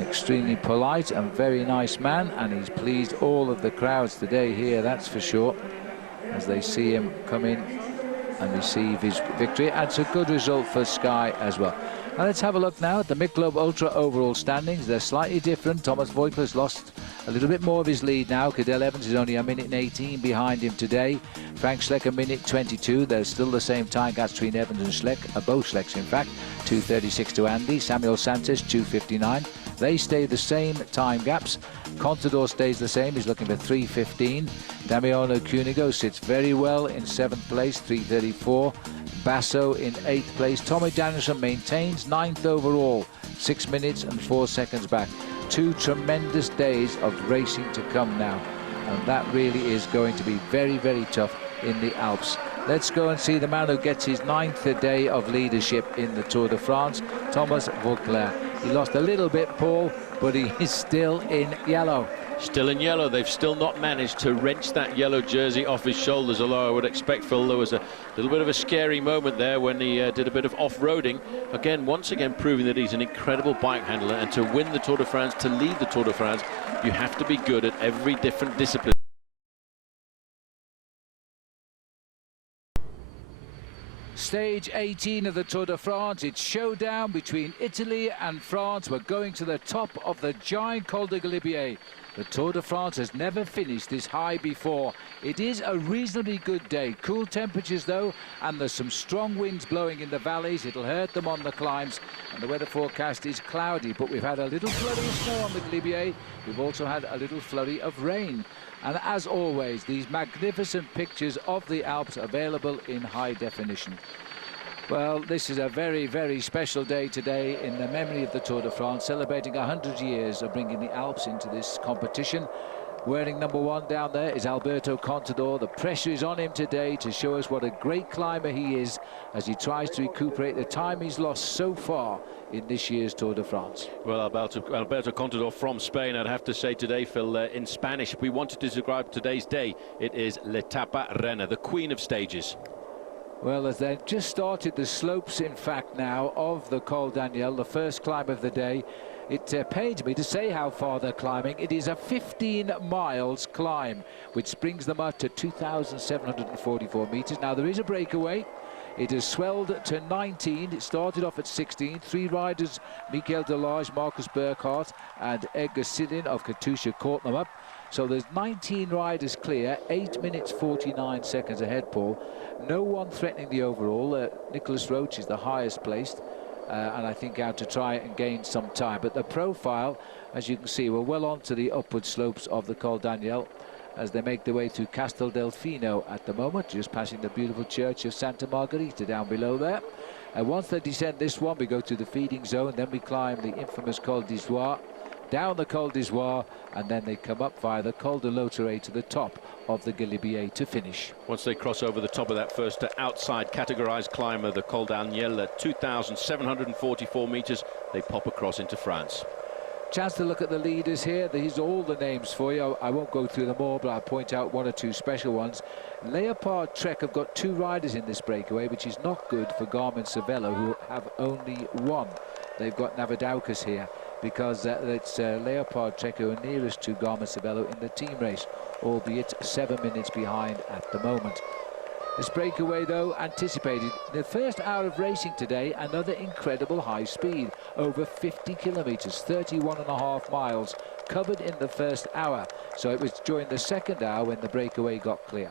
Extremely polite and very nice man, and he's pleased all of the crowds today here, that's for sure, as they see him come in and receive his victory. And it's a good result for Sky as well. Now let's have a look now at the Michelob Ultra overall standings. They're slightly different. Thomas Voigtler's lost a little bit more of his lead now. Cadel Evans is only 1:18 behind him today. Frank Schleck 1:22. There's still the same time gaps between Evans and Schleck, both Schlecks in fact. 2:36 to Andy. Samuel Santos 2:59. They stay the same time gaps. Contador stays the same. He's looking for 3:15. Damiano Cunego sits very well in 7th place, 3:34. Basso in 8th place. Tommy Danielson maintains 9th overall, 6 minutes and 4 seconds back. 2 tremendous days of racing to come now, and that really is going to be very, very tough in the Alps. Let's go and see the man who gets his 9th day of leadership in the Tour de France, Thomas Voeckler. He lost a little bit, Paul, but he is still in yellow. Still in yellow. They've still not managed to wrench that yellow jersey off his shoulders, although I would expect, Phil, there was a little bit of a scary moment there when he did a bit of off-roading. Again, once again, proving that he's an incredible bike handler, and to win the Tour de France, to lead the Tour de France, you have to be good at every different discipline. Stage 18 of the Tour de France. It's showdown between Italy and France. We're going to the top of the giant Col de Galibier. The Tour de France has never finished this high before. It is a reasonably good day. Cool temperatures though, and there's some strong winds blowing in the valleys. It'll hurt them on the climbs, and the weather forecast is cloudy, but we've had a little flurry of snow on the Galibier. We've also had a little flurry of rain. And as always, these magnificent pictures of the Alps available in high definition. Well, this is a very, very special day today in the memory of the Tour de France, celebrating 100 years of bringing the Alps into this competition. Wearing number 1 down there is Alberto Contador. The pressure is on him today to show us what a great climber he is as he tries to recuperate the time he's lost so far in this year's Tour de France. Well, Alberto Contador from Spain, I'd have to say today, Phil, in Spanish, if we wanted to describe today's day, it is l'etapa reina, the queen of stages. Well, as they've just started the slopes, in fact, now of the Col Daniel, the first climb of the day, it pains me to say how far they're climbing. It is a 15 miles climb, which brings them up to 2,744 meters. Now, there is a breakaway. It has swelled to 19. It started off at 16. 3 riders, Mikel Delage, Marcus Burkhardt and Edgar Sidin of Katusha, caught them up. So there's 19 riders clear, 8 minutes 49 seconds ahead, Paul. No one threatening the overall. Nicholas Roach is the highest placed, and I think out to try and gain some time. But the profile, as you can see, we're well onto the upward slopes of the Col Daniel as they make their way through Castel Delfino at the moment, just passing the beautiful church of Santa Margherita down below there. And once they descend this one, we go to the feeding zone, then we climb the infamous Col d'Izoire, down the Col d'Izoire, and then they come up via the Col de Lauteret to the top of the Galibier to finish. Once they cross over the top of that first outside categorized climber, the Col Daniel, at 2,744 meters, they pop across into France. Chance to look at the leaders here. These are all the names for you. I won't go through them all, but I'll point out 1 or 2 special ones. Leopard Trek have got 2 riders in this breakaway, which is not good for Garmin Cervelo, who have only 1. They've got Navadaukas here, because it's Leopard Trek who are nearest to Garmin Cervelo in the team race, albeit 7 minutes behind at the moment. This breakaway, though, anticipated. In the first hour of racing today, another incredible high speed, over 50 kilometers, 31.5 miles, covered in the first hour. So it was during the second hour when the breakaway got clear.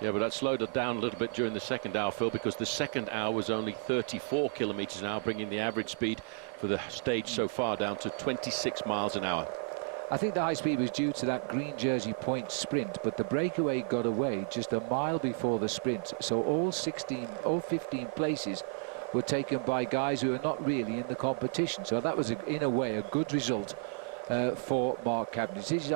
Yeah, but that slowed it down a little bit during the second hour, Phil, because the second hour was only 34 kilometers an hour, bringing the average speed for the stage so far down to 26 miles an hour. I think the high speed was due to that green jersey point sprint, but the breakaway got away just a mile before the sprint. So all 15 places were taken by guys who are not really in the competition. So that was, in a way, a good result for Mark Cavendish.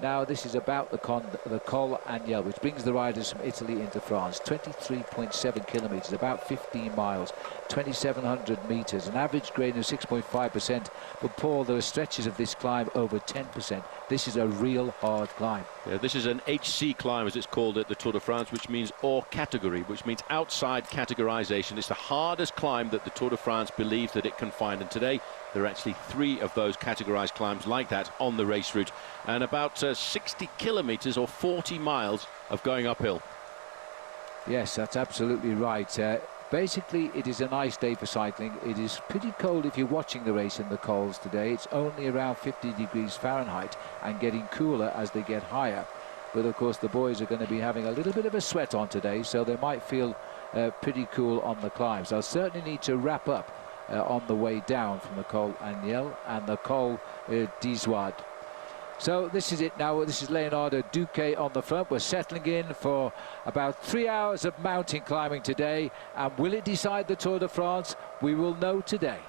Now this is about the Col Daniel, which brings the riders from Italy into France. 23.7 kilometers, about 15 miles, 2,700 meters, an average grade of 6.5%. But Paul, there are stretches of this climb over 10%. This is a real hard climb. Yeah, this is an HC climb, as it's called at the Tour de France, which means hors category, which means outside categorization. It's the hardest climb that the Tour de France believes that it can find, and today there are actually 3 of those categorized climbs like that on the race route, and about 60 kilometers or 40 miles of going uphill. Yes, that's absolutely right. Basically, it is a nice day for cycling. It is pretty cold if you're watching the race in the Cols today. It's only around 50 degrees Fahrenheit and getting cooler as they get higher. But of course, the boys are going to be having a little bit of a sweat on today, so they might feel pretty cool on the climbs. They'll certainly need to wrap up on the way down from the Col Daniel and the Col d'Izoire. So this is it now. This is Leonardo Duque on the front. We're settling in for about 3 hours of mountain climbing today. And will it decide the Tour de France? We will know today.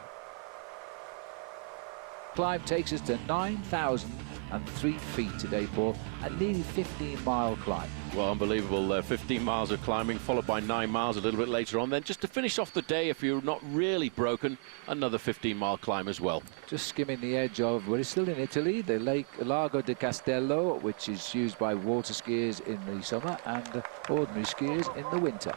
climb takes us to 9,003 feet today, Paul, a nearly 15-mile climb. Well, unbelievable. 15 miles of climbing, followed by 9 miles a little bit later on. Then just to finish off the day, if you're not really broken, another 15-mile climb as well. Just skimming the edge of, we're still in Italy, the Lake Lago di Castello, which is used by water skiers in the summer and ordinary skiers in the winter.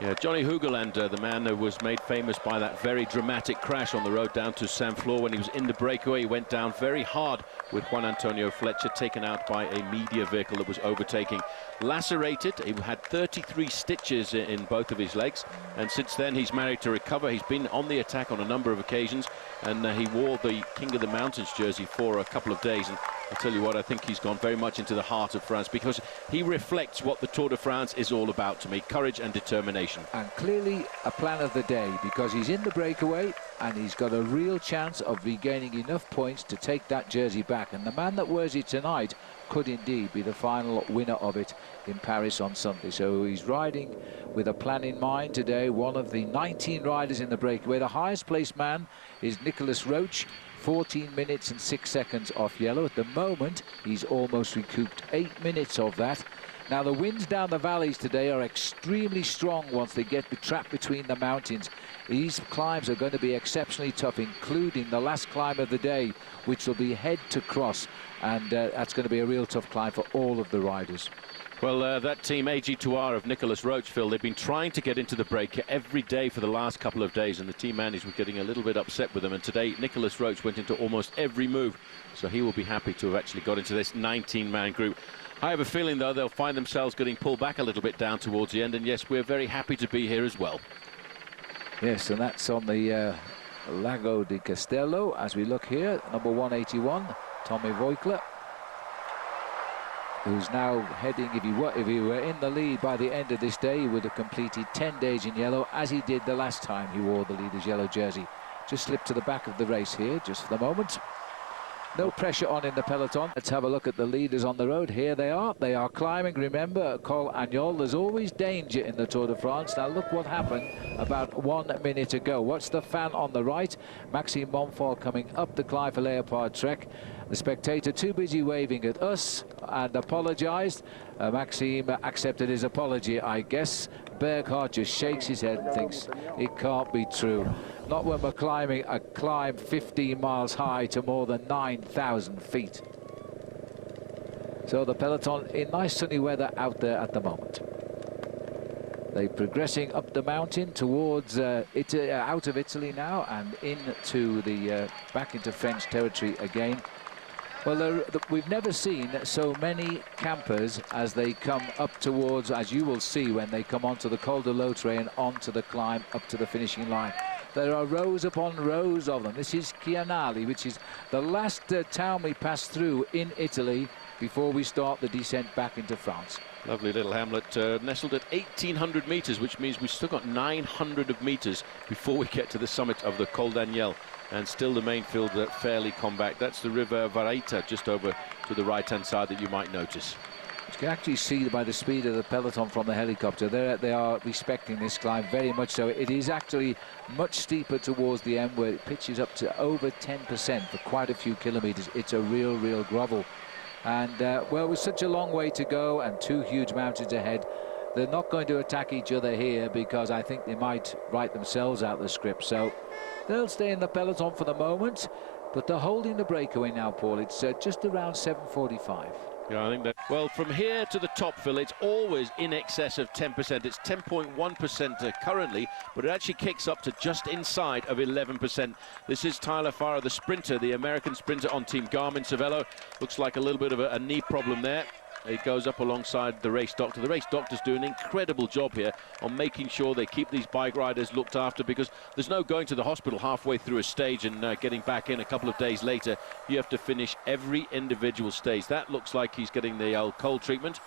Yeah, Johnny Hoogerland, the man who was made famous by that very dramatic crash on the road down to Saint Flour when he was in the breakaway. He went down very hard with Juan Antonio Fletcher, taken out by a media vehicle that was overtaking. Lacerated, he had 33 stitches in both of his legs, and since then he's managed to recover. He's been on the attack on a number of occasions, and he wore the King of the Mountains jersey for a couple of days. And I'll tell you what, I think he's gone very much into the heart of France, because he reflects what the Tour de France is all about to me: courage and determination. And clearly a plan of the day, because he's in the breakaway and he's got a real chance of regaining enough points to take that jersey back. And the man that wears it tonight could indeed be the final winner of it in Paris on Sunday. So he's riding with a plan in mind today. One of the 19 riders in the breakaway. The highest placed man is Nicolas Roche, 14 minutes and 6 seconds off yellow. At the moment, he's almost recouped 8 minutes of that. Now, the winds down the valleys today are extremely strong once they get trapped between the mountains. These climbs are going to be exceptionally tough, including the last climb of the day, which will be head to cross. And that's going to be a real tough climb for all of the riders. Well, that team AG2R of Nicolas Roche, Phil, they've been trying to get into the break every day for the last couple of days, and the team managers were getting a little bit upset with them. And today, Nicolas Roche went into almost every move, so he will be happy to have actually got into this 19-man group. I have a feeling, though, they'll find themselves getting pulled back a little bit down towards the end, and yes, we're very happy to be here as well. Yes, and that's on the Lago di Castello. As we look here, number 181, Tommy Voigtler, who's now heading, if he were in the lead by the end of this day, he would have completed 10 days in yellow, as he did the last time he wore the leader's yellow jersey. Just slipped to the back of the race here, just for the moment. No pressure on in the peloton. Let's have a look at the leaders on the road. Here they are. They are climbing. Remember, Col Agnol. There's always danger in the Tour de France. Now look what happened about 1 minute ago. Watch the fan on the right. Maxime Monfort coming up the Clive Leopard trek. The spectator too busy waving at us and apologized. Maxime accepted his apology, I guess. Berghardt just shakes his head and thinks it can't be true. Not when we're climbing a climb 15 miles high to more than 9,000 feet. So the peloton in nice sunny weather out there at the moment. They're progressing up the mountain towards out of Italy now and into the back into French territory again. Well, we've never seen so many campers as they come up towards, as you will see when they come onto the Col de Lautre and onto the climb up to the finishing line. There are rows upon rows of them. This is Chianali, which is the last town we pass through in Italy before we start the descent back into France. Lovely little hamlet, nestled at 1,800 meters, which means we've still got 900 of meters before we get to the summit of the Col d'Agnel. And still the main field fairly compact. That's the River Vareta just over to the right-hand side that you might notice. You can actually see by the speed of the peloton from the helicopter, they are respecting this climb very much so. It is actually much steeper towards the end, where it pitches up to over 10% for quite a few kilometers. It's a real grovel. And, well, with such a long way to go and two huge mountains ahead, they're not going to attack each other here, because I think they might write themselves out the script. So they'll stay in the peloton for the moment, but they're holding the breakaway now, Paul. It's just around 7:45. Yeah, I think that, well, from here to the top, Phil, it's always in excess of 10%. It's 10.1% currently, but it actually kicks up to just inside of 11%. This is Tyler Farrar, the sprinter, the American sprinter on Team Garmin Cervelo. Looks like a little bit of a knee problem there. He goes up alongside the race doctor. The race doctor's doing an incredible job here on making sure they keep these bike riders looked after, because there's no going to the hospital halfway through a stage and getting back in a couple of days later. You have to finish every individual stage. That looks like he's getting the cold treatment,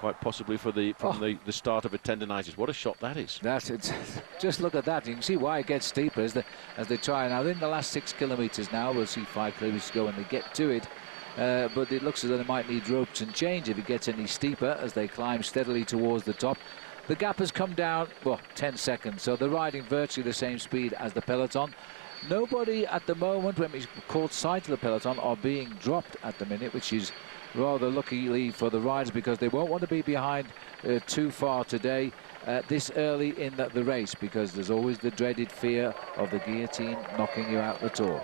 quite possibly from the start of a tendinitis. What a shot that is. That's it. Just look at that. You can see why it gets steeper as they try. Now, in the last 6 kilometers now, we'll see 5 kilometers to go when they get to it. But it looks as though they might need ropes and change if it gets any steeper as they climb steadily towards the top. The gap has come down, well, 10 seconds, so they're riding virtually the same speed as the peloton. Nobody at the moment, when we caught sight of the peloton, are being dropped at the minute, which is rather luckily for the riders, because they won't want to be behind too far today this early in the race, because there's always the dreaded fear of the guillotine knocking you out the Tour.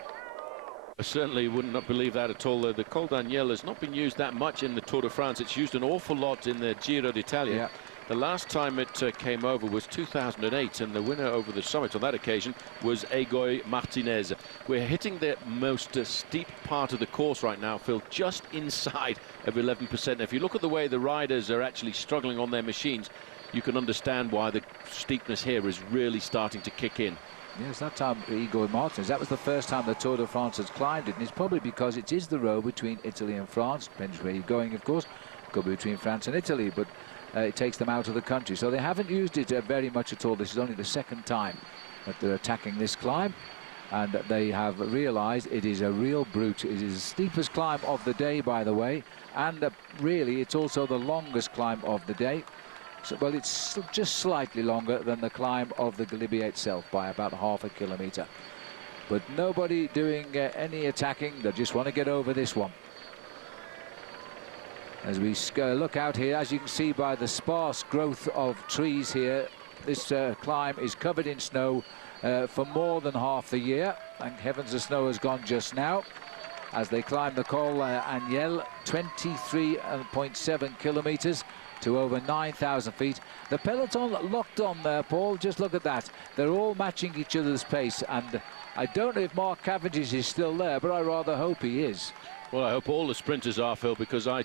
I certainly would not believe that at all. The Col d'Agnelle has not been used that much in the Tour de France. It's used an awful lot in the Giro d'Italia. Yeah. The last time it came over was 2008, and the winner over the summit on that occasion was Egoy Martinez. We're hitting the most steep part of the course right now, Phil, just inside of 11%. If you look at the way the riders are actually struggling on their machines, you can understand why the steepness here is really starting to kick in. Yes, that time Igor Martins, that was the first time the Tour de France has climbed it, and it's probably because it is the road between Italy and France. Depends where you're going, of course. Could be between France and Italy, but it takes them out of the country. So they haven't used it very much at all. This is only the second time that they're attacking this climb, and they have realized it is a real brute. It is the steepest climb of the day, by the way, and really it's also the longest climb of the day. So, well, it's just slightly longer than the climb of the Galibier itself by about half a kilometre. But nobody doing any attacking. They just want to get over this one. As we look out here, as you can see by the sparse growth of trees here, this climb is covered in snow for more than half the year. Thank heavens the snow has gone just now. As they climb the Col d'Agnelle, 23.7 kilometres to over 9,000 feet. The peloton locked on there, Paul. Just look at that. They're all matching each other's pace, and I don't know if Mark Cavendish is still there, but I rather hope he is. Well, I hope all the sprinters are, Phil, because I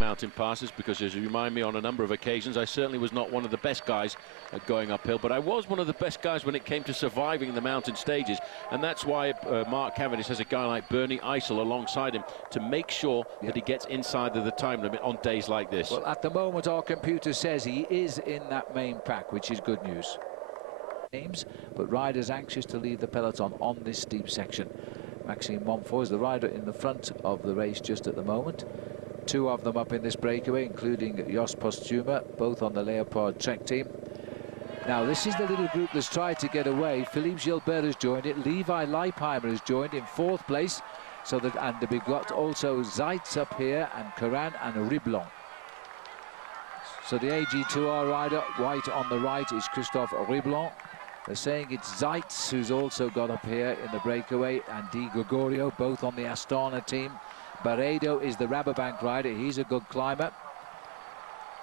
mountain passes, because as you remind me on a number of occasions, I certainly was not one of the best guys at going uphill, but I was one of the best guys when it came to surviving the mountain stages, and that's why Mark Cavendish has a guy like Bernie Eisel alongside him to make sure that he gets inside of the time limit on days like this. Well, at the moment our computer says he is in that main pack, which is good news. But riders anxious to leave the peloton on this steep section. Maxime Montfort is the rider in the front of the race just at the moment. Two of them up in this breakaway, including Jos Postuma, both on the Leopard Trek team. Now, this is the little group that's tried to get away. Philippe Gilbert has joined it. Levi Leipheimer has joined in fourth place. So that, and we've got also Zeitz up here, and Coran and Riblon. So the AG2R rider, white on the right, is Christophe Riblon. They're saying it's Zeitz who's also got up here in the breakaway, and Di Gregorio, both on the Astana team. Barredo is the Rabobank rider. He's a good climber.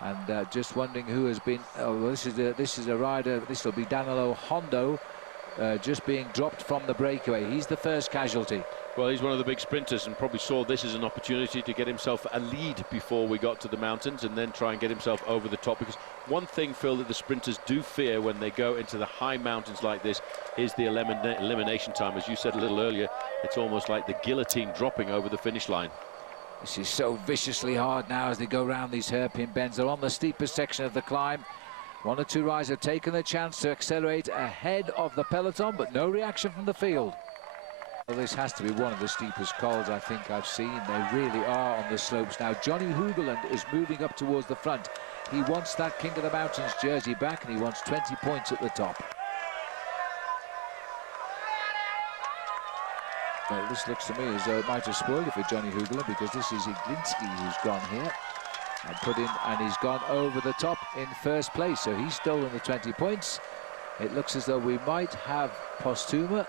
And just wondering who has been. Oh, well, this is a rider. This will be Danilo Hondo, just being dropped from the breakaway. He's the first casualty. Well, he's one of the big sprinters and probably saw this as an opportunity to get himself a lead before we got to the mountains, and then try and get himself over the top. Because one thing, Phil, that the sprinters do fear when they go into the high mountains like this is the elimination time. As you said a little earlier, it's almost like the guillotine dropping over the finish line. This is so viciously hard now as they go around these hairpin bends. They're on the steepest section of the climb. One or two riders have taken the chance to accelerate ahead of the peloton, but no reaction from the field. Well, this has to be one of the steepest cols I think I've seen. They really are on the slopes now. Johnny Hoogeland is moving up towards the front. He wants that King of the Mountains jersey back, and he wants 20 points at the top. Well, this looks to me as though it might have spoiled it for Johnny Hoogeland, because this is Iglinski who's gone here and put in, and he's gone over the top in first place. So he's stolen the 20 points. It looks as though we might have Postuma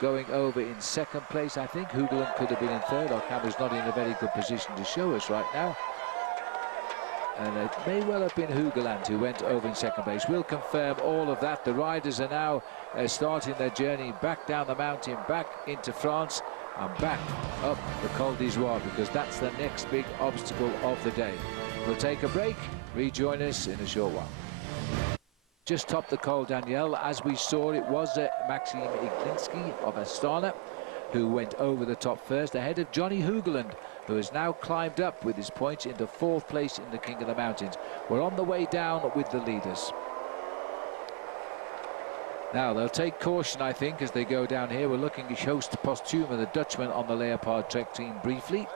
going over in second place. I think Hoogeland could have been in third. Our camera's not in a very good position to show us right now. And it may well have been Hoogeland who went over in second place. We'll confirm all of that. The riders are now starting their journey back down the mountain, back into France, and back up the Col d'Izoire, because that's the next big obstacle of the day. We'll take a break, rejoin us in a short while. Just topped the Col d'Agnelle. As we saw, it was Maxime Iglinski of Astana who went over the top first, ahead of Johnny Hoogeland, who has now climbed up with his points into fourth place in the King of the Mountains. We're on the way down with the leaders. Now they'll take caution, I think, as they go down here. We're looking at Joost Postuma, the Dutchman, on the Leopard Trek team briefly,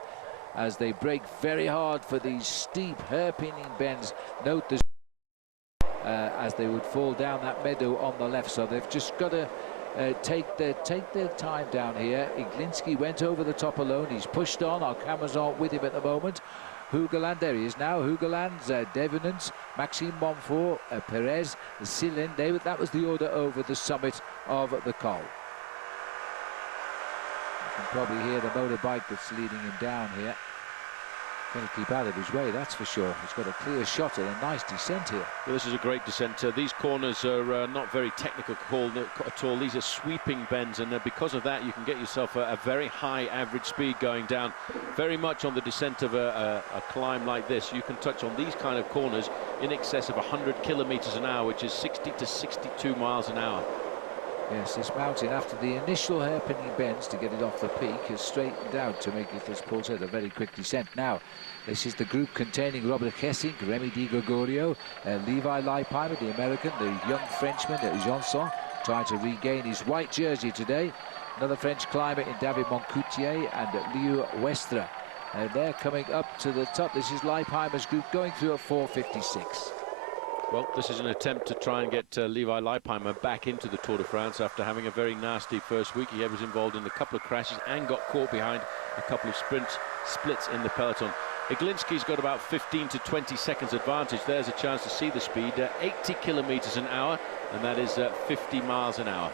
as they brake very hard for these steep hairpinning bends. Note the as they would fall down that meadow on the left. So they've just got to take their time down here. Iglinski went over the top alone. He's pushed on. Our cameras aren't with him at the moment. Hugeland, there he is now. Hugeland, Devenant, Maxime Montfort, Perez, Silin. That was the order over the summit of the col. You can probably hear the motorbike that's leading him down here. Going to keep out of his way, that's for sure. He's got a clear shot and a nice descent here. Well, this is a great descent. These corners are not very technical at all. These are sweeping bends, and because of that, you can get yourself a very high average speed going down. Very much on the descent of a climb like this, you can touch on these kind of corners in excess of 100 kilometers an hour, which is 60 to 62 miles an hour. Yes, this mountain, after the initial hairpinning bends to get it off the peak, has straightened out to make it, as Paul said, a very quick descent. Now, this is the group containing Robert Hessink, Remy Di Gregorio, Levi Leipheimer, the American, the young Frenchman, Janson, trying to regain his white jersey today. Another French climber in David Moncoutier and Liu Westra. And they're coming up to the top. This is Leipheimer's group going through at 4:56. Well, this is an attempt to try and get Levi Leipheimer back into the Tour de France after having a very nasty first week. He was involved in a couple of crashes and got caught behind a couple of splits in the peloton. Iglinski's got about 15 to 20 seconds advantage. There's a chance to see the speed, 80 kilometers an hour, and that is 50 miles an hour.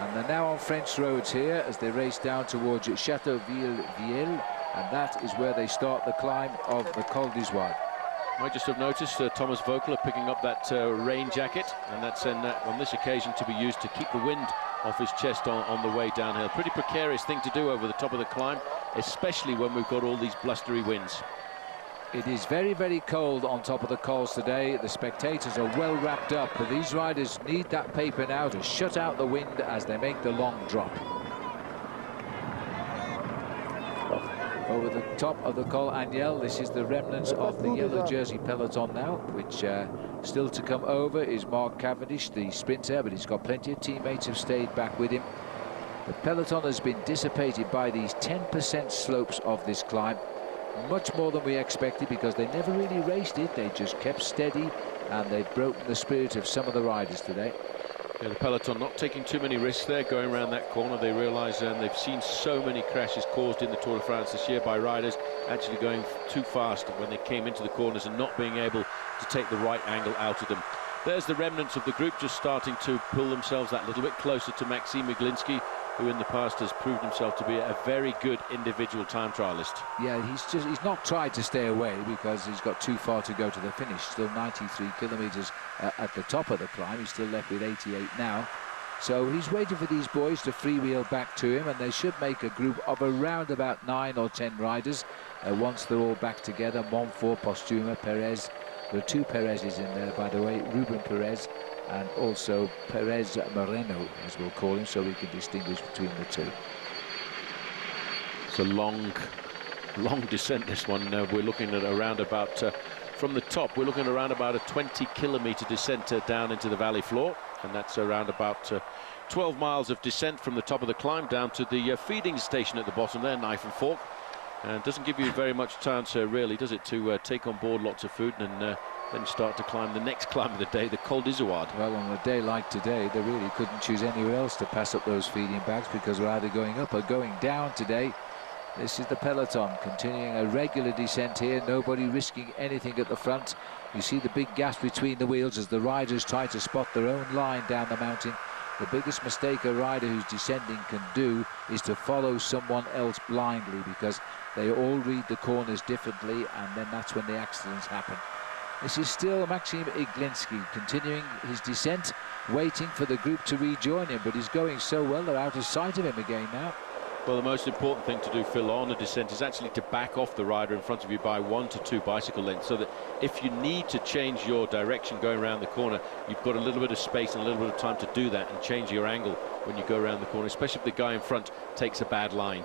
And they're now on French roads here as they race down towards Châteauvieux-Viel, and that is where they start the climb of the Col d'Izoard. Might just have noticed Thomas Voeckler picking up that rain jacket, and that's on this occasion to be used to keep the wind off his chest on the way downhill. Pretty precarious thing to do over the top of the climb, especially when we've got all these blustery winds. It is very, very cold on top of the cols today. The spectators are well wrapped up, but these riders need that paper now to shut out the wind as they make the long drop. Over the top of the Col Agnel, this is the remnants of the yellow jersey peloton now, which still to come over is Mark Cavendish, the sprinter, but he's got plenty of teammates who've stayed back with him. The peloton has been dissipated by these 10% slopes of this climb, much more than we expected, because they never really raced it. They just kept steady, and they've broken the spirit of some of the riders today. Yeah, the peloton not taking too many risks there going around that corner. They realise they've seen so many crashes caused in the Tour de France this year by riders actually going too fast when they came into the corners and not being able to take the right angle out of them. There's the remnants of the group just starting to pull themselves that little bit closer to Maxime Iglinski, who in the past has proved himself to be a very good individual time trialist. Yeah, he's not tried to stay away because he's got too far to go to the finish. Still 93 kilometers at the top of the climb. He's still left with 88 now. So he's waiting for these boys to freewheel back to him, and they should make a group of around about 9 or 10 riders once they're all back together. Montfort, Postuma, Perez. There are 2 Perezes in there, by the way. Ruben Perez and also Perez Moreno, as we'll call him, so we can distinguish between the two. It's a long descent, this one. We're looking at around about, from the top, we're looking at around about a 20-kilometer descent down into the valley floor, and that's around about 12 miles of descent from the top of the climb down to the feeding station at the bottom there, Knife and Fork. And it doesn't give you very much chance, really, does it, to take on board lots of food and then start to climb the next climb of the day, the Col d'Izoard. Well, on a day like today, they really couldn't choose anywhere else to pass up those feeding bags, because we're either going up or going down today. This is the peloton continuing a regular descent here, nobody risking anything at the front. You see the big gas between the wheels as the riders try to spot their own line down the mountain. The biggest mistake a rider who's descending can do is to follow someone else blindly, because they all read the corners differently, and then that's when the accidents happen. This is still Maxime Iglinski continuing his descent, waiting for the group to rejoin him, but he's going so well they're out of sight of him again now. Well, the most important thing to do, Phil, on a descent is actually to back off the rider in front of you by 1 to 2 bicycle lengths, so that if you need to change your direction going around the corner, you've got a little bit of space and a little bit of time to do that and change your angle when you go around the corner, especially if the guy in front takes a bad line.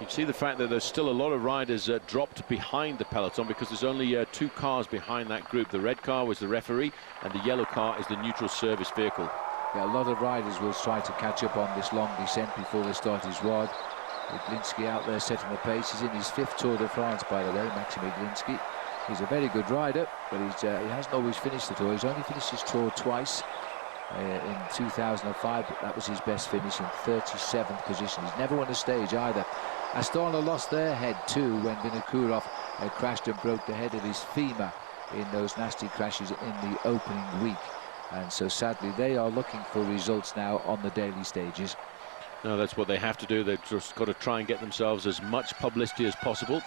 You can see the fact that there's still a lot of riders dropped behind the peloton, because there's only 2 cars behind that group. The red car was the referee, and the yellow car is the neutral service vehicle. Yeah, a lot of riders will try to catch up on this long descent before they start his ride. Iglinski out there setting the pace. He's in his 5th Tour de France, by the way, Maxime Iglinski. He's a very good rider, but he hasn't always finished the Tour. He's only finished his Tour twice. in 2005. That was his best finish in 37th position. He's never won a stage either. Astana lost their head too when Vinokurov crashed and broke the head of his femur in those nasty crashes in the opening week. And so sadly they are looking for results now on the daily stages. No, that's what they have to do. They've just got to try and get themselves as much publicity as possible.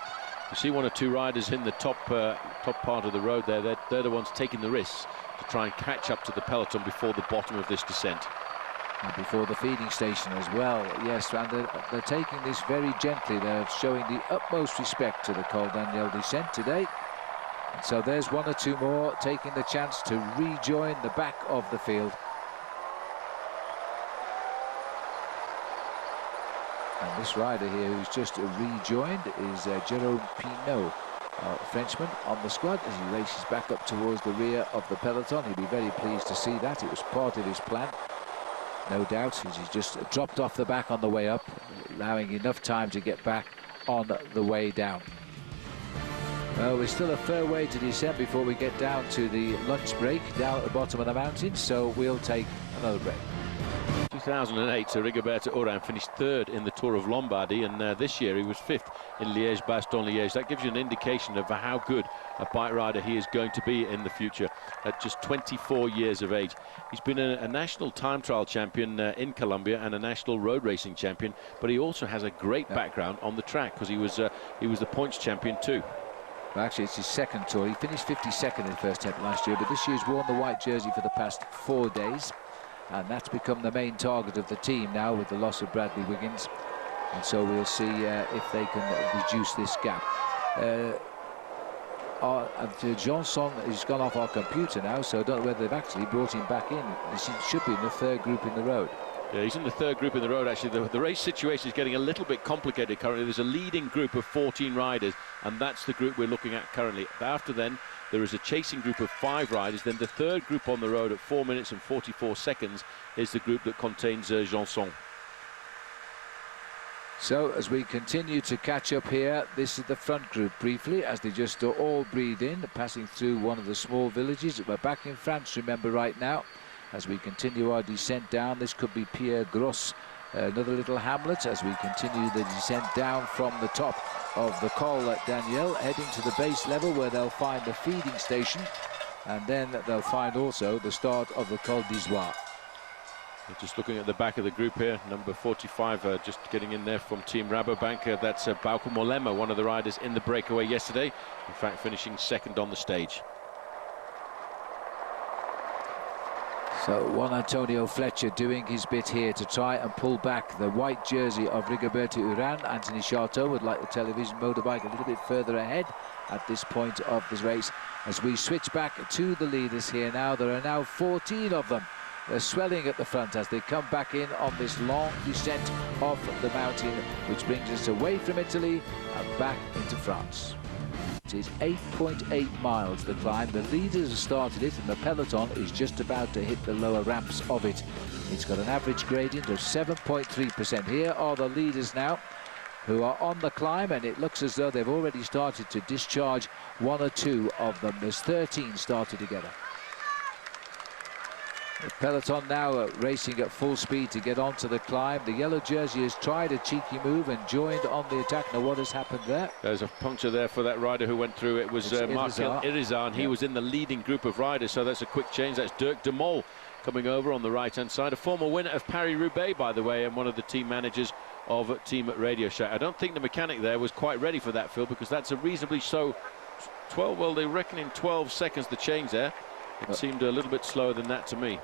You see one or two riders in the top part of the road there. They're the ones taking the risks to try and catch up to the peloton before the bottom of this descent. And before the feeding station as well. Yes, and they're taking this very gently. They're showing the utmost respect to the Col Daniel descent today. And so there's one or two more taking the chance to rejoin the back of the field. And this rider here who's just rejoined is Jérôme Pinot, Frenchman on the squad, as he races back up towards the rear of the peloton. He'll be very pleased to see that. It was part of his plan, no doubt. He's just dropped off the back on the way up, allowing enough time to get back on the way down. Well, we're still a fair way to descend before we get down to the lunch break down at the bottom of the mountain, so we'll take another break. 2008, Rigoberto Urán finished third in the Tour of Lombardy, and this year he was fifth in Liège-Bastogne-Liège. That gives you an indication of how good a bike rider he is going to be in the future at just 24 years of age. He's been a national time trial champion in Colombia and a national road racing champion, but he also has a great background on the track because he was the points champion too. Well, actually, it's his second tour. He finished 52nd in the first attempt last year, but this year's worn the white jersey for the past 4 days. And that's become the main target of the team now with the loss of Bradley Wiggins. And so we'll see if they can reduce this gap. Johnson has gone off our computer now, so I don't know whether they've actually brought him back in. He should be in the third group in the road. Yeah, he's in the third group in the road, actually. The race situation is getting a little bit complicated currently. There's a leading group of 14 riders, and that's the group we're looking at currently. After then, there is a chasing group of 5 riders. Then the third group on the road at 4 minutes and 44 seconds is the group that contains Janson. So as we continue to catch up here, this is the front group briefly as they just all breathe in, passing through one of the small villages. We're back in France, remember, right now. As we continue our descent down, this could be Pierre Gros, another little hamlet, as we continue the descent down from the top of the Col Daniel, heading to the base level where they'll find the feeding station, and then they'll find also the start of the Col d'Izoire. Just looking at the back of the group here, number 45 just getting in there from Team Rabobank. That's Bauke Mollema, one of the riders in the breakaway yesterday, in fact finishing second on the stage. So Juan Antonio Fletcher doing his bit here to try and pull back the white jersey of Rigoberto Urán. Anthony Charteau would like the television motorbike a little bit further ahead at this point of this race. As we switch back to the leaders here now, there are now 14 of them. They're swelling at the front as they come back in on this long descent of the mountain, which brings us away from Italy and back into France. It is 8.8 miles the climb. The leaders have started it and the peloton is just about to hit the lower ramps of it. It's got an average gradient of 7.3%. Here are the leaders now who are on the climb, and it looks as though they've already started to discharge one or two of them. There's 13 started together. The peloton now racing at full speed to get onto the climb. The yellow jersey has tried a cheeky move and joined on the attack. Now what has happened there? There's a puncture there for that rider who went through. It was Marcel Irizar, and he was in the leading group of riders, so that's a quick change. That's Dirk de Mol coming over on the right-hand side. A former winner of Paris-Roubaix, by the way, and one of the team managers of Team Radio Shack. I don't think the mechanic there was quite ready for that, Phil, because that's a reasonably slow 12, well, they reckon in 12 seconds the change there. It seemed a little bit slower than that to me.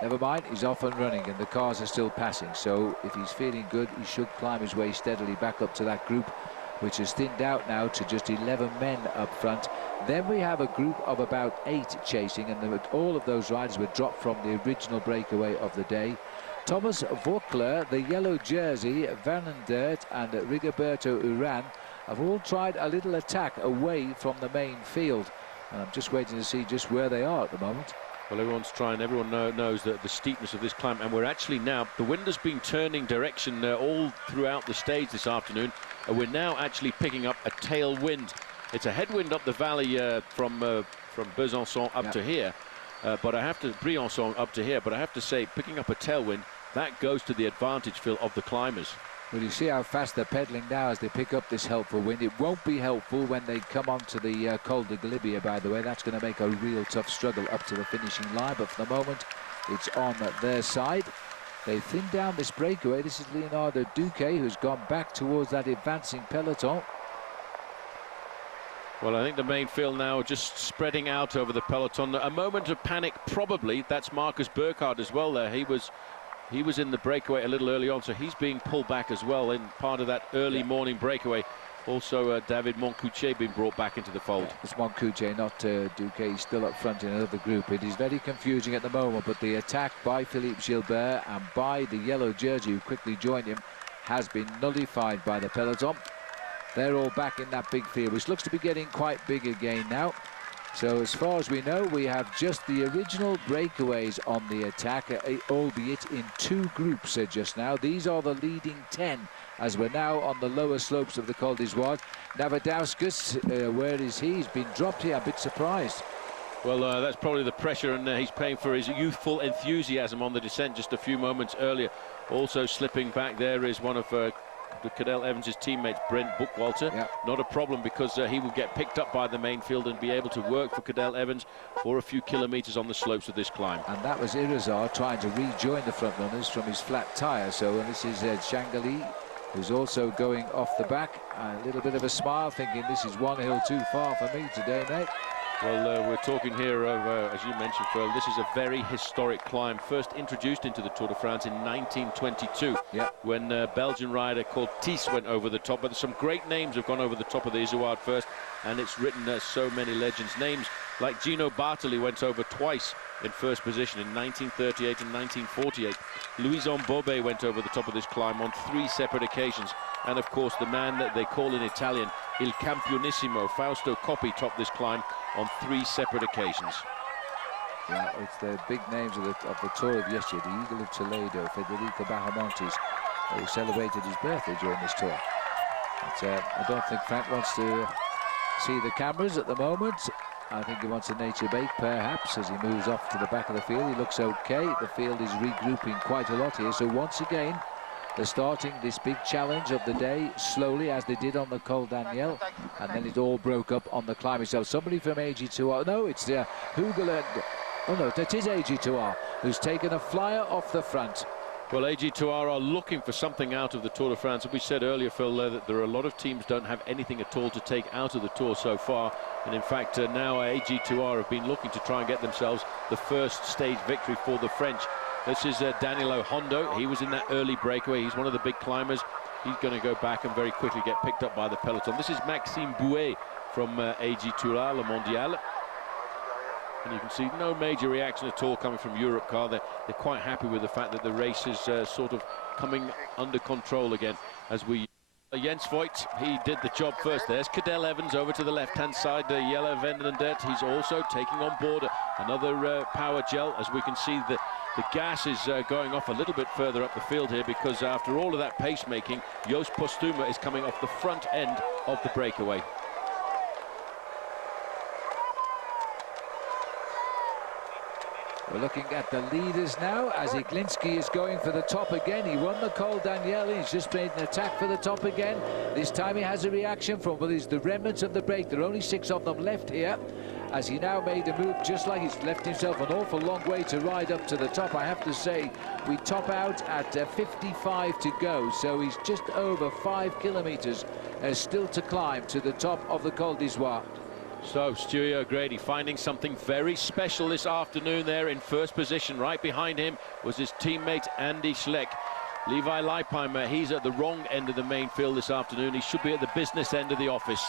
Never mind, he's off and running and the cars are still passing, so if he's feeling good he should climb his way steadily back up to that group, which has thinned out now to just 11 men up front. Then we have a group of about 8 chasing, and all of those riders were dropped from the original breakaway of the day. Thomas Voeckler, the yellow jersey, Van Aert and Rigoberto Urán have all tried a little attack away from the main field, and I'm just waiting to see just where they are at the moment. Well, everyone's trying, everyone knows that the steepness of this climb, and we're actually now, the wind has been turning direction all throughout the stage this afternoon, and we're now actually picking up a tailwind. It's a headwind up the valley from Besançon up to here, but I have to, Briançon up to here, but I have to say, picking up a tailwind, that goes to the advantage, Phil, of the climbers. Well, you see how fast they're pedaling now as they pick up this helpful wind. It won't be helpful when they come onto the Col de Galibier, by the way. That's going to make a real tough struggle up to the finishing line, but for the moment, it's on their side. They thin down this breakaway. This is Leonardo Duque, who's gone back towards that advancing peloton. Well, I think the main field now just spreading out over the peloton. A moment of panic, probably. That's Marcus Burkhardt as well there. He was in the breakaway a little early on, so he's being pulled back as well in part of that early morning breakaway. Also, David Moncoutier being brought back into the fold. It's Moncoutier, not Duque. He's still up front in another group. It is very confusing at the moment, but the attack by Philippe Gilbert and by the yellow jersey who quickly joined him has been nullified by the peloton. They're all back in that big field, which looks to be getting quite big again now. So as far as we know, we have just the original breakaways on the attack, albeit in 2 groups just now. These are the leading 10 as we're now on the lower slopes of the Col d'Izoard. Navadauskas, where is he? He's been dropped here, a bit surprised. Well, that's probably the pressure, and he's paying for his youthful enthusiasm on the descent just a few moments earlier. Also slipping back there is one of Cadel Evans' teammates, Brent Buchwalter. Yeah. Not a problem, because he will get picked up by the main field and be able to work for Cadel Evans for a few kilometers on the slopes of this climb. And that was Irizar trying to rejoin the front runners from his flat tire. So this is Shangali, who's also going off the back. A little bit of a smile, thinking this is one hill too far for me today, mate. Well, we're talking here of, as you mentioned, Phil, this is a very historic climb. First introduced into the Tour de France in 1922, when a Belgian rider called Thies went over the top. But some great names have gone over the top of the Izoard first, and it's written so many legends. Names like Gino Bartoli went over twice in first position in 1938 and 1948. Louison Bobet went over the top of this climb on 3 separate occasions. And of course, the man that they call in Italian Il Campionissimo, Fausto Coppi, topped this climb on 3 separate occasions. Yeah, it's the big names of the Tour of yesterday. The Eagle of Toledo, Federico Bahamontes, who celebrated his birthday during this tour. But, I don't think Frank wants to see the cameras at the moment. I think he wants a nature bake, perhaps, as he moves off to the back of the field. He looks okay. The field is regrouping quite a lot here. So once again, they're starting this big challenge of the day slowly, as they did on the Col Daniel, and then it all broke up on the climb itself. Somebody from AG2R, no, it's Hugel, oh no, that is AG2R, who's taken a flyer off the front. Well, AG2R are looking for something out of the Tour de France. As we said earlier, Phil, that there are a lot of teams don't have anything at all to take out of the Tour so far. And in fact, now AG2R have been looking to try and get themselves the first stage victory for the French. This is Danilo Hondo. He was in that early breakaway. He's one of the big climbers. He's going to go back and very quickly get picked up by the peloton. This is Maxime Bouet from AG2R Le Mondial. And you can see no major reaction at all coming from Europcar. They're quite happy with the fact that the race is sort of coming under control again. As we Jens Voigt, he did the job first. There's Cadel Evans over to the left-hand side, the yellow Vendendet. He's also taking on board another power gel. As we can see, the gas is going off a little bit further up the field here, because after all of that pace-making, Joost Postuma is coming off the front end of the breakaway. We're looking at the leaders now, as Iglinski is going for the top again. He won the Col Daniel. He's just made an attack for the top again. This time he has a reaction from, well, it's the remnants of the break. There are only 6 of them left here, as he now made a move just like he's left himself an awful long way to ride up to the top. I have to say, we top out at 55 to go, so he's just over 5 kilometers still to climb to the top of the Col d'Izoard. So Stewie O'Grady finding something very special this afternoon there in first position. Right behind him was his teammate Andy Schleck. Levi Leipheimer, he's at the wrong end of the main field this afternoon. He should be at the business end of the office.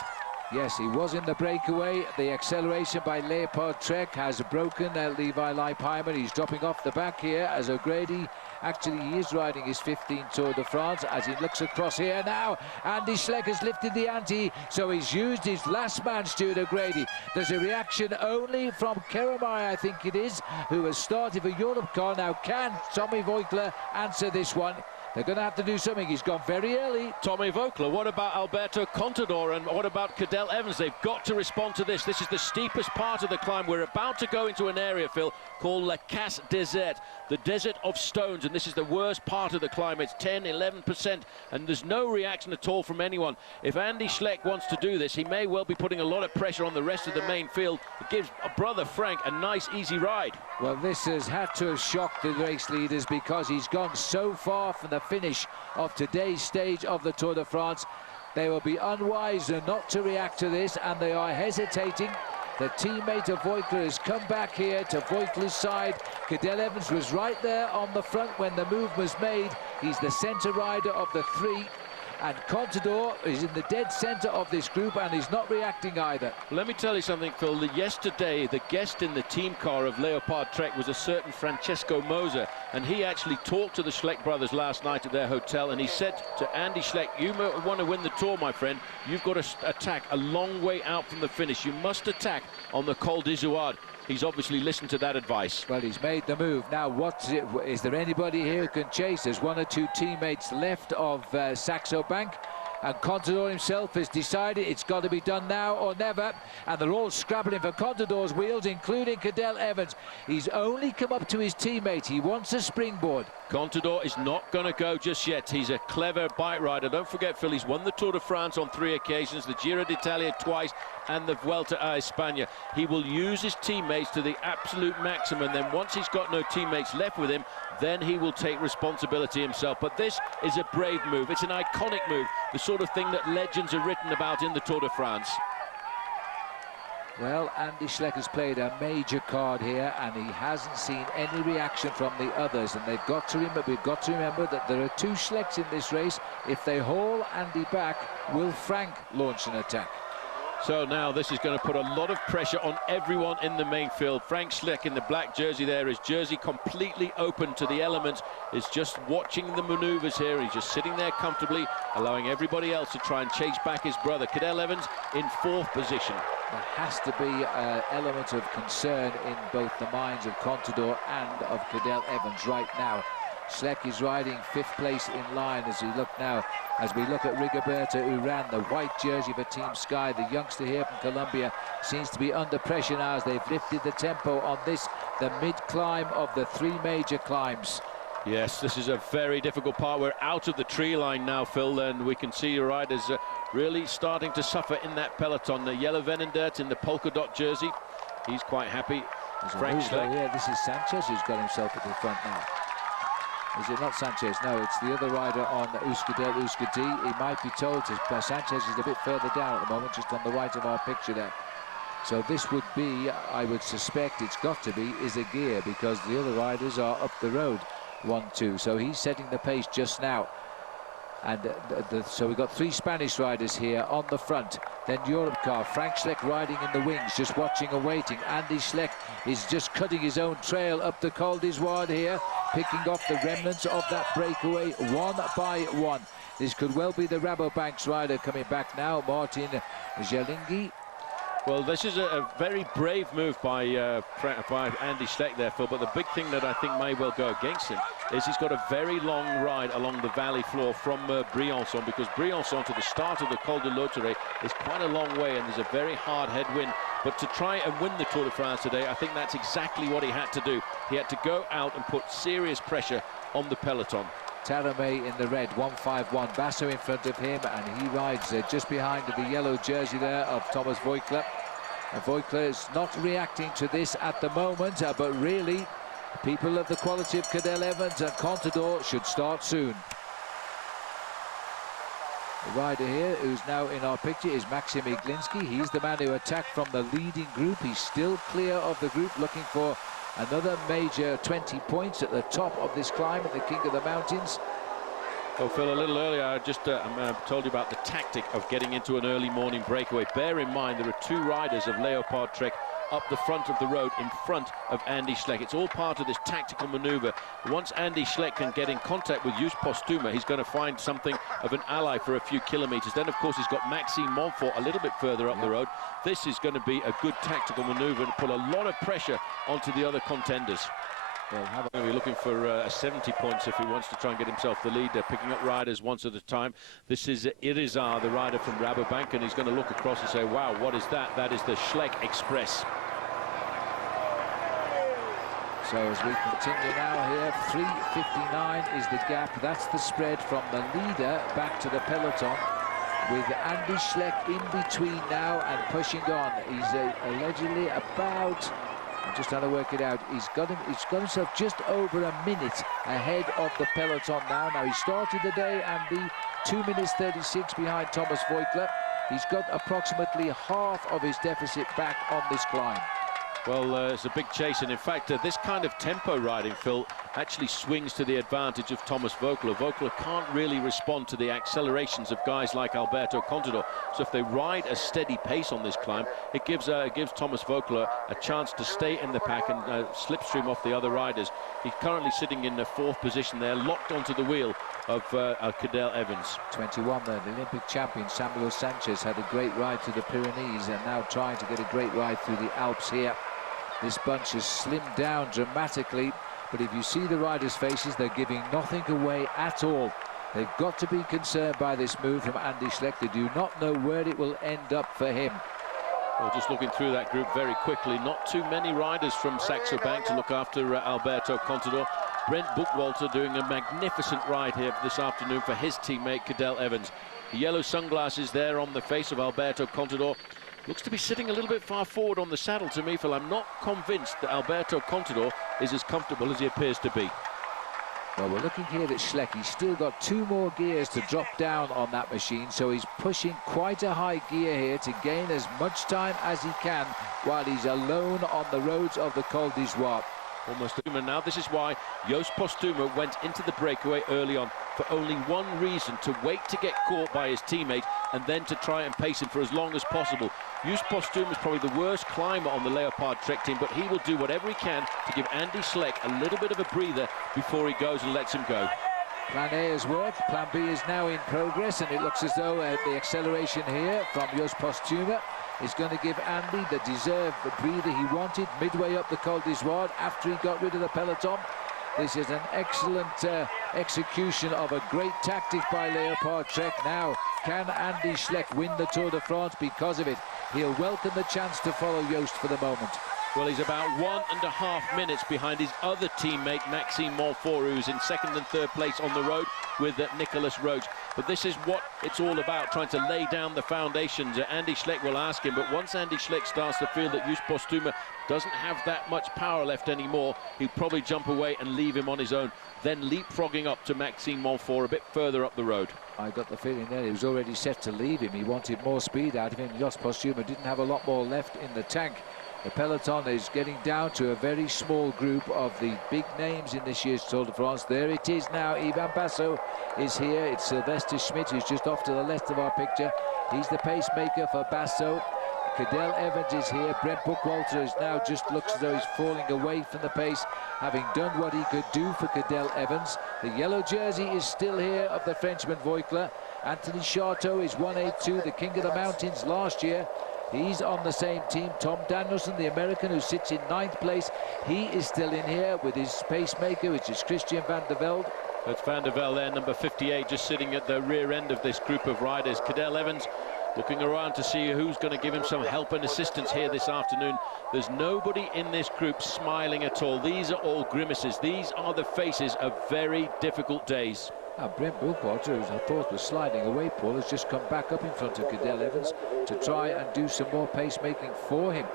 Yes, he was in the breakaway. The acceleration by Leopold Trek has broken Levi Leipheimer. He's dropping off the back here as O'Grady. Actually, he is riding his 15th Tour de France as he looks across here now. Andy Schleck has lifted the ante, so he's used his last man, Stuart O'Grady. There's a reaction only from Keramai, I think it is, who has started for Europcar. Now, can Tommy Voigtler answer this one? They're going to have to do something. He's gone very early. Tommy Voeckler, what about Alberto Contador and what about Cadel Evans? They've got to respond to this. This is the steepest part of the climb. We're about to go into an area, Phil, called La Casse Desert, the desert of stones, and this is the worst part of the climb. It's 10, 11%, and there's no reaction at all from anyone. If Andy Schleck wants to do this, he may well be putting a lot of pressure on the rest of the main field. It gives brother Frank a nice, easy ride. Well, this has had to have shocked the race leaders because he's gone so far from the finish of today's stage of the Tour de France. They will be unwise not to react to this, and they are hesitating. The teammate of Voeckler has come back here to Voeckler's side. Cadel Evans was right there on the front when the move was made. He's the centre rider of the three. And Contador is in the dead centre of this group, and he's not reacting either. Let me tell you something, Phil. Yesterday, the guest in the team car of Leopard Trek was a certain Francesco Moser, and he actually talked to the Schleck brothers last night at their hotel, and he said to Andy Schleck, you want to win the Tour, my friend, you've got to attack a long way out from the finish. You must attack on the Col d'Izoard. He's obviously listened to that advice. Well, he's made the move. Now, is there anybody here who can chase? There's one or two teammates left of Saxo Bank, and Contador himself has decided it's got to be done now or never, and they're all scrabbling for Contador's wheels, including Cadel Evans. He's only come up to his teammate. He wants a springboard. Contador is not going to go just yet. He's a clever bike rider. Don't forget, Phil, he's won the Tour de France on 3 occasions, the Giro d'Italia twice, and the Vuelta a España. He will use his teammates to the absolute maximum. Then once he's got no teammates left with him, then he will take responsibility himself. But this is a brave move. It's an iconic move, the sort of thing that legends are written about in the Tour de France. Well, Andy Schleck has played a major card here, and he hasn't seen any reaction from the others. And we've got to remember that there are 2 Schlecks in this race. If they haul Andy back, will Frank launch an attack? So now this is going to put a lot of pressure on everyone in the main field. Frank Schleck in the black jersey there, his jersey completely open to the elements, is just watching the maneuvers here. He's just sitting there comfortably, allowing everybody else to try and chase back his brother. Cadel Evans in 4th position. There has to be an element of concern in both the minds of Contador and of Cadel Evans right now. Schleck is riding 5th place in line as we look at Rigoberto Urán, the white jersey for Team Sky. The youngster here from Colombia seems to be under pressure now as they've lifted the tempo on this, the mid-climb of the 3 major climbs. Yes, this is a very difficult part. We're out of the tree line now, Phil, and we can see your riders really starting to suffer in that peloton. The yellow Venendert in the polka dot jersey, he's quite happy. Frank Schleck. Yeah, this is Sanchez who's got himself at the front now. Is it not Sanchez? No, it's the other rider on Euskadi. He might be told to, Sanchez is a bit further down at the moment, just on the right of our picture there. So this would be, I would suspect it's got to be, Izagirre, because the other riders are up the road, 1-2. So he's setting the pace just now. And so we've got 3 Spanish riders here on the front. Then Europcar, Frank Schleck riding in the wings, just watching and waiting. Andy Schleck is just cutting his own trail up the Col d'Izoard here, picking off the remnants of that breakaway one by one. This could well be the Rabobank's rider coming back now, Martin Gelinghi. Well, this is a very brave move by Andy Schleck there, Phil, but the big thing that I think may well go against him is he's got a very long ride along the valley floor from Briançon, because Briançon to the start of the Col de Lauteret is quite a long way, and there's a very hard headwind. But to try and win the Tour de France today, I think that's exactly what he had to do. He had to go out and put serious pressure on the peloton. Taramay in the red, 151. Basso in front of him, and he rides just behind the yellow jersey there of Thomas Voeckler. Voeckler is not reacting to this at the moment, but really, people of the quality of Cadel Evans and Contador should start soon. The rider here, who's now in our picture, is Maxim Iglinski. He's the man who attacked from the leading group. He's still clear of the group, looking for another major 20 points at the top of this climb at the King of the Mountains. Well, Phil, a little earlier, I just told you about the tactic of getting into an early morning breakaway. Bear in mind, there are 2 riders of Leopard Trek up the front of the road in front of Andy Schleck. It's all part of this tactical maneuver. Once Andy Schleck can get in contact with Just Postuma, he's going to find something of an ally for a few kilometers. Then, of course, he's got Maxime Montfort a little bit further up the road. This is going to be a good tactical maneuver and put a lot of pressure onto the other contenders. Well, Haber will be looking for 70 points if he wants to try and get himself the lead. They're picking up riders once at a time. This is Irizar, the rider from Rabobank, and he's going to look across and say, wow, what is that? That is the Schleck Express. So as we continue now here, 3:59 is the gap. That's the spread from the leader back to the peloton, with Andy Schleck in between now and pushing on. He's allegedly about, I'm just trying to work it out, he's got himself just over a minute ahead of the peloton now. Now he started the day, Andy, 2 minutes 36 behind Thomas Voigtler. He's got approximately half of his deficit back on this climb. Well, it's a big chase, and in fact, this kind of tempo riding, Phil, actually swings to the advantage of Thomas Voigtler. Voigtler can't really respond to the accelerations of guys like Alberto Contador. So if they ride a steady pace on this climb, it gives Thomas Voigtler a chance to stay in the pack and slipstream off the other riders. He's currently sitting in the 4th position there, locked onto the wheel of Cadel Evans. 21 there, the Olympic champion Samuel Sanchez had a great ride through the Pyrenees and now trying to get a great ride through the Alps here. This bunch has slimmed down dramatically, but if you see the riders' faces, they're giving nothing away at all. They've got to be concerned by this move from Andy Schleck. They do not know where it will end up for him. Well, just looking through that group very quickly, not too many riders from Saxo Bank to look after Alberto Contador. Brent Buchwalter doing a magnificent ride here this afternoon for his teammate Cadel Evans. The yellow sunglasses there on the face of Alberto Contador. Looks to be sitting a little bit far forward on the saddle to me, Phil. I'm not convinced that Alberto Contador is as comfortable as he appears to be. Well, we're looking here at Schleck. He's still got 2 more gears to drop down on that machine, so he's pushing quite a high gear here to gain as much time as he can while he's alone on the roads of the Col d'Izoire. Almost. Now this is why Joost Postuma went into the breakaway early on, for only one reason: to wait to get caught by his teammate and then to try and pace him for as long as possible. Joost Postuma is probably the worst climber on the Leopard Trek team, but he will do whatever he can to give Andy Schleck a little bit of a breather before he goes and lets him go. Plan A has worked, Plan B is now in progress, and it looks as though the acceleration here from Joost Postuma is going to give Andy the deserved breather he wanted midway up the Col d'Izoire after he got rid of the peloton. This is an excellent execution of a great tactic by Leopard Trek. Now, can Andy Schleck win the Tour de France because of it? He'll welcome the chance to follow Joost for the moment. Well, he's about 1.5 minutes behind his other teammate, Maxime Montfort, who's in 2nd and 3rd place on the road with Nicolas Roche. But this is what it's all about, trying to lay down the foundations. Andy Schleck will ask him, but once Andy Schleck starts to feel that Joost Postuma doesn't have that much power left anymore, he'll probably jump away and leave him on his own, then leapfrogging up to Maxime Montfort a bit further up the road. I got the feeling there he was already set to leave him. He wanted more speed out of him. Joost Postuma didn't have a lot more left in the tank. The peloton is getting down to a very small group of the big names in this year's Tour de France. There it is now. Ivan Basso is here. It's Sylvester Schmidt, who's just off to the left of our picture. He's the pacemaker for Basso. Cadel Evans is here. Brent Buchwalter is now just looks as though he's falling away from the pace, having done what he could do for Cadel Evans. The yellow jersey is still here of the Frenchman Voigtler. Anthony Charteau is 182, the king of the mountains last year. He's on the same team. Tom Danielson, the American, who sits in 9th place, he is still in here with his pacemaker, which is Christian van der Velde. That's Van der Velde there, number 58, just sitting at the rear end of this group of riders. Cadel Evans looking around to see who's going to give him some help and assistance here this afternoon. There's nobody in this group smiling at all. These are all grimaces. These are the faces of very difficult days. And Brent Buchwalter, who I thought was sliding away, Paul, has just come back up in front of Cadel Evans to try and do some more pacemaking for him.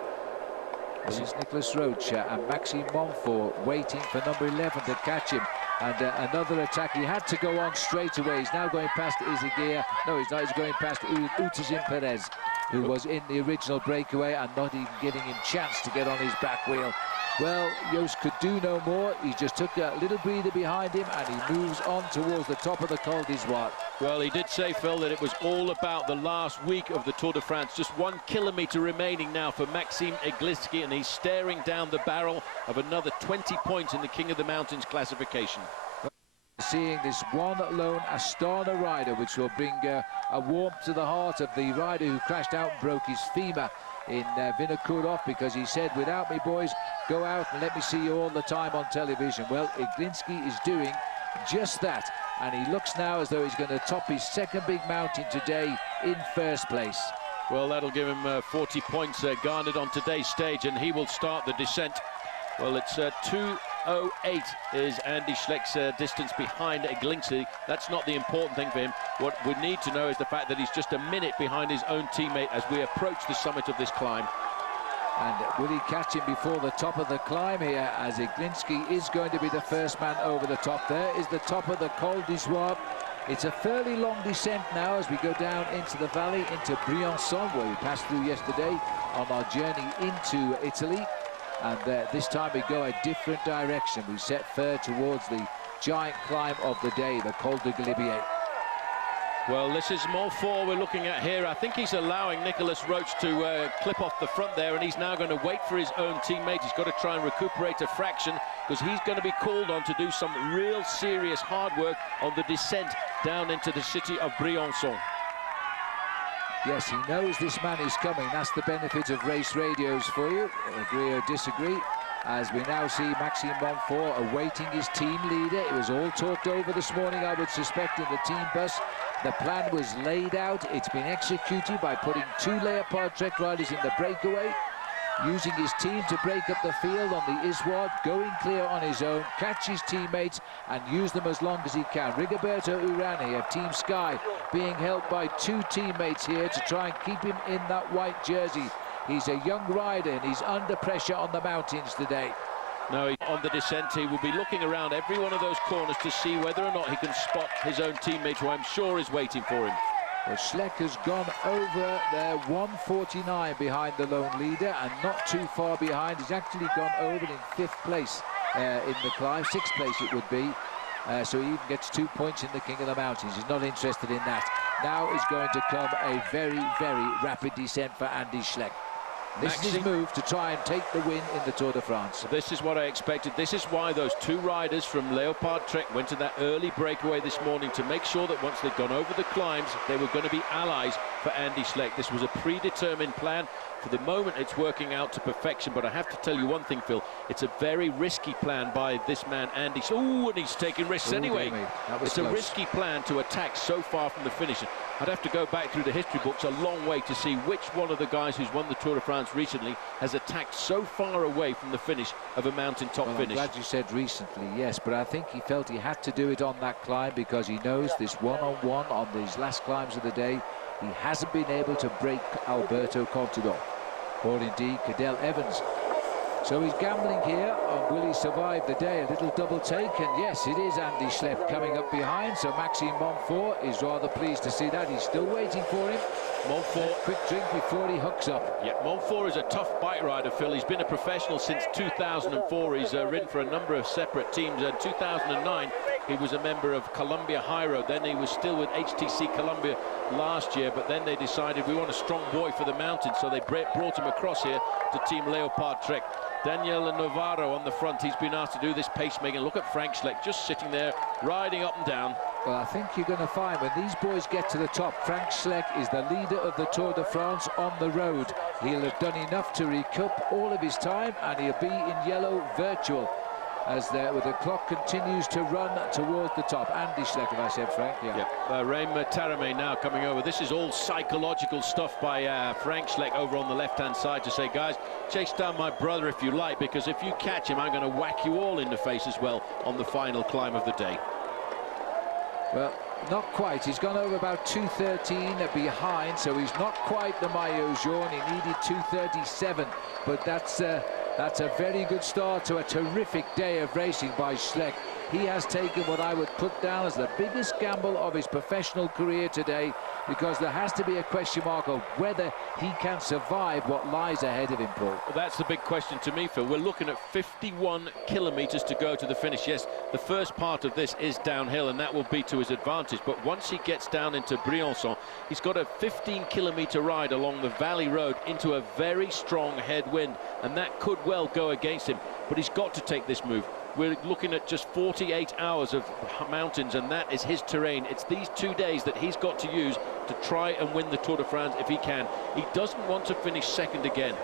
This is Nicolas Roche and Maxime Montfort waiting for number 11 to catch him. And another attack. He had to go on straight away. He's now going past Izaguirre. No, he's not. He's going past Utazin Perez, who was in the original breakaway and not even giving him chance to get on his back wheel. Well, Joost could do no more. He just took a little breather behind him and he moves on towards the top of the Col d'Izoire. Well, he did say, Phil, that it was all about the last week of the Tour de France. Just 1 kilometre remaining now for Maxime Igliski, and he's staring down the barrel of another 20 points in the King of the Mountains classification. Seeing this one lone Astana rider, which will bring a warmth to the heart of the rider who crashed out and broke his femur in Vinokurov, because he said, without me, boys, go out and let me see you all the time on television. Well, Iglinski is doing just that, and he looks now as though he's going to top his second big mountain today in first place. Well, that'll give him 40 points garnered on today's stage, and he will start the descent. Well, it's 2:08 is Andy Schleck's distance behind Iglinski. That's not the important thing for him. What we need to know is the fact that he's just a minute behind his own teammate as we approach the summit of this climb. And will he catch him before the top of the climb here, as Iglinski is going to be the first man over the top? There is the top of the Col d'Izoard. It's a fairly long descent now as we go down into the valley, into Briançon, where we passed through yesterday on our journey into Italy. And this time we go a different direction. We set fur towards the giant climb of the day, the Col de Galibier. Well, this is Montfort we're looking at here. I think he's allowing Nicolas Roche to clip off the front there, and he's now going to wait for his own teammate. He's got to try and recuperate a fraction, because he's going to be called on to do some real serious hard work on the descent down into the city of Briançon. Yes, he knows this man is coming. That's the benefit of race radios for you. Agree or disagree? As we now see Maxime Montfort awaiting his team leader. It was all talked over this morning, I would suspect, in the team bus. The plan was laid out. It's been executed by putting 2 Leopard Trek riders in the breakaway, using his team to break up the field on the Izoard, going clear on his own, catch his teammates and use them as long as he can. Rigoberto Urani of Team Sky being helped by 2 teammates here to try and keep him in that white jersey. He's a young rider and he's under pressure on the mountains today. No, on the descent, he will be looking around every one of those corners to see whether or not he can spot his own teammate, who I'm sure is waiting for him. Well, Schleck has gone over there, 1:49 behind the lone leader, and not too far behind. He's actually gone over in 5th place in the climb, 6th place it would be. So he even gets 2 points in the King of the Mountains. He's not interested in that. Now is going to come a very, very rapid descent for Andy Schleck. This is his move to try and take the win in the Tour de France. This is what I expected. This is why those 2 riders from Leopard Trek went to that early breakaway this morning, to make sure that once they'd gone over the climbs, they were going to be allies for Andy Schleck. This was a predetermined plan. For the moment, it's working out to perfection. But I have to tell you one thing, Phil. It's a very risky plan by this man, Andy. Oh, and he's taking risks anyway. It's close. A risky plan to attack so far from the finish. I'd have to go back through the history books a long way to see which one of the guys who's won the Tour de France recently has attacked so far away from the finish of a mountaintop finish. I'm glad you said recently, yes, but I think he felt he had to do it on that climb, because he knows this one-on-one on these last climbs of the day, he hasn't been able to break Alberto Contador, or indeed Cadel Evans. So he's gambling here on will he survive the day. A little double take, and yes, it is Andy Schleck coming up behind. So Maxime Montfort is rather pleased to see that. He's still waiting for him. Montfort, quick drink before he hooks up. Yeah, Montfort is a tough bike rider, Phil. He's been a professional since 2004. He's ridden for a number of separate teams. In 2009, he was a member of Columbia High Road. Then he was still with HTC Columbia last year, but then they decided we want a strong boy for the mountains, so they brought him across here to Team Leopard Trek. Daniel Navarro on the front. He's been asked to do this pacemaking. Look at Frank Schleck just sitting there, riding up and down. Well, I think you're going to find when these boys get to the top, Frank Schleck is the leader of the Tour de France on the road. He'll have done enough to recoup all of his time, and he'll be in yellow virtual as the clock continues to run towards the top. Andy Schleck, if I said Frank, yeah. Yep. Raim Taramé now coming over. This is all psychological stuff by Frank Schleck over on the left-hand side, to say, guys, chase down my brother if you like, because if you catch him, I'm going to whack you all in the face as well on the final climb of the day. Well, not quite. He's gone over about 2:13 behind, so he's not quite the Maillot Jaune. He needed 2:37, but that's a very good start to a terrific day of racing by Schleck. He has taken what I would put down as the biggest gamble of his professional career today, because there has to be a question mark of whether he can survive what lies ahead of him, Paul. Well, that's the big question to me, Phil. We're looking at 51 kilometres to go to the finish. Yes, the first part of this is downhill, and that will be to his advantage. But once he gets down into Briançon, he's got a 15-kilometre ride along the valley road into a very strong headwind, and that could well go against him. But he's got to take this move. we're looking at just 48 hours of mountains, and that is his terrain. It's these 2 days that he's got to use to try and win the Tour de France if he can. He doesn't want to finish second again.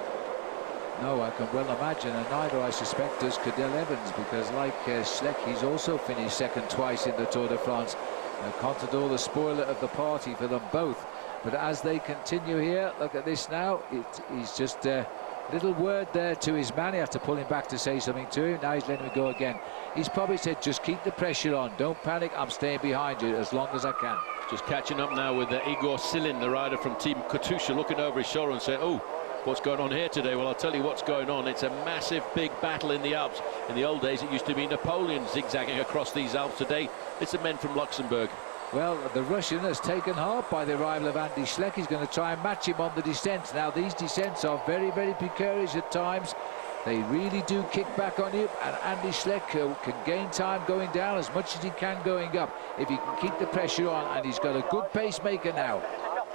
No, I can well imagine, and neither, I suspect, does Cadel Evans, because like Schleck, he's also finished second twice in the Tour de France. Contador, the spoiler of the party for them both. But as they continue here, look at this now. He's just a little word there to his man. He has to pull him back to say something to him. Now he's letting him go again. He's probably said, just keep the pressure on. Don't panic. I'm staying behind you as long as I can. Just catching up now with Igor Silin, the rider from Team Katusha, looking over his shoulder and saying, oh, what's going on here today? Well, I'll tell you what's going on. It's a massive, big battle in the Alps. In the old days, it used to be Napoleon zigzagging across these Alps. Today, it's the men from Luxembourg. Well, the Russian has taken heart by the arrival of Andy Schleck. He's going to try and match him on the descent. Now, these descents are very, very precarious at times. They really do kick back on you, and Andy Schleck can gain time going down as much as he can going up if he can keep the pressure on, and he's got a good pacemaker now.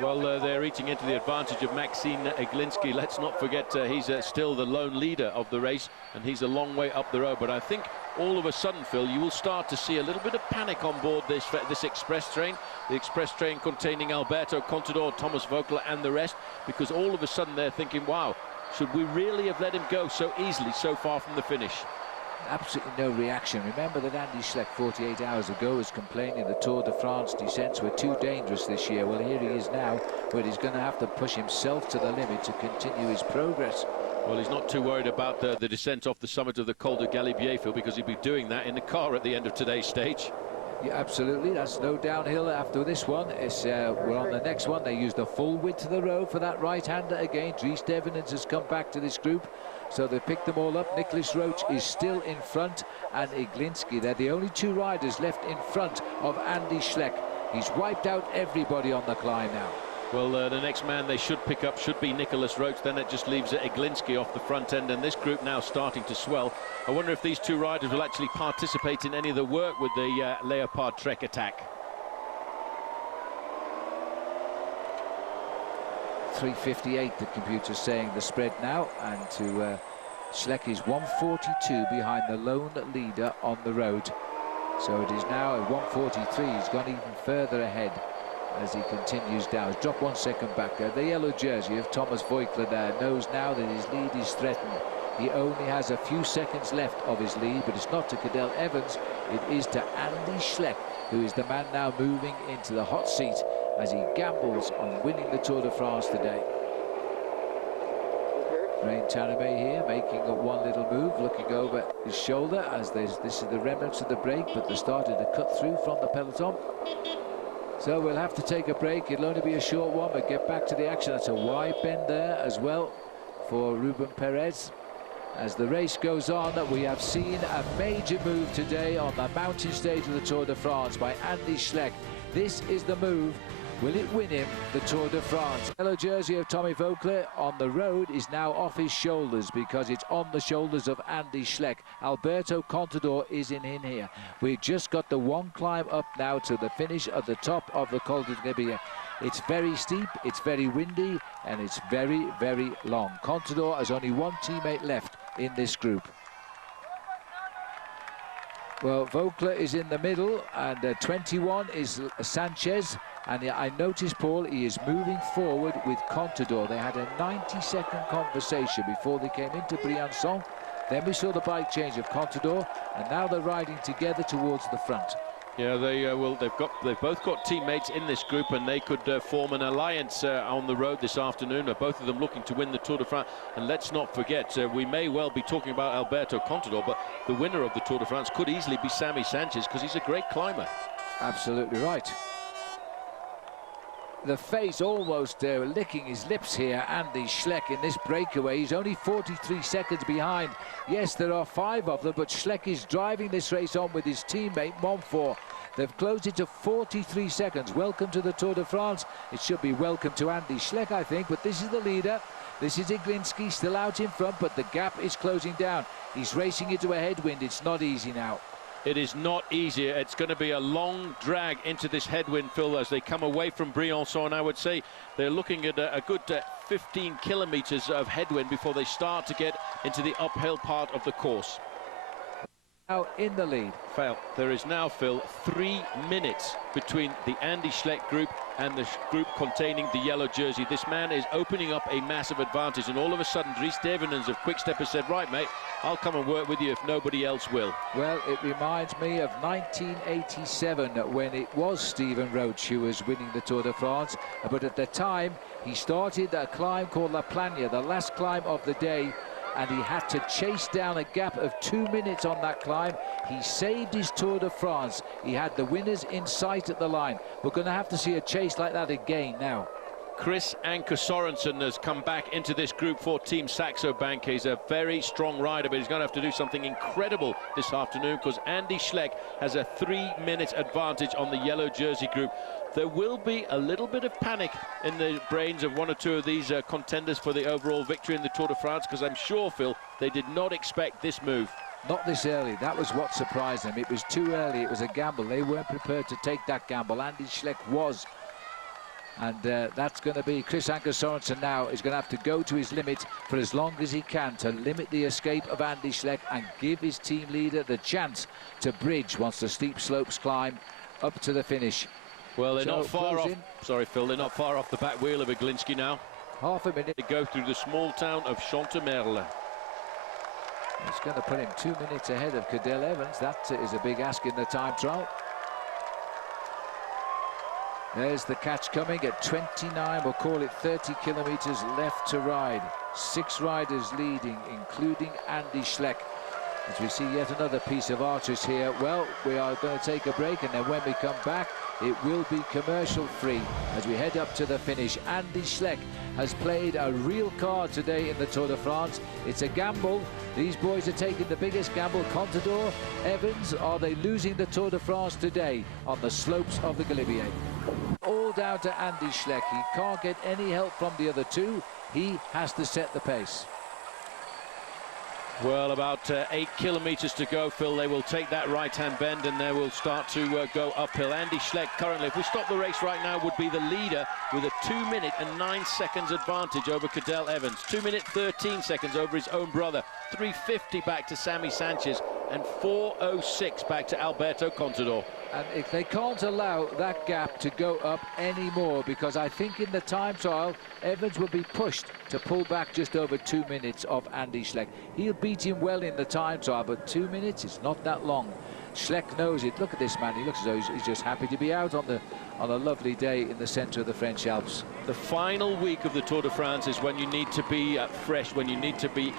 Well, they're eating into the advantage of Maxime Iglinski. Let's not forget he's still the lone leader of the race, and he's a long way up the road. But I think all of a sudden, Phil, you will start to see a little bit of panic on board this express train. The express train containing Alberto Contador, Thomas Voeckler and the rest, because all of a sudden they're thinking, wow, should we really have let him go so easily so far from the finish? Absolutely no reaction. Remember that Andy Schleck 48 hours ago was complaining the Tour de France descents were too dangerous this year. Well, here he is now, where he's going to have to push himself to the limit to continue his progress. Well, he's not too worried about the descent off the summit of the Col de Galibier, Phil, because he'd be doing that in the car at the end of today's stage. Yeah, absolutely. That's no downhill after this one. We're on the next one. They used the full width of the road for that right-hander again. Dries Devenins has come back to this group. So they picked them all up. Nicholas Roach is still in front, and Iglinski. They're the only two riders left in front of Andy Schleck. He's wiped out everybody on the climb now. Well, the next man they should pick up should be Nicholas Roach. Then it just leaves Iglinski off the front end, and this group now starting to swell. I wonder if these two riders will actually participate in any of the work with the Leopard Trek attack. 3:58, the computer's saying the spread now, and to Schleck is 1:42 behind the lone leader on the road. So it is now at 1:43. He's gone even further ahead as he continues down. He's dropped 1 second back. The yellow jersey of Thomas Voeckler there knows now that his lead is threatened. He only has a few seconds left of his lead, but it's not to Cadel Evans. It is to Andy Schleck, who is the man now moving into the hot seat as he gambles on winning the Tour de France today. Rein Taaramäe here making one little move, looking over his shoulder as this is the remnants of the break, but they're starting to cut through from the peloton. So we'll have to take a break. It'll only be a short one, but get back to the action. That's a wide bend there as well for Ruben Perez. As the race goes on, we have seen a major move today on the mountain stage of the Tour de France by Andy Schleck. This is the move. Will it win him the Tour de France? Yellow jersey of Tommy Voeckler on the road is now off his shoulders because it's on the shoulders of Andy Schleck. Alberto Contador is in here. We've just got the one climb up now to the finish at the top of the Col de Galibier. It's very steep, it's very windy, and it's very, very long. Contador has only one teammate left in this group. Well, Voeckler is in the middle, and 21 is Sanchez. And I noticed, Paul, he is moving forward with Contador. They had a 90-second conversation before they came into Briançon. Then we saw the bike change of Contador, and now they're riding together towards the front. Yeah, they've both got teammates in this group, and they could form an alliance on the road this afternoon. Both of them looking to win the Tour de France. And let's not forget, we may well be talking about Alberto Contador, but the winner of the Tour de France could easily be Sammy Sanchez, because he's a great climber. Absolutely right. The face almost licking his lips here, Andy Schleck, in this breakaway. He's only 43 seconds behind. Yes, there are 5 of them, but Schleck is driving this race on with his teammate Montfort. They've closed it to 43 seconds. Welcome to the Tour de France. It should be welcome to Andy Schleck, I think, but this is the leader. This is Iglinski still out in front, but the gap is closing down. He's racing into a headwind. It's not easy now. It is not easy. It's going to be a long drag into this headwind, Phil, as they come away from Briançon. I would say they're looking at a good 15 kilometers of headwind before they start to get into the uphill part of the course. now in the lead. Phil, there is now, Phil, 3 minutes between the Andy Schleck group and the group containing the yellow jersey. This man is opening up a massive advantage, and all of a sudden Dries Devenens of Quick-Step has said, right mate, I'll come and work with you if nobody else will. Well, it reminds me of 1987 when it was Stephen Roach who was winning the Tour de France, but at the time he started a climb called La Plagne, the last climb of the day, and he had to chase down a gap of 2 minutes on that climb. He saved his Tour de France. He had the winners in sight at the line. We're going to have to see a chase like that again now. Chris Anker Sorensen has come back into this group for Team Saxo Bank. He's a very strong rider, but he's going to have to do something incredible this afternoon because Andy Schleck has a 3-minute advantage on the yellow jersey group. There will be a little bit of panic in the brains of one or two of these contenders for the overall victory in the Tour de France, because I'm sure, Phil, they did not expect this move. Not this early. That was what surprised them. It was too early. It was a gamble. They weren't prepared to take that gamble. Andy Schleck was. And that's going to be Chris Anker Sorensen now is going to have to go to his limit for as long as he can to limit the escape of Andy Schleck and give his team leader the chance to bridge once the steep slopes climb up to the finish. Well, they're not far off. Sorry, Phil, they're not far off the back wheel of Iglinski now. Half a minute. They go through the small town of Chantemerle. It's going to put him 2 minutes ahead of Cadel Evans. That is a big ask in the time trial. There's the catch coming at 29, we'll call it 30 kilometers left to ride. 6 riders leading, including Andy Schleck. As we see yet another piece of artistry here. Well, we are going to take a break, and then when we come back, it will be commercial free as we head up to the finish. Andy Schleck has played a real card today in the Tour de France. It's a gamble. These boys are taking the biggest gamble. Contador, Evans, are they losing the Tour de France today on the slopes of the Galibier? All down to Andy Schleck. He can't get any help from the other two. He has to set the pace. Well, about 8 kilometers to go, Phil. They will take that right-hand bend and they will start to go uphill. Andy Schleck currently, if we stop the race right now, would be the leader with a 2 minute and 9 seconds advantage over Cadel Evans. 2 minute 13 seconds over his own brother. 3:50 back to Sammy Sanchez and 4:06 back to Alberto Contador. And if they can't allow that gap to go up anymore, because I think in the time trial, Evans will be pushed to pull back just over 2 minutes of Andy Schleck. He'll beat him well in the time trial, but 2 minutes is not that long. Schleck knows it. Look at this man. He looks as though he's just happy to be out on a lovely day in the centre of the French Alps. The final week of the Tour de France is when you need to be fresh, when you need to be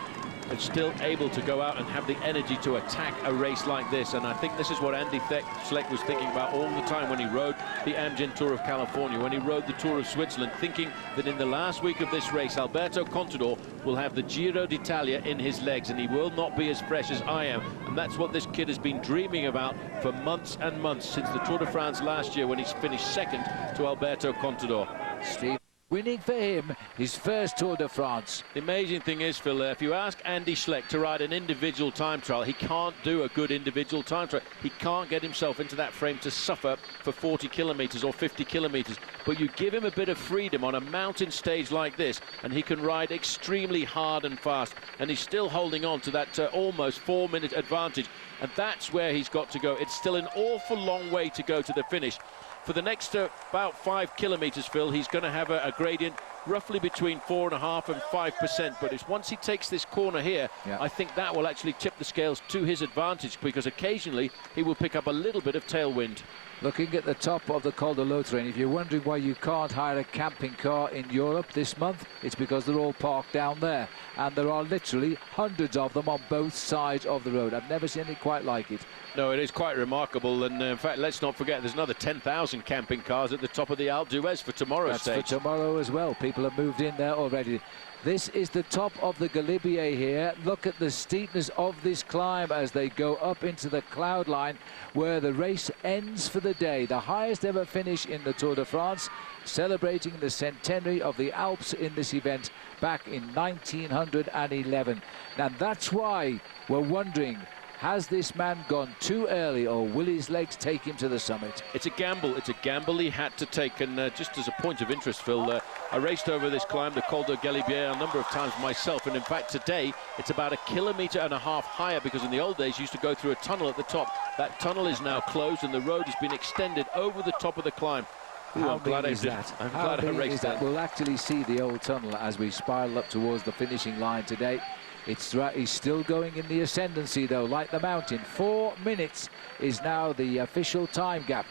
still able to go out and have the energy to attack a race like this. And I think this is what Andy Schleck was thinking about all the time when he rode the Amgen Tour of California, when he rode the Tour of Switzerland, thinking that in the last week of this race, Alberto Contador will have the Giro d'Italia in his legs and he will not be as fresh as I am. And that's what this kid has been dreaming about for months and months, since the Tour de France last year when he's finished second to Alberto Contador. Steve, winning for him his first Tour de France. The amazing thing is, Phil, if you ask Andy Schleck to ride an individual time trial, he can't do a good individual time trial. He can't get himself into that frame to suffer for 40 kilometers or 50 kilometers. But you give him a bit of freedom on a mountain stage like this, and he can ride extremely hard and fast. And he's still holding on to that almost 4 minute advantage. And that's where he's got to go. It's still an awful long way to go to the finish. For the next about 5 kilometers, Phil, he's going to have a gradient roughly between 4.5% and 5%. But it's once he takes this corner here, yeah, I think that will actually tip the scales to his advantage, because occasionally he will pick up a little bit of tailwind. Looking at the top of the Col de Lautrec, if you're wondering why you can't hire a camping car in Europe this month, it's because they're all parked down there. And there are literally hundreds of them on both sides of the road. I've never seen anything quite like it. No, it is quite remarkable. And in fact, let's not forget, there's another 10,000 camping cars at the top of the Alpe d'Huez for tomorrow's stage. That's for tomorrow as well. People have moved in there already. This is the top of the Galibier here. Look at the steepness of this climb as they go up into the cloud line where the race ends for the day. The highest ever finish in the Tour de France, celebrating the centenary of the Alps in this event back in 1911. Now that's why we're wondering, Has this man gone too early, or will his legs take him to the summit? It's a gamble. It's a gamble he had to take. And just as a point of interest, Phil, I raced over this climb, the Col de Galibier, a number of times myself. And in fact, today, it's about 1.5 kilometers higher, because in the old days, you used to go through a tunnel at the top. That tunnel is now closed, and the road has been extended over the top of the climb. How big is that? I'm glad I raced that. We'll actually see the old tunnel as we spiral up towards the finishing line today. He's still going in the ascendancy, though, like the mountain. 4 minutes is now the official time gap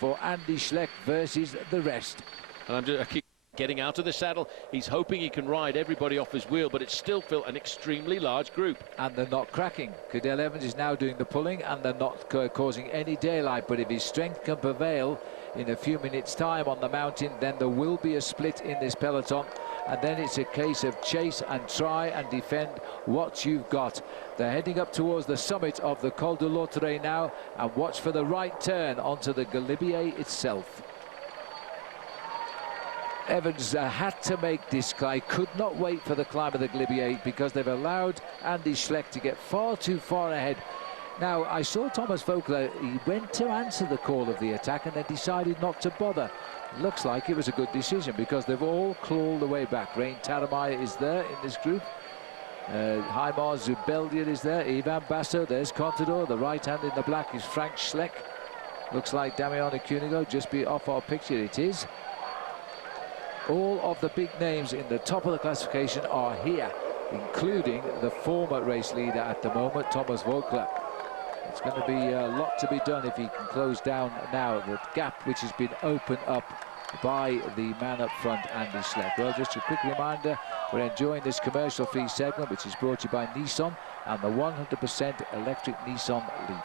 for Andy Schleck versus the rest. And I keep getting out of the saddle. He's hoping he can ride everybody off his wheel, but it's still, Phil, an extremely large group. And they're not cracking. Cadel Evans is now doing the pulling, and they're not causing any daylight. But if his strength can prevail in a few minutes' time on the mountain, then there will be a split in this peloton. And then it's a case of chase and try and defend what you've got. They're heading up towards the summit of the Col de Lautrey now, and watch for the right turn onto the Galibier itself. Evans had to make this climb, could not wait for the climb of the Galibier, because they've allowed Andy Schleck to get far too far ahead. Now, I saw Thomas Voeckler, he went to answer the call of the attack and then decided not to bother. Looks like it was a good decision, because they've all clawed the way back. Rein Taramaya is there in this group. Heimar Zubeldia is there. Ivan Basso, there's Contador. The right hand in the black is Frank Schleck. Looks like Damiano Cunego, just be off our picture, it is. All of the big names in the top of the classification are here, including the former race leader at the moment, Thomas Voeckler. It's going to be a lot to be done if he can close down now the gap which has been opened up by the man up front, Andy Schleck. Well, just a quick reminder, we're enjoying this commercial-free segment, which is brought to you by Nissan and the 100% electric Nissan Leaf.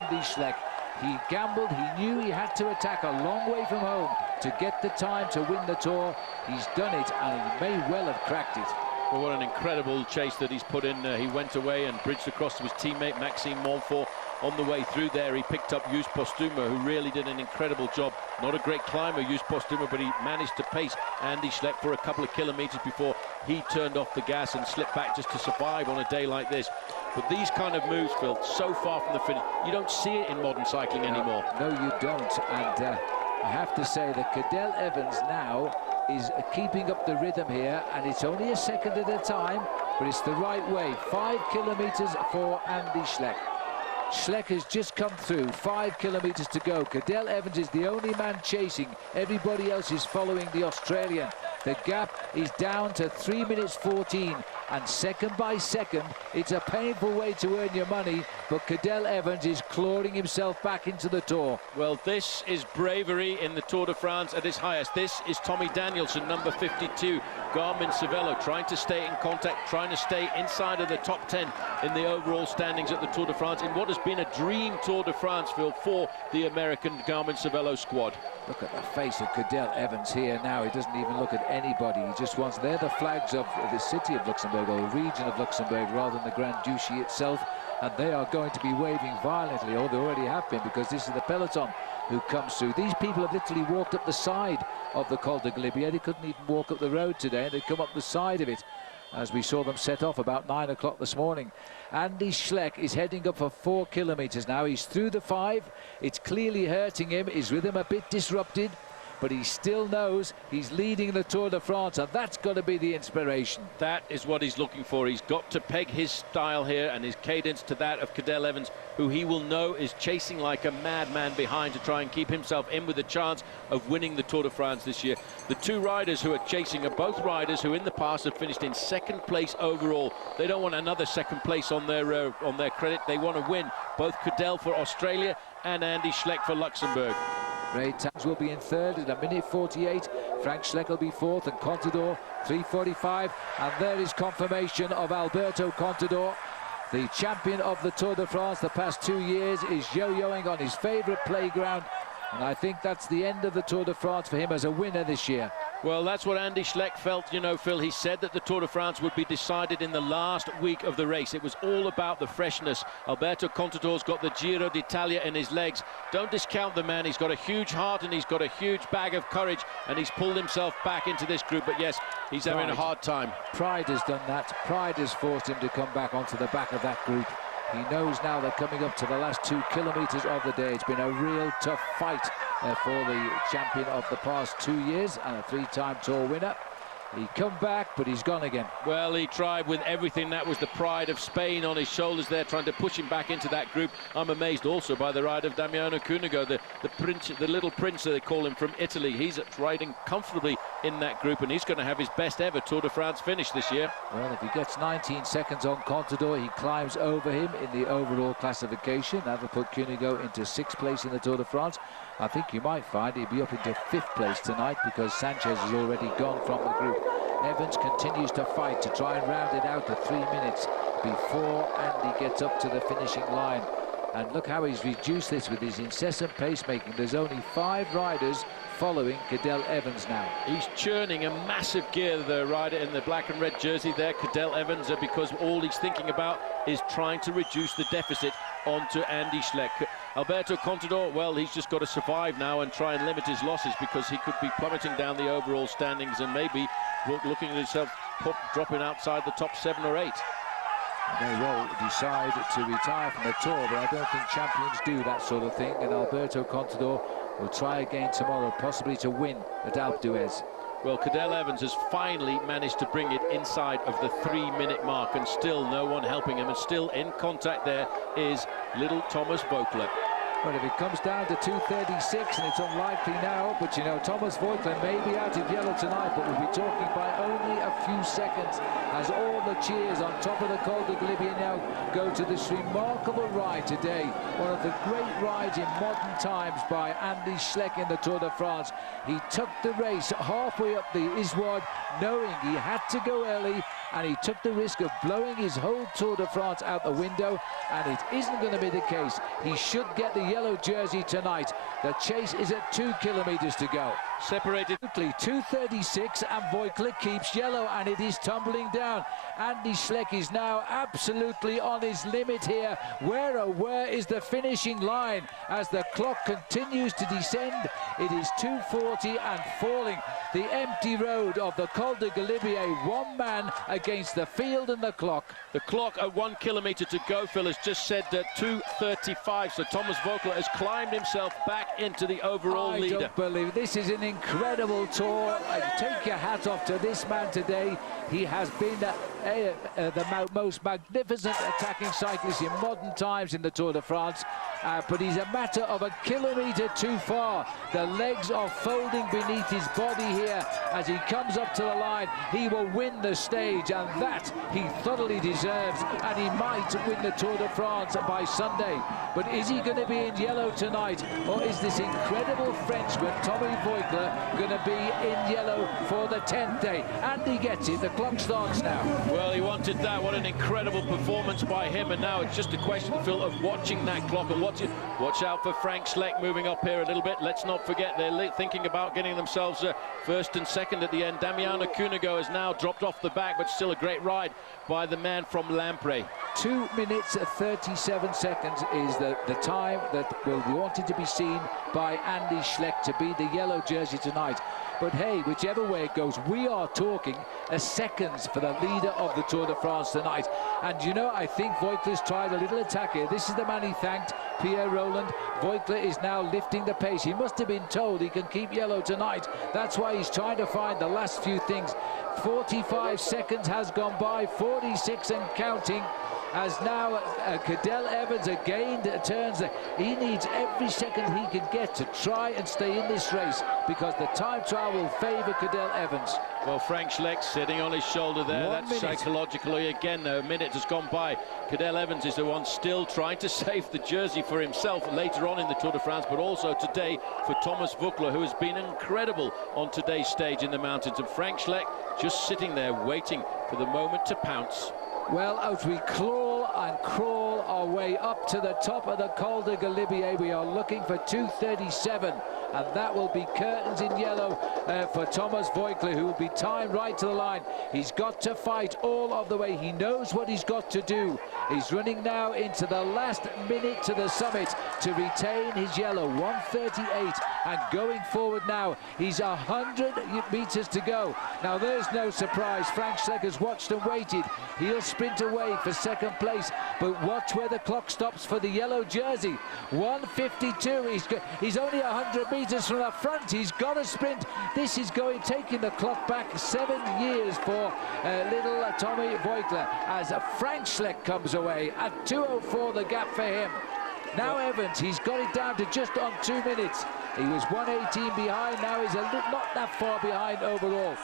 Andy Schleck, he gambled, he knew he had to attack a long way from home to get the time to win the Tour. He's done it, and he may well have cracked it. Well, what an incredible chase that he's put in. He went away and bridged across to his teammate Maxime Montfort. On the way through there, he picked up Yus Postuma, who really did an incredible job. Not a great climber, Yus Postuma, but he managed to pace Andy Schleck for a couple of kilometers before he turned off the gas and slipped back just to survive on a day like this. But these kind of moves, Phil, so far from the finish, you don't see it in modern cycling anymore. No, you don't. And I have to say that Cadel Evans now is keeping up the rhythm here, and it's only a second at a time, but it's the right way. 5 kilometers for Andy Schleck. Schleck has just come through, 5 kilometers to go. Cadel Evans is the only man chasing. Everybody else is following the Australian. The gap is down to 3 minutes 14, and second by second, it's a painful way to earn your money, but Cadel Evans is clawing himself back into the Tour. Well, this is bravery in the Tour de France at its highest. This is Tommy Danielson, number 52, Garmin Cervelo, trying to stay in contact, trying to stay inside of the top 10 in the overall standings at the Tour de France, in what has been a dream Tour de France, Phil, for the American Garmin Cervelo squad. Look at the face of Cadel Evans here now. He doesn't even look at anybody. He just wants, they're the flags of the city of Luxembourg, or the region of Luxembourg, rather than the Grand Duchy itself. And they are going to be waving violently, or they already have been, because this is the peloton who comes through. These people have literally walked up the side of the Col de Galibier. They couldn't even walk up the road today, and they'd come up the side of it, as we saw them set off about 9 o'clock this morning. Andy Schleck is heading up for 4 kilometers now. He's through the 5. It's clearly hurting him. His rhythm a bit disrupted, but he still knows he's leading the Tour de France, and that's got to be the inspiration. That is what he's looking for. He's got to peg his style here and his cadence to that of Cadel Evans, who he will know is chasing like a madman behind to try and keep himself in with a chance of winning the Tour de France this year. The two riders who are chasing are both riders who in the past have finished in second place overall. They don't want another second place on their credit. They want to win. Both Cadel for Australia and Andy Schleck for Luxembourg. Ray Tams will be in third at 1:48. Frank Schleck will be fourth, and Contador 3:45. And there is confirmation of Alberto Contador. The champion of the Tour de France the past 2 years is yo-yoing on his favourite playground. And I think that's the end of the Tour de France for him as a winner this year. Well, that's what Andy Schleck felt, you know, Phil. He said that the Tour de France would be decided in the last week of the race. It was all about the freshness. Alberto Contador's got the Giro d'Italia in his legs. Don't discount the man. He's got a huge heart and he's got a huge bag of courage, and he's pulled himself back into this group. But yes, he's having a hard time. Pride has done that. Pride has forced him to come back onto the back of that group. He knows now they're coming up to the last 2 kilometers of the day. It's been a real tough fight for the champion of the past 2 years and a 3-time Tour winner. He come back, but he's gone again. Well, he tried with everything. That was the pride of Spain on his shoulders there, trying to push him back into that group. I'm amazed also by the ride of Damiano Cunego, the prince, the little prince they call him, from Italy. He's riding comfortably in that group, and he's going to have his best ever Tour de France finish this year. Well, if he gets 19 seconds on Contador, he climbs over him in the overall classification. That'll put Cunego into 6th place in the Tour de France. I think you might find he'll be up into 5th place tonight because Sanchez has already gone from the group. Evans continues to fight to try and round it out to 3 minutes before Andy gets up to the finishing line. And look how he's reduced this with his incessant pacemaking. There's only 5 riders following Cadel Evans now. He's churning a massive gear, the rider in the black and red jersey there, Cadel Evans, because all he's thinking about is trying to reduce the deficit onto Andy Schleck. Alberto Contador, well, he's just got to survive now and try and limit his losses, because he could be plummeting down the overall standings and maybe looking at himself dropping outside the top 7 or 8. They will decide to retire from the Tour, but I don't think champions do that sort of thing, and Alberto Contador will try again tomorrow, possibly to win at Alpe d'Huez. Well, Cadel Evans has finally managed to bring it inside of the 3-minute mark, and still no one helping him, and still in contact there is little Thomas Voeckler. Well, if it comes down to 2:36, and it's unlikely now, but you know, Thomas Voeckler may be out of yellow tonight, but we'll be talking by only a few seconds as all the cheers on top of the Col de Galibier now go to this remarkable ride today. One of the great rides in modern times by Andy Schleck in the Tour de France. He took the race halfway up the Isouard, knowing he had to go early, and he took the risk of blowing his whole Tour de France out the window, and it isn't going to be the case. He should get the yellow jersey tonight. The chase is at 2 kilometers to go. Separated. 2:36, and Voeckler keeps yellow, and it is tumbling down. Andy Schleck is now absolutely on his limit here. Where, oh where is the finishing line as the clock continues to descend? It is 2:40 and falling. The empty road of the Col de Galibier, one man against the field and the clock. The clock at 1 kilometer to go, Phil, has just said 2:35, so Thomas Voeckler has climbed himself back into the overall leader. I don't believe this is an incredible Tour. Take your hat off to this man today. He has been the most magnificent attacking cyclist in modern times in the Tour de France, but he's a matter of a kilometer too far. The legs are folding beneath his body here as he comes up to the line. He will win the stage, and that he thoroughly deserves, and he might win the Tour de France by Sunday. But is he going to be in yellow tonight, or is this incredible Frenchman, Tommy Voeckler, going to be in yellow for the 10th day? And he gets it. The clock starts now. Well, he wanted that. What an incredible performance by him, and now it's just a question, Phil, of watching that clock and watch out for Frank Schleck moving up here a little bit. Let's not forget they're thinking about getting themselves first and second at the end. Damiano Cunego has now dropped off the back, but still a great ride by the man from Lampre. 2 minutes 37 seconds is the time that will be wanted to be seen by Andy Schleck to be the yellow jersey tonight. But hey, whichever way it goes, we are talking seconds for the leader of the Tour de France tonight. And you know, I think Voeckler's tried a little attack here. This is the man he thanked, Pierre Roland. Voeckler is now lifting the pace. He must have been told he can keep yellow tonight. That's why he's trying to find the last few things. 45 seconds has gone by, 46 and counting. As now Cadel Evans again turns. He needs every second he can get to try and stay in this race, because the time trial will favour Cadel Evans. Well, Frank Schleck sitting on his shoulder there. That's psychologically, again, a minute has gone by. Cadel Evans is the one still trying to save the jersey for himself later on in the Tour de France, but also today for Thomas Voeckler, who has been incredible on today's stage in the mountains. And Frank Schleck just sitting there waiting for the moment to pounce. Well, as we claw and crawl our way up to the top of the Col de Galibier, we are looking for 2:37 and that will be curtains in yellow for Thomas Voigtler, who will be timed right to the line. He's got to fight all of the way. He knows what he's got to do. He's running now into the last minute to the summit to retain his yellow, 1:38, and going forward now. He's 100 meters to go. Now there's no surprise. Frank Schleck has watched and waited. He'll sprint away for second place, but watch where the clock stops for the yellow jersey. 1:52. He's only 100 meters from the front. He's got to sprint. This is taking the clock back 7 years for little Tommy Voigtler as Frank Schleck comes away at 2:04, the gap for him. Now Evans, he's got it down to just on 2 minutes. He was 1:18 behind, now he's not that far behind overall.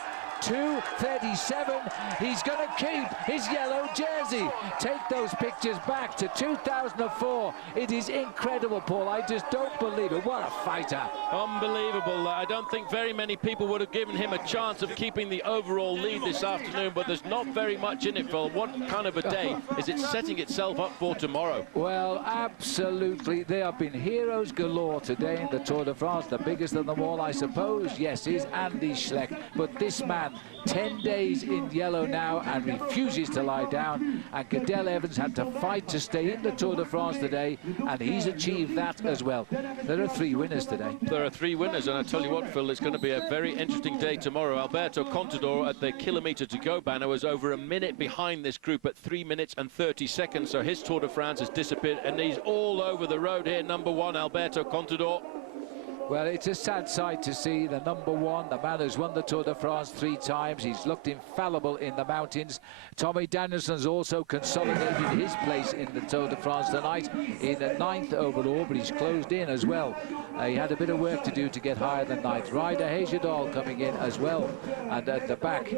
2:37, he's going to keep his yellow jersey. Take those pictures back to 2004. It is incredible, Paul. I just don't believe it. What a fighter. Unbelievable. I don't think very many people would have given him a chance of keeping the overall lead this afternoon, but there's not very much in it, Phil. What kind of a day is it setting itself up for tomorrow? Well, absolutely. There have been heroes galore today in the Tour de France. The biggest of them all, I suppose, yes, is Andy Schleck. But this man, 10 days in yellow now and refuses to lie down, and Cadel Evans had to fight to stay in the Tour de France today, and he's achieved that as well. There are 3 winners today. There are 3 winners, and I tell you what, Phil, it's going to be a very interesting day tomorrow. Alberto Contador at the kilometre to go banner was over a minute behind this group at 3 minutes and 30 seconds, so his Tour de France has disappeared, and he's all over the road here, number 1, Alberto Contador. Well, it's a sad sight to see the number 1, the man who's won the Tour de France 3 times. He's looked infallible in the mountains. Tommy Danielson's also consolidated his place in the Tour de France tonight in 9th overall, but he's closed in as well. He had a bit of work to do to get higher than 9th. Ryder Hesjedal coming in as well. And at the back,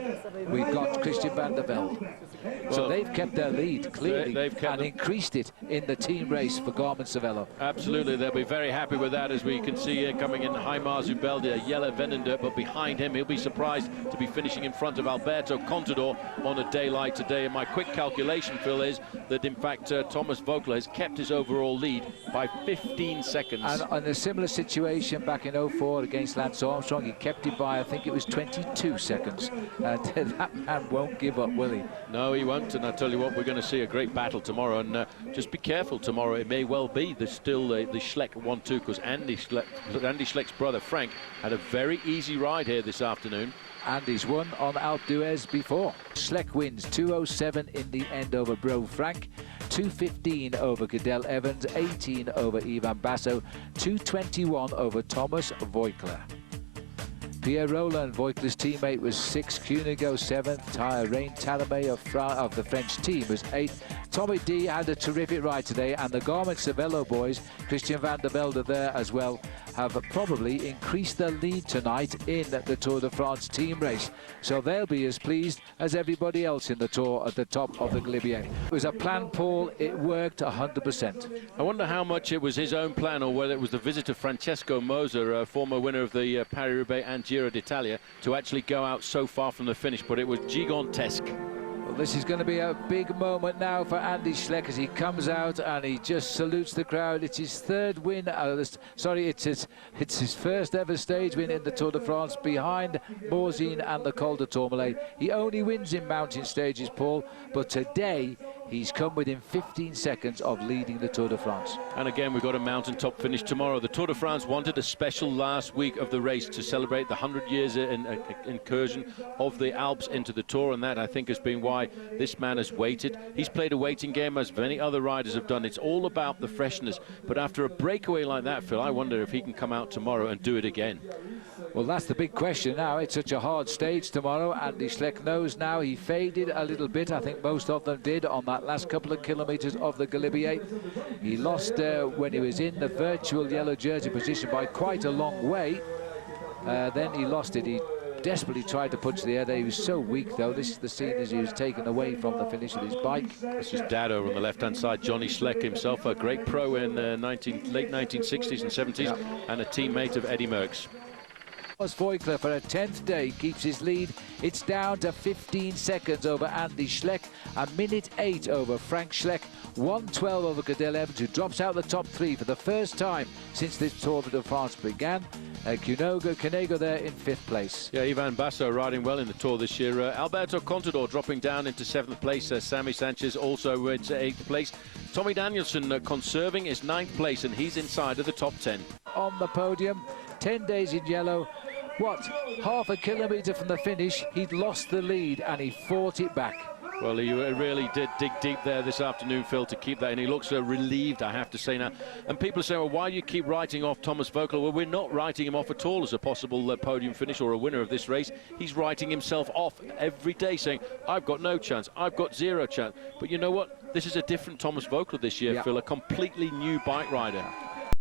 we've got Christian van der Velde. So they've kept their lead, clearly, and increased it in the team race for Garmin Cervelo. Absolutely, they'll be very happy with that, as we can see here coming in Heimar Zubeldia, Jelle Venender, but behind him, he'll be surprised to be finishing in front of Alberto Contador on a day like today. And my quick calculation, Phil, is that, in fact, Thomas Voigtler has kept his overall lead by 15 seconds. And in a similar situation back in 04 against Lance Armstrong, he kept it by, I think it was 22 seconds. And that man won't give up, will he? No, he won't, and I tell you what, we're going to see a great battle tomorrow, and just be careful tomorrow. It may well be there's still the Schleck 1-2, because Andy Schleck's brother Frank had a very easy ride here this afternoon. Andy's won on Alpe d'Huez before. Schleck wins 2:07 in the end over Bro Frank, 2:15 over Cadel Evans, 18 over Ivan Basso, 2:21 over Thomas Voigtler. Pierre Rolland, Voigtler's teammate, was 6th. Cunego 7th. Rein Talamay of the French team was 8th. Tommy D had a terrific ride today, and the Garmin Cervelo boys, Christian van der Velde there as well, have probably increased their lead tonight in the Tour de France team race. So they'll be as pleased as everybody else in the Tour at the top of the Galibier. It was a plan, Paul. It worked 100%. I wonder how much it was his own plan or whether it was the visit of Francesco Moser, former winner of the Paris-Roubaix and Giro d'Italia, to actually go out so far from the finish, but it was gigantesque. Well, this is going to be a big moment now for Andy Schleck as he comes out and he just salutes the crowd. It's his 3rd win. It's his first ever stage win in the Tour de France behind Morzine and the Col de Tourmalet. He only wins in mountain stages, Paul, but today he's come within 15 seconds of leading the Tour de France. And again, we've got a mountaintop finish tomorrow. The Tour de France wanted a special last week of the race to celebrate the 100 years incursion of the Alps into the Tour, and that, I think, has been why this man has waited. He's played a waiting game, as many other riders have done. It's all about the freshness. But after a breakaway like that, Phil, I wonder if he can come out tomorrow and do it again. Well, that's the big question now. It's such a hard stage tomorrow. Andy Schleck knows now. He faded a little bit. I think most of them did on that last couple of kilometres of the Galibier. He lost when he was in the virtual yellow jersey position by quite a long way. Then he lost it. He desperately tried to punch the air there. He was so weak, though. This is the scene as he was taken away from the finish of his bike. This is Dad over on the left-hand side. Johnny Schleck himself, a great pro in late 1960s and 70s, and a teammate of Eddie Merckx. Thomas Voigtler for a 10th day keeps his lead. It's down to 15 seconds over Andy Schleck, a minute 8 over Frank Schleck, 1:12 over Cadel Evans, who drops out the top 3 for the first time since this Tour de France began. Cunego there in 5th place. Yeah, Ivan Basso riding well in the Tour this year. Alberto Contador dropping down into 7th place. Sammy Sanchez also into 8th place. Tommy Danielson conserving his 9th place, and he's inside of the top 10. On the podium, 10 days in yellow. What, half a kilometre from the finish, he'd lost the lead and he fought it back. Well, he really did dig deep there this afternoon, Phil, to keep that, and he looks relieved, I have to say now. And people are saying, well, why do you keep writing off Thomas Voigtler? Well, we're not writing him off at all as a possible podium finish or a winner of this race. He's writing himself off every day, saying, I've got no chance, I've got zero chance. But you know what? This is a different Thomas Voigtler this year, Phil, a completely new bike rider.